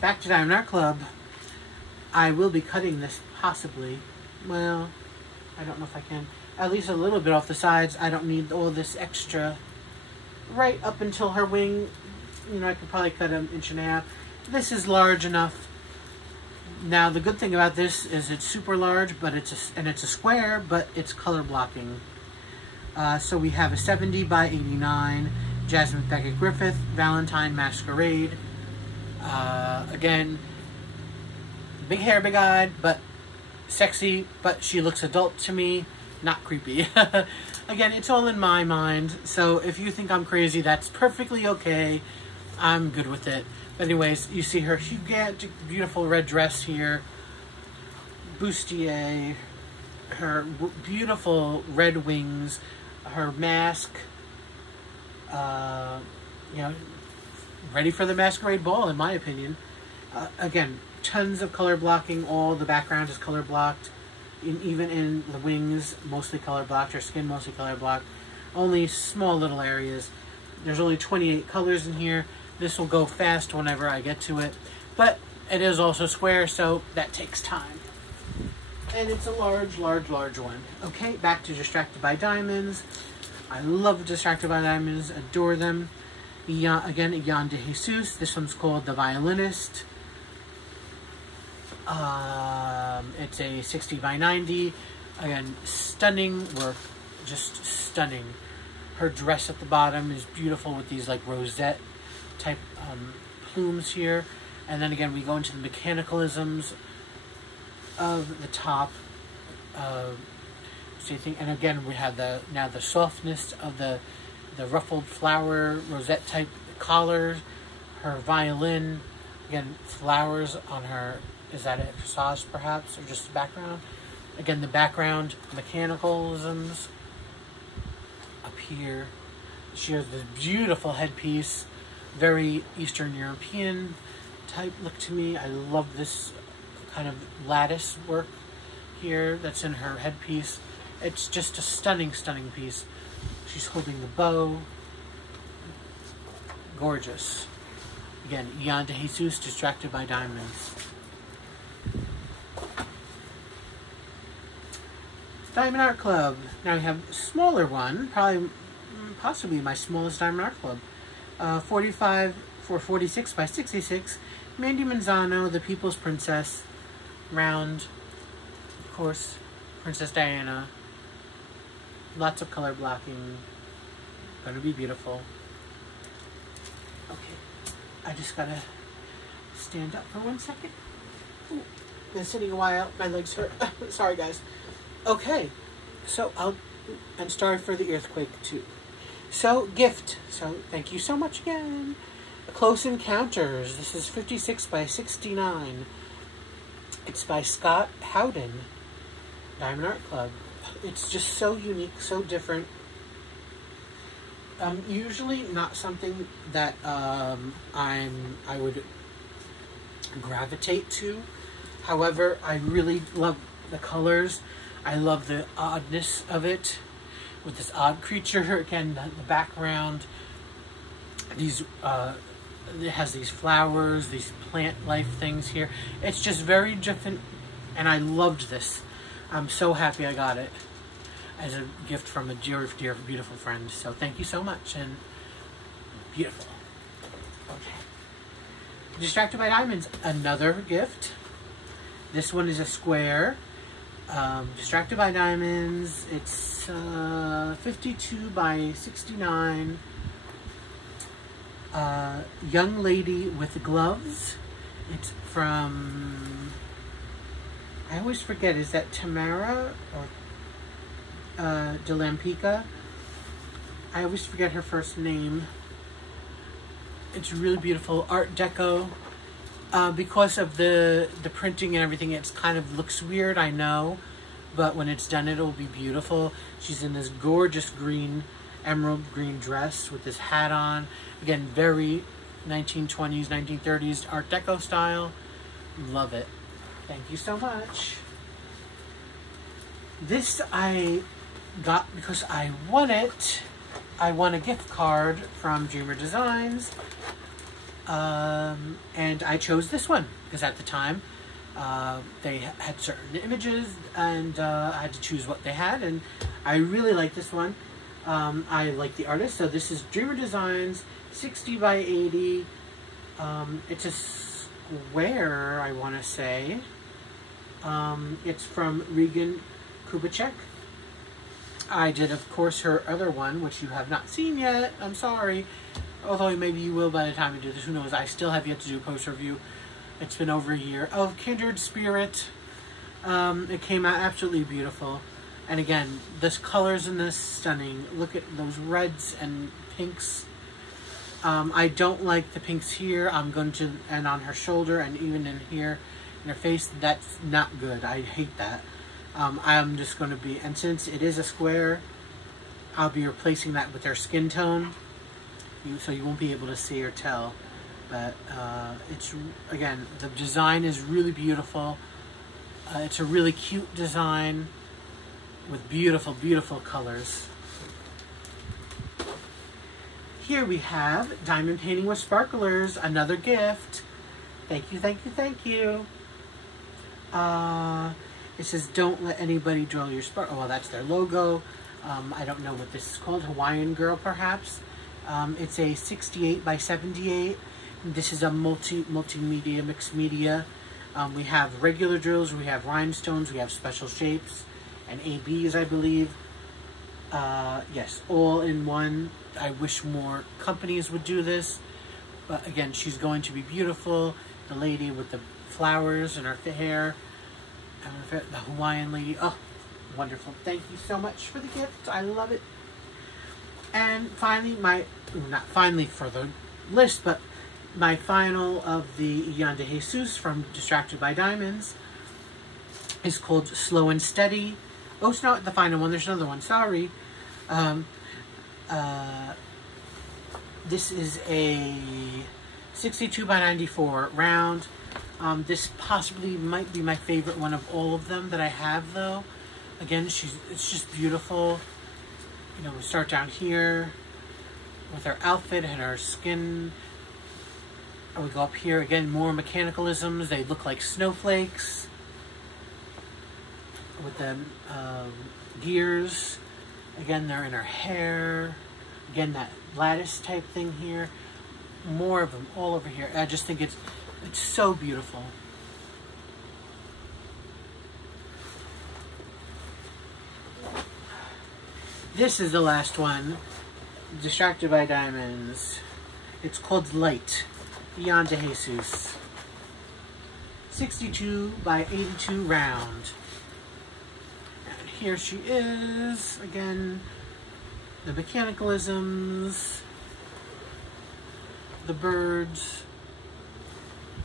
Back to Diamond Art Club. I will be cutting this possibly. Well, I don't know if I can. At least a little bit off the sides. I don't need all this extra right up until her wing. You know, I could probably cut an 1.5 inches. This is large enough. Now, the good thing about this is it's super large, but it's a square, but it's color blocking. So we have a 70 by 89 Jasmine Beckett Griffith Valentine Masquerade. Again, big hair, big eyed, but sexy, but she looks adult to me, not creepy. Again, it's all in my mind, so if you think I'm crazy, that's perfectly okay. I'm good with it. But anyways, you see her gigantic, beautiful red dress here, bustier, her beautiful red wings, her mask, you know, ready for the masquerade ball, in my opinion. Again, tons of color blocking. All the background is color blocked. Even in the wings, mostly color blocked. Her skin, mostly color blocked. Only small little areas. There's only 28 colors in here. This will go fast whenever I get to it. But it is also square, so that takes time. And it's a large, large, large one. Okay, back to Distracted by Diamonds. I love Distracted by Diamonds. Adore them. Again, Jan de Jesus. This one's called The Violinist. It's a 60 by 90. Again, stunning work. Just stunning. Her dress at the bottom is beautiful with these like rosette type plumes here. And then again, we go into the mechanicalisms of the top. Same thing. And again, we have now the softness of the ruffled flower rosette type collars. Her violin, again, flowers on her. Is that a corsage perhaps, or just the background? Again, the background mechanicalisms here. She has this beautiful headpiece, very Eastern European type look to me. I love this kind of lattice work here that's in her headpiece. It's just a stunning, stunning piece. She's holding the bow. Gorgeous. Again, Ian de Jesus, Distracted by Diamonds. Diamond Art Club. Now we have a smaller one, possibly my smallest Diamond Art Club. 46 by 66. Mandy Manzano, The People's Princess. Round. Of course, Princess Diana. Lots of color blocking. Gonna be beautiful. Okay, I just gotta stand up for 1 second. Ooh, been sitting a while, my legs hurt. Sorry guys. Okay, so and sorry for the earthquake too. So, gift. So, thank you so much again. Close Encounters. This is 56 by 69. It's by Scott Howden. Diamond Art Club. It's just so unique, so different. Usually not something that I would gravitate to. However, I really love the colors. I love the oddness of it, with this odd creature. Again, the background. These it has these flowers, these plant life things here. It's just very different, and I loved this. I'm so happy I got it as a gift from a dear, dear, beautiful friend. So thank you so much, and beautiful. Okay. Distracted by Diamonds, another gift. This one is a square. Distracted by Diamonds. It's 52 by 69. Young Lady with Gloves. It's from, I always forget, is that Tamara or de Lampica? I always forget her first name. It's really beautiful. Art Deco. Because of the printing and everything, it's kind of looks weird, I know. But when it's done, it'll be beautiful. She's in this gorgeous green, emerald green dress with this hat on. Again, very 1920s, 1930s Art Deco style. Love it. Thank you so much. This I got because I won it. I won a gift card from Dreamer Designs. And I chose this one because at the time they had certain images, and I had to choose what they had, and I really like this one. I like the artist, so this is Dreamer Designs, 60 by 80. It's a square, I want to say. It's from Regan Kubicek. I did, of course, her other one, which you have not seen yet. I'm sorry. Although maybe you will by the time you do this. Who knows? I still have yet to do a post review. It's been over a year. Oh, Kindred Spirit. It came out absolutely beautiful. And again, this colors in this stunning. Look at those reds and pinks. I don't like the pinks here. I'm going to, and on her shoulder, and even in here, in her face. That's not good. I hate that. I'm just going to be, and since it is a square, I'll be replacing that with her skin tone. So you won't be able to see or tell. But it's, again, the design is really beautiful. It's a really cute design with beautiful, beautiful colors. Here we have Diamond Painting with Sparklers, another gift. Thank you, thank you, thank you. It says, don't let anybody dull your spark. Oh, well, that's their logo. I don't know what this is called. Hawaiian Girl, perhaps. It's a 68 by 78. This is a multimedia, mixed media. We have regular drills, we have rhinestones, we have special shapes, and ABs, I believe. Yes, all in one. I wish more companies would do this. But again, she's going to be beautiful. The lady with the flowers in her hair. The Hawaiian lady. Oh, wonderful. Thank you so much for the gift. I love it. And finally, not finally for the list, but my final of the Ian de Jesus from Distracted by Diamonds is called Slow and Steady. Oh, it's not the final one. There's another one. Sorry. This is a 62 by 94 round. This possibly might be my favorite one of all of them that I have, though. Again, it's just beautiful. You know, we start down here with our outfit and our skin. And we go up here, again, more mechanicalisms. They look like snowflakes with the gears. Again, they're in her hair. Again, that lattice type thing here. More of them all over here. I just think it's so beautiful. This is the last one. Distracted by Diamonds. It's called Light. Beyond de Jesus. 62 by 82 round. And here she is. Again, the mechanicalisms. The birds.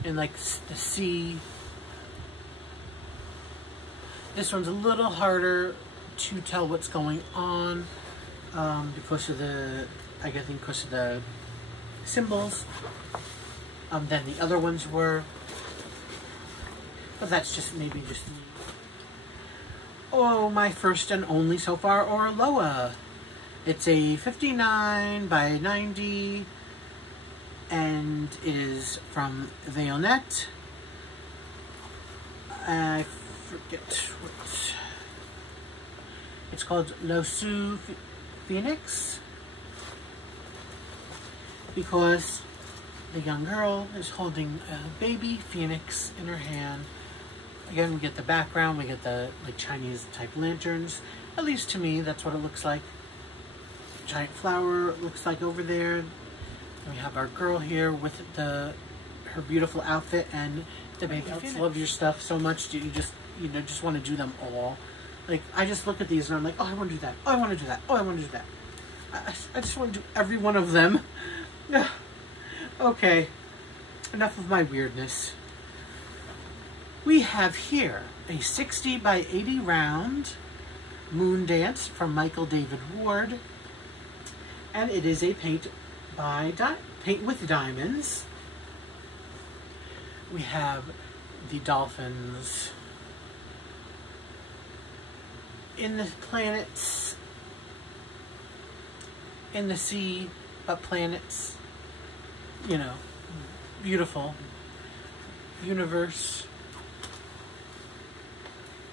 And like the sea. This one's a little harder to tell what's going on because of the, I think because of the symbols than the other ones were. But that's just maybe just me. Oh, my first and only so far Oraloa. It's a 59 by 90 and it is from Violet. I forget what it's called. Losu Phoenix, because the young girl is holding a baby phoenix in her hand. Again, we get the background, we get the like Chinese type lanterns. At least to me, that's what it looks like. Giant flower looks like over there. And we have our girl here with her beautiful outfit and the baby phoenix. I love your stuff so much. You just just want to do them all. Like, I just look at these and I'm like, oh, I want to do that. Oh, I want to do that. Oh, I want to do that. I just want to do every one of them. Okay, enough of my weirdness. We have here a 60 by 80 round Moon Dance from Michael David Ward. And it is a paint with diamonds. We have the dolphins in the planets, in the sea, but planets, you know, beautiful universe,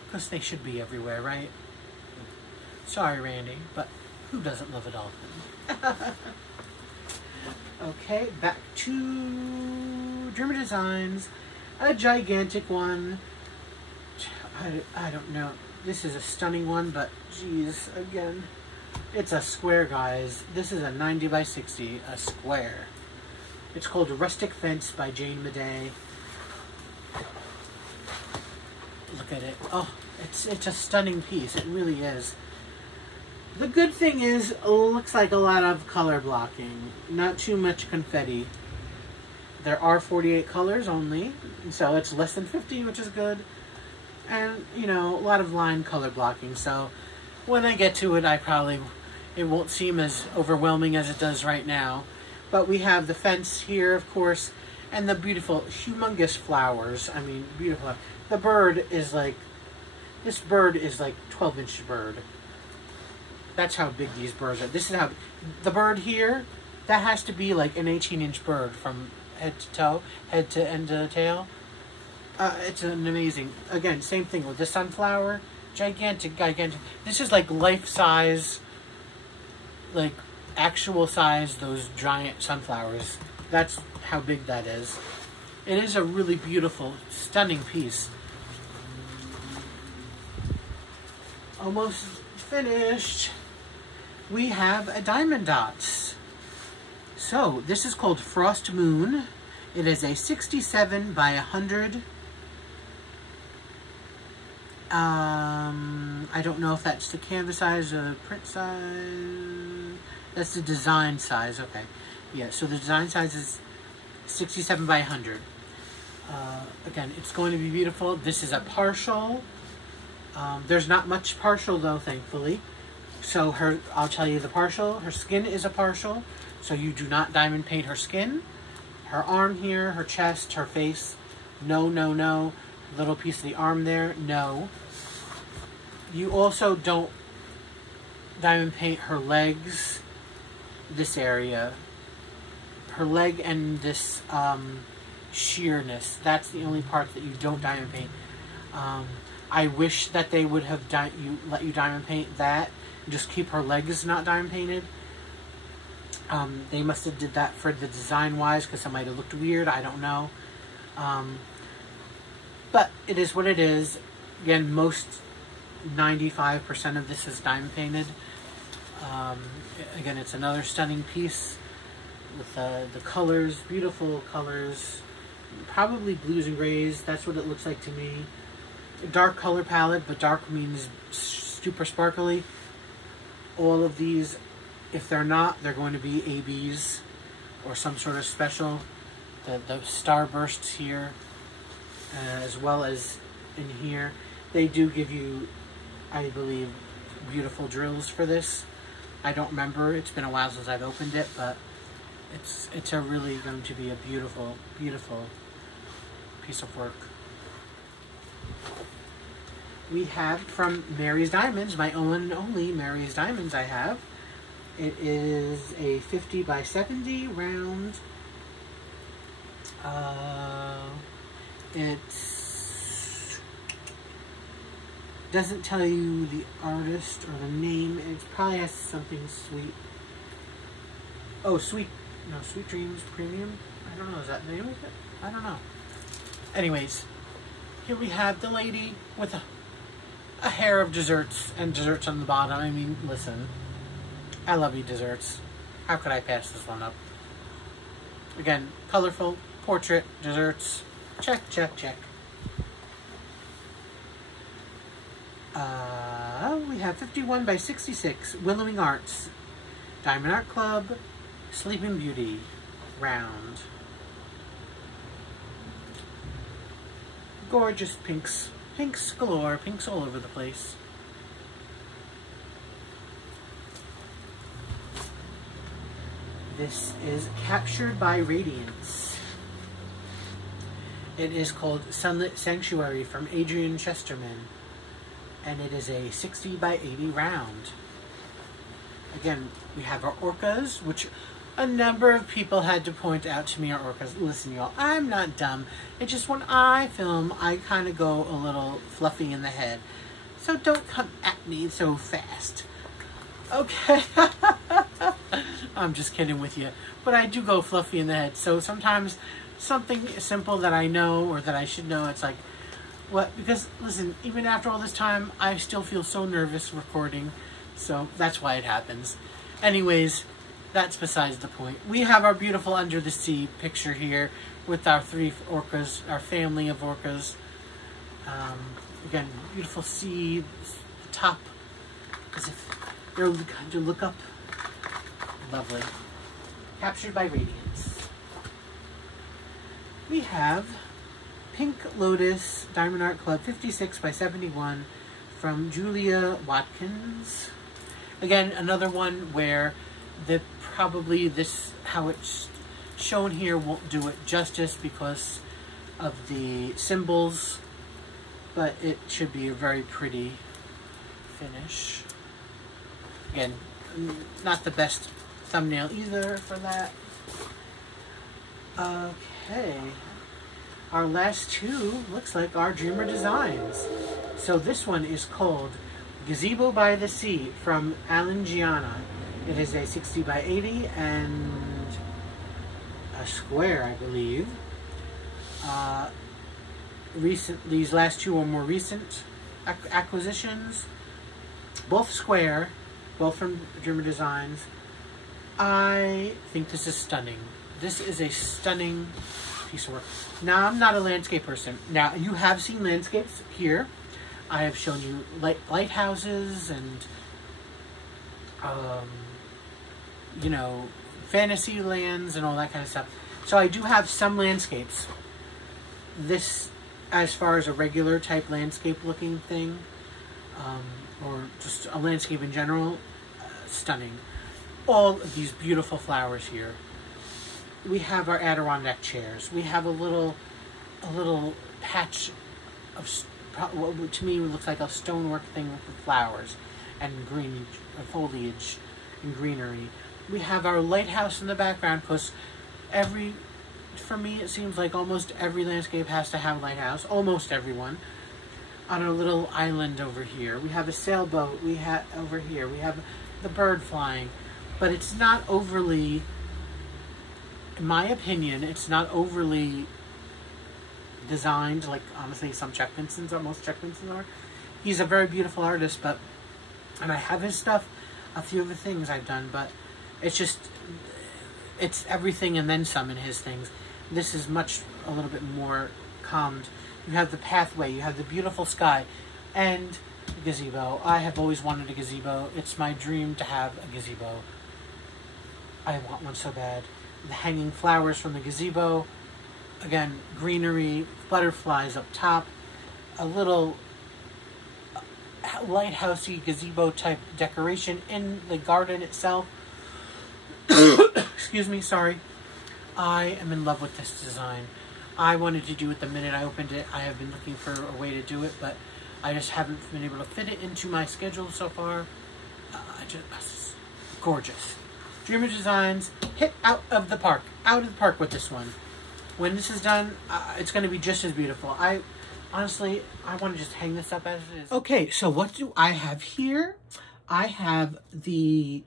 because they should be everywhere, right? Sorry, Randy, but who doesn't love a dolphin? Okay, back to German Designs, a gigantic one. I don't know. This is a stunning one, but geez, again, it's a square, guys. This is a 90 by 60, a square. It's called Rustic Fence by Jane Madej. Look at it. Oh, it's a stunning piece. It really is. The good thing is, it looks like a lot of color blocking. Not too much confetti. There are 48 colors only, so it's less than 50, which is good. And, you know, a lot of line color blocking, so when I get to it, it won't seem as overwhelming as it does right now. But we have the fence here, of course, and the beautiful, humongous flowers. I mean, beautiful. The bird is like, this bird is like 12-inch bird. That's how big these birds are. This is how, the bird here, that has to be like an 18-inch bird from head to toe, head to end of the tail. It's an amazing, again, same thing with the sunflower. Gigantic. This is like life-size, like actual size, those giant sunflowers. That's how big that is. It is a really beautiful, stunning piece. Almost finished. We have a diamond dots. So, this is called Frost Moon. It is a 67 by 100. I don't know if that's the canvas size or the print size. That's the design size, okay. Yeah, so the design size is 67 by 100. Again, it's going to be beautiful. This is a partial. There's not much partial though, thankfully. So I'll tell you the partial. Her skin is a partial, so you do not diamond paint her skin. Her arm here, her chest, her face, no, no, no. Little piece of the arm there, no. You also don't diamond paint her legs, this area. Her leg and this sheerness. That's the only part that you don't diamond paint. I wish that they would have let you diamond paint that. Just keep her legs not diamond painted. They must have did that for the design wise because it might have looked weird. I don't know. But it is what it is. Again, most 95% of this is diamond painted. Again, it's another stunning piece with the colors, beautiful colors. Probably blues and grays. That's what it looks like to me. A dark color palette, but dark means super sparkly. All of these, if they're not, they're going to be ABs or some sort of special. The starbursts here, as well as in here, they do give you, I believe, beautiful drills for this. I don't remember. It's been a while since I've opened it, but it's a really going to be a beautiful, beautiful piece of work. We have from Mary's Diamonds, my own and only Mary's Diamonds I have. It is a 50 by 70 round. It doesn't tell you the artist or the name. It probably has something sweet. Oh, Sweet Dreams Premium? I don't know, is that the name of it? I don't know. Anyways, here we have the lady with a hair of desserts and desserts on the bottom. I mean, listen, I love you, desserts. How could I pass this one up? Again, colorful, portrait, desserts. Check, check, check. We have 51 by 66, Willowing Arts, Diamond Art Club, Sleeping Beauty, round. Gorgeous pinks. Pinks galore, pinks all over the place. This is Captured by Radiance. It is called Sunlit Sanctuary from Adrian Chesterman. And it is a 60 by 80 round. Again, we have our orcas, which a number of people had to point out to me are orcas. Listen, y'all, I'm not dumb. It's just when I film, I kind of go a little fluffy in the head. So don't come at me so fast. Okay. I'm just kidding with you. But I do go fluffy in the head. So sometimes something simple that I know or that I should know, it's like, what? Because, listen, even after all this time, I still feel so nervous recording. So that's why it happens. Anyways, that's besides the point. We have our beautiful Under the Sea picture here with our 3 orcas, our family of orcas. Again, beautiful sea, the top, as if they're going to look up. Lovely. Captured by Radiance. We have Pink Lotus Diamond Art Club 56 by 71 from Julia Watkins. Again, another one where probably how it's shown here won't do it justice because of the symbols, but it should be a very pretty finish. Again, not the best thumbnail either for that. Okay. Our last two looks like our Dreamer Designs. So this one is called Gazebo by the Sea from Alan Gianna. It is a 60 by 80 and a square, I believe. These last two are more recent acquisitions. Both square, both from Dreamer Designs. I think this is stunning. This is a stunning piece of work. Now, I'm not a landscape person. Now, you have seen landscapes here. I have shown you lighthouses and, you know, fantasy lands and all that kind of stuff. So I do have some landscapes. This, as far as a regular type landscape looking thing, or just a landscape in general, stunning. All of these beautiful flowers here. We have our Adirondack chairs. We have a little patch of, what to me looks like a stonework thing with the flowers and green foliage and greenery. We have our lighthouse in the background, because for me it seems like almost every landscape has to have a lighthouse, almost everyone. On a little island over here. We have a sailboat, over here. We have the bird flying. But it's not overly, in my opinion, it's not overly designed like, honestly, some Chuck Vinson's or most Chuck Vinson's are. He's a very beautiful artist, and I have his stuff, a few of the things I've done, but it's everything and then some in his things. This is a little bit more calmed. You have the pathway, you have the beautiful sky, and a gazebo. I have always wanted a gazebo. It's my dream to have a gazebo. I want one so bad. The hanging flowers from the gazebo. Again, greenery, butterflies up top. A little lighthousey gazebo type decoration in the garden itself. Excuse me, sorry. I am in love with this design. I wanted to do it the minute I opened it. I have been looking for a way to do it, but I just haven't been able to fit it into my schedule so far. Gorgeous. Dreamer Designs hit out of the park with this one. When this is done, it's going to be just as beautiful. Honestly, I want to just hang this up as it is. Okay, so what do I have here? I have the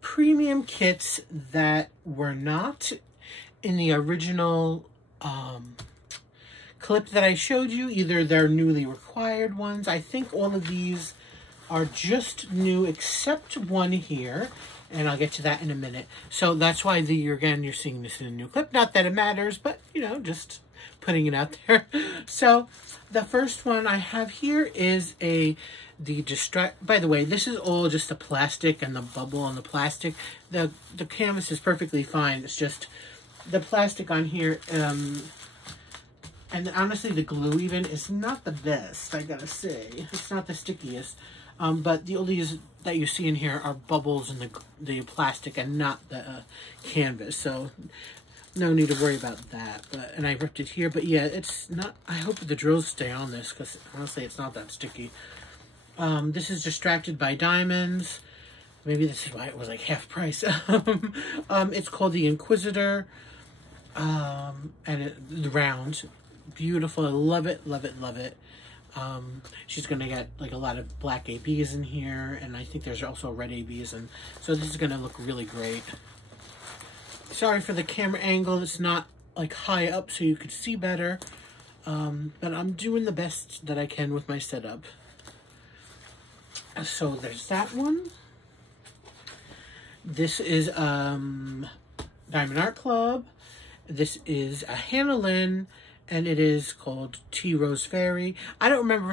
premium kits that were not in the original clip that I showed you. Either they're newly required ones. I think all of these are just new except one here, and I'll get to that in a minute. So that's why you're seeing this in a new clip. Not that it matters, but you know, just putting it out there. So the first one I have here is by the way, this is all just the plastic and the bubble on the plastic. The canvas is perfectly fine. It's just the plastic on here, and honestly, the glue even is not the best, I gotta say. It's not the stickiest. But all these that you see in here are bubbles in the plastic and not the canvas. So no need to worry about that. And I ripped it here, but yeah, it's not. I hope the drills stay on this, because honestly, it's not that sticky. This is Distracted by Diamonds. Maybe this is why it was like half price. It's called the Inquisitor. And the round. Beautiful. I love it, love it, love it. She's going to get like a lot of black ABs in here, and I think there's also red ABs, and so this is going to look really great. Sorry for the camera angle. It's not like high up so you could see better, but I'm doing the best that I can with my setup. So there's that one. This is Diamond Art Club. This is a Hannah Lynn, and it is called Tea Rose Fairy. I don't remember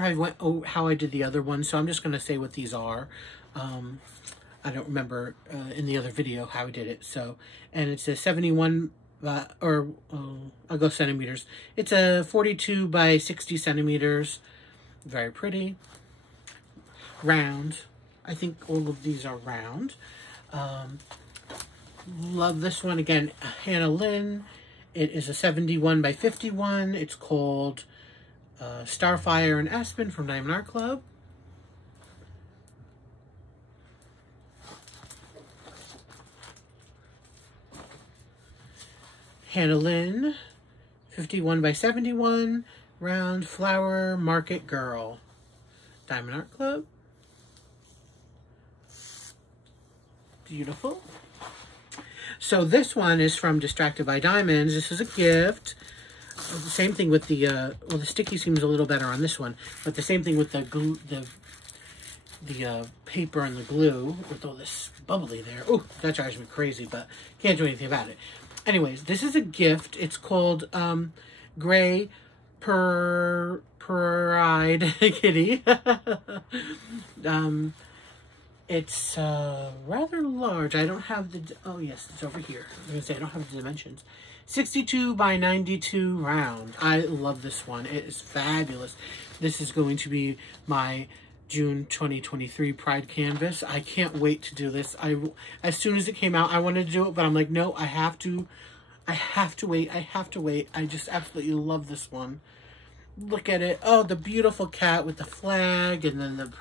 how I did the other one, so I'm just going to say what these are. I don't remember in the other video how I did it. So, and it's a 71, I'll go centimeters. It's a 42 by 60 centimeters. Very pretty. Round. I think all of these are round. Love this one. Again, Hannah Lynn. It is a 71 by 51. It's called Starfire and Aspen from Diamond Art Club. Hannah Lynn, 51 by 71, round flower market girl. Diamond Art Club. Beautiful. So this one is from Distracted by Diamonds. This is a gift. The same thing with the, well, the sticky seems a little better on this one, but the same thing with the glue, the paper and the glue with all this bubbly there. Oh, that drives me crazy, but can't do anything about it. Anyways, this is a gift. It's called Gray Pride Kitty. It's rather large. I don't have the, oh yes, it's over here. I was going to say, I don't have the dimensions. 62 by 92 round. I love this one. It is fabulous. This is going to be my June 2023 Pride Canvas. I can't wait to do this. As soon as it came out, I wanted to do it, but I'm like, no, I have to wait. I just absolutely love this one. Look at it. Oh, the beautiful cat with the flag, and then the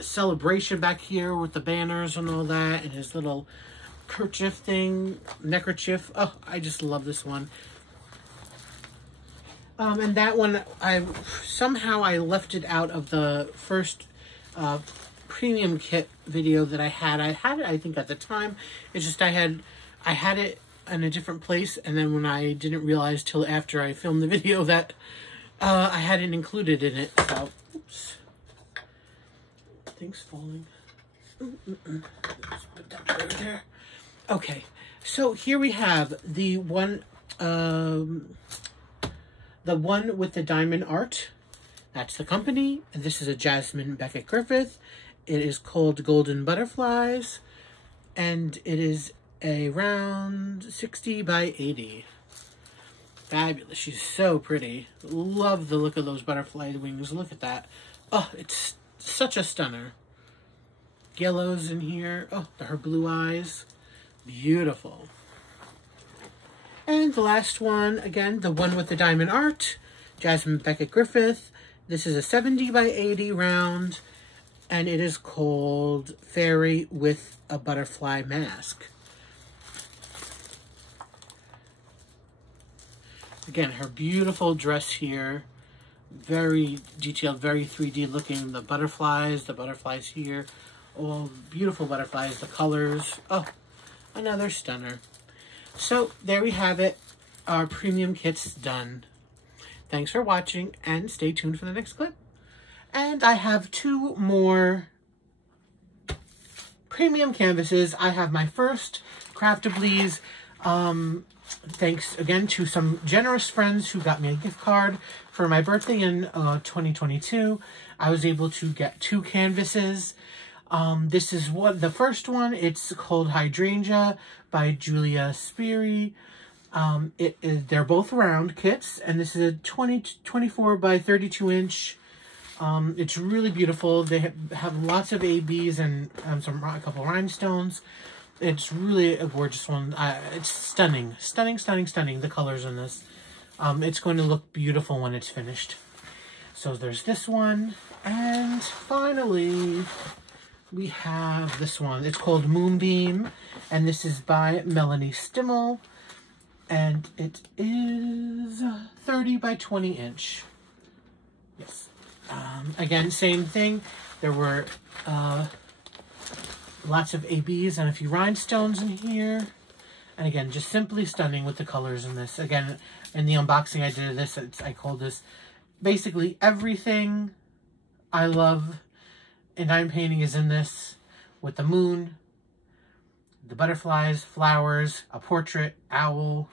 celebration back here with the banners and all that, and his little kerchief thing, neckerchief. Oh, I just love this one. And that one, somehow I left it out of the first premium kit video that I had. I had it, I think, at the time. It's just I had it in a different place, and then when I didn't realize till after I filmed the video that I hadn't included in it. So, oops. Things falling. Let's put that over there. Okay, so here we have the one with the diamond art. That's the company. And this is a Jasmine Beckett Griffith. It is called Golden Butterflies. And it is a round 60 by 80. Fabulous. She's so pretty. Love the look of those butterfly wings. Look at that. Oh, it's such a stunner. Yellows in here. Oh, her blue eyes. Beautiful. And the last one, again, the one with the diamond art, Jasmine Beckett Griffith. This is a 70 by 80 round, and it is called Fairy with a Butterfly Mask. Again, her beautiful dress here, very detailed, very 3D looking. The butterflies here, all beautiful butterflies, the colors. Oh, another stunner. So, there we have it. Our premium kit's done. Thanks for watching, and stay tuned for the next clip. And I have 2 more premium canvases. I have my first Craftibly's. Thanks again to some generous friends who got me a gift card for my birthday in 2022. I was able to get 2 canvases. This is the first one. It's called Hydrangea by Julia Speary. They're both round kits, and this is a 24 by 32 inch. It's really beautiful. They have lots of ABs and a couple rhinestones. It's really a gorgeous one. It's stunning, stunning, stunning, stunning. The colors in this. It's going to look beautiful when it's finished. So there's this one, and finally we have this one. It's called Moonbeam, and this is by Melanie Stimmel, and it is 30 by 20 inch. Yes. Again, same thing. There were lots of ABs and a few rhinestones in here. And again, just simply stunning with the colors in this. Again, in the unboxing I did of this, I called this basically everything I love in diamond painting is in this, with the moon, the butterflies, flowers, a portrait, owl,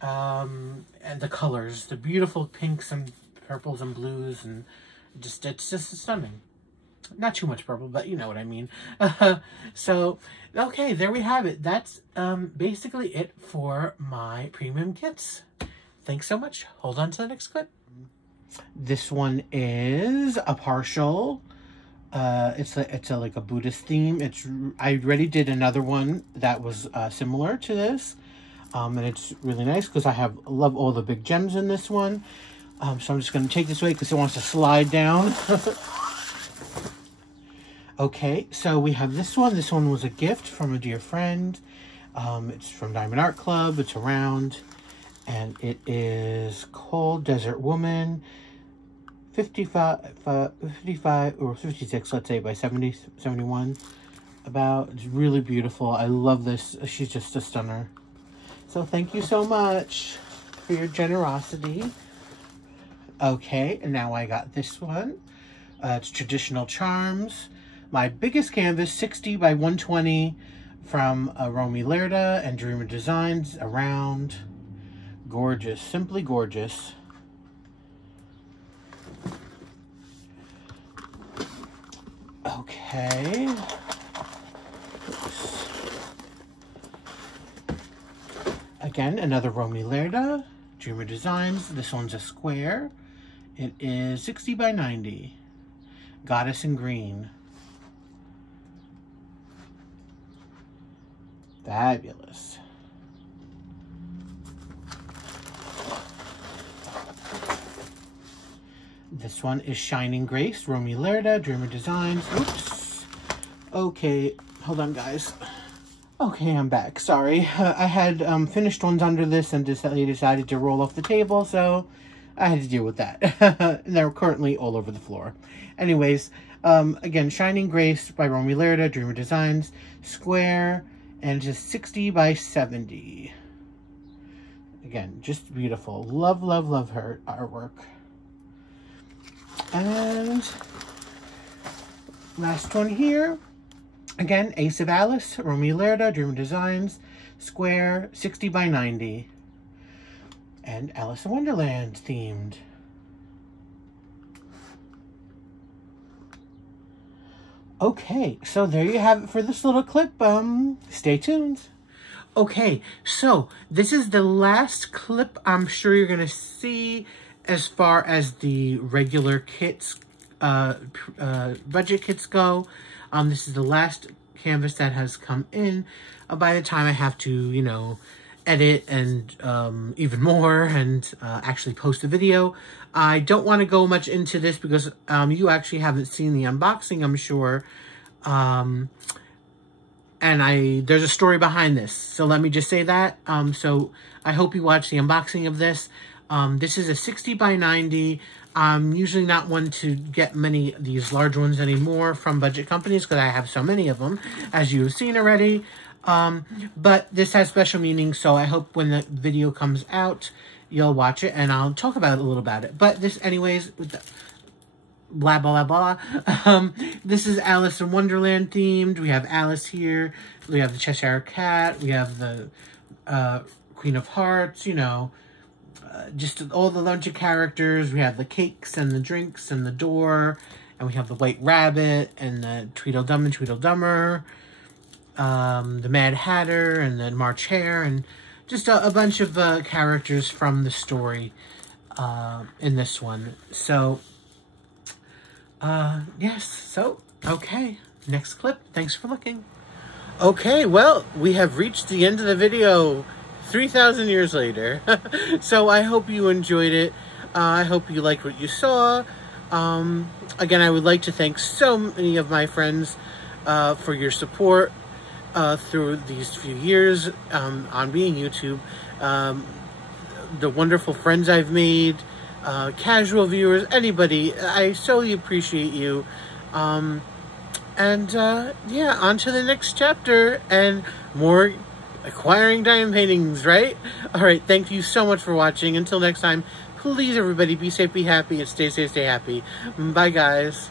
and the colors, the beautiful pinks and purples and blues, and it's just stunning. Not too much purple, but you know what I mean. So, okay, there we have it. That's basically it for my premium kits. Thanks so much. Hold on to the next clip. This one is a partial. It's like a Buddhist theme. I already did another one that was similar to this, and it's really nice because I love all the big gems in this one. So I'm just going to take this away because it wants to slide down. Okay, so we have this one. This one was a gift from a dear friend. It's from Diamond Art Club. It's a round, and it is called Desert Woman. 55 or 56, let's say, by 71. It's really beautiful. I love this. She's just a stunner. So thank you so much for your generosity. Okay, and now I got this one. It's Traditional Charms. My biggest canvas, 60 by 120, from Romy Lerda and Dreamer Designs. Around. Gorgeous. Simply gorgeous. Okay. Oops. Again, another Romy Lerda, Dreamer Designs. This one's a square, It is 60 by 90. Goddess in green. Fabulous. This one is Shining Grace, Romy Lerda, Dreamer Designs. Oops. Okay, hold on, guys. Okay, I'm back. Sorry. I had finished ones under this and they decided to roll off the table, so I had to deal with that. They're currently all over the floor. Anyways, again, Shining Grace by Romy Lerda, Dreamer Designs, square, and just 60 by 70. Again, just beautiful. Love, love, love her artwork. And last one here. Again, Ace of Alice, Romy Lerda, Dreamer Designs, square, 60 by 90. And Alice in Wonderland themed. Okay, so there you have it for this little clip. Stay tuned. Okay, so this is the last clip I'm sure you're going to see as far as the regular kits, budget kits go. This is the last canvas that has come in. By the time I have to, you know, edit and even more and actually post a video. I don't want to go much into this because you actually haven't seen the unboxing, I'm sure. And there's a story behind this. So let me just say that. So I hope you watch the unboxing of this. This is a 60 by 90. I'm usually not one to get many of these large ones anymore from budget companies because I have so many of them, as you have seen already. But this has special meaning, so I hope when the video comes out, you'll watch it, and I'll talk about it a little about it. But this, anyways, with the blah, blah, blah, blah. This is Alice in Wonderland themed. We have Alice here. We have the Cheshire Cat. We have the Queen of Hearts, you know. Just all the bunch of characters. We have the cakes and the drinks and the door. And we have the White Rabbit and the Tweedledum and Tweedledummer. The Mad Hatter and the March Hare. And just a bunch of characters from the story in this one. So, yes. So, okay. Next clip. Thanks for looking. Okay, well, we have reached the end of the video. 3,000 years later. So I hope you enjoyed it. I hope you liked what you saw. Again, I would like to thank so many of my friends for your support through these few years on being YouTube. The wonderful friends I've made, casual viewers, anybody. I solely appreciate you. Yeah, on to the next chapter and more acquiring diamond paintings, right? All right, thank you so much for watching. Until next time, please, everybody, be safe, be happy, and stay safe, stay happy. Bye, guys.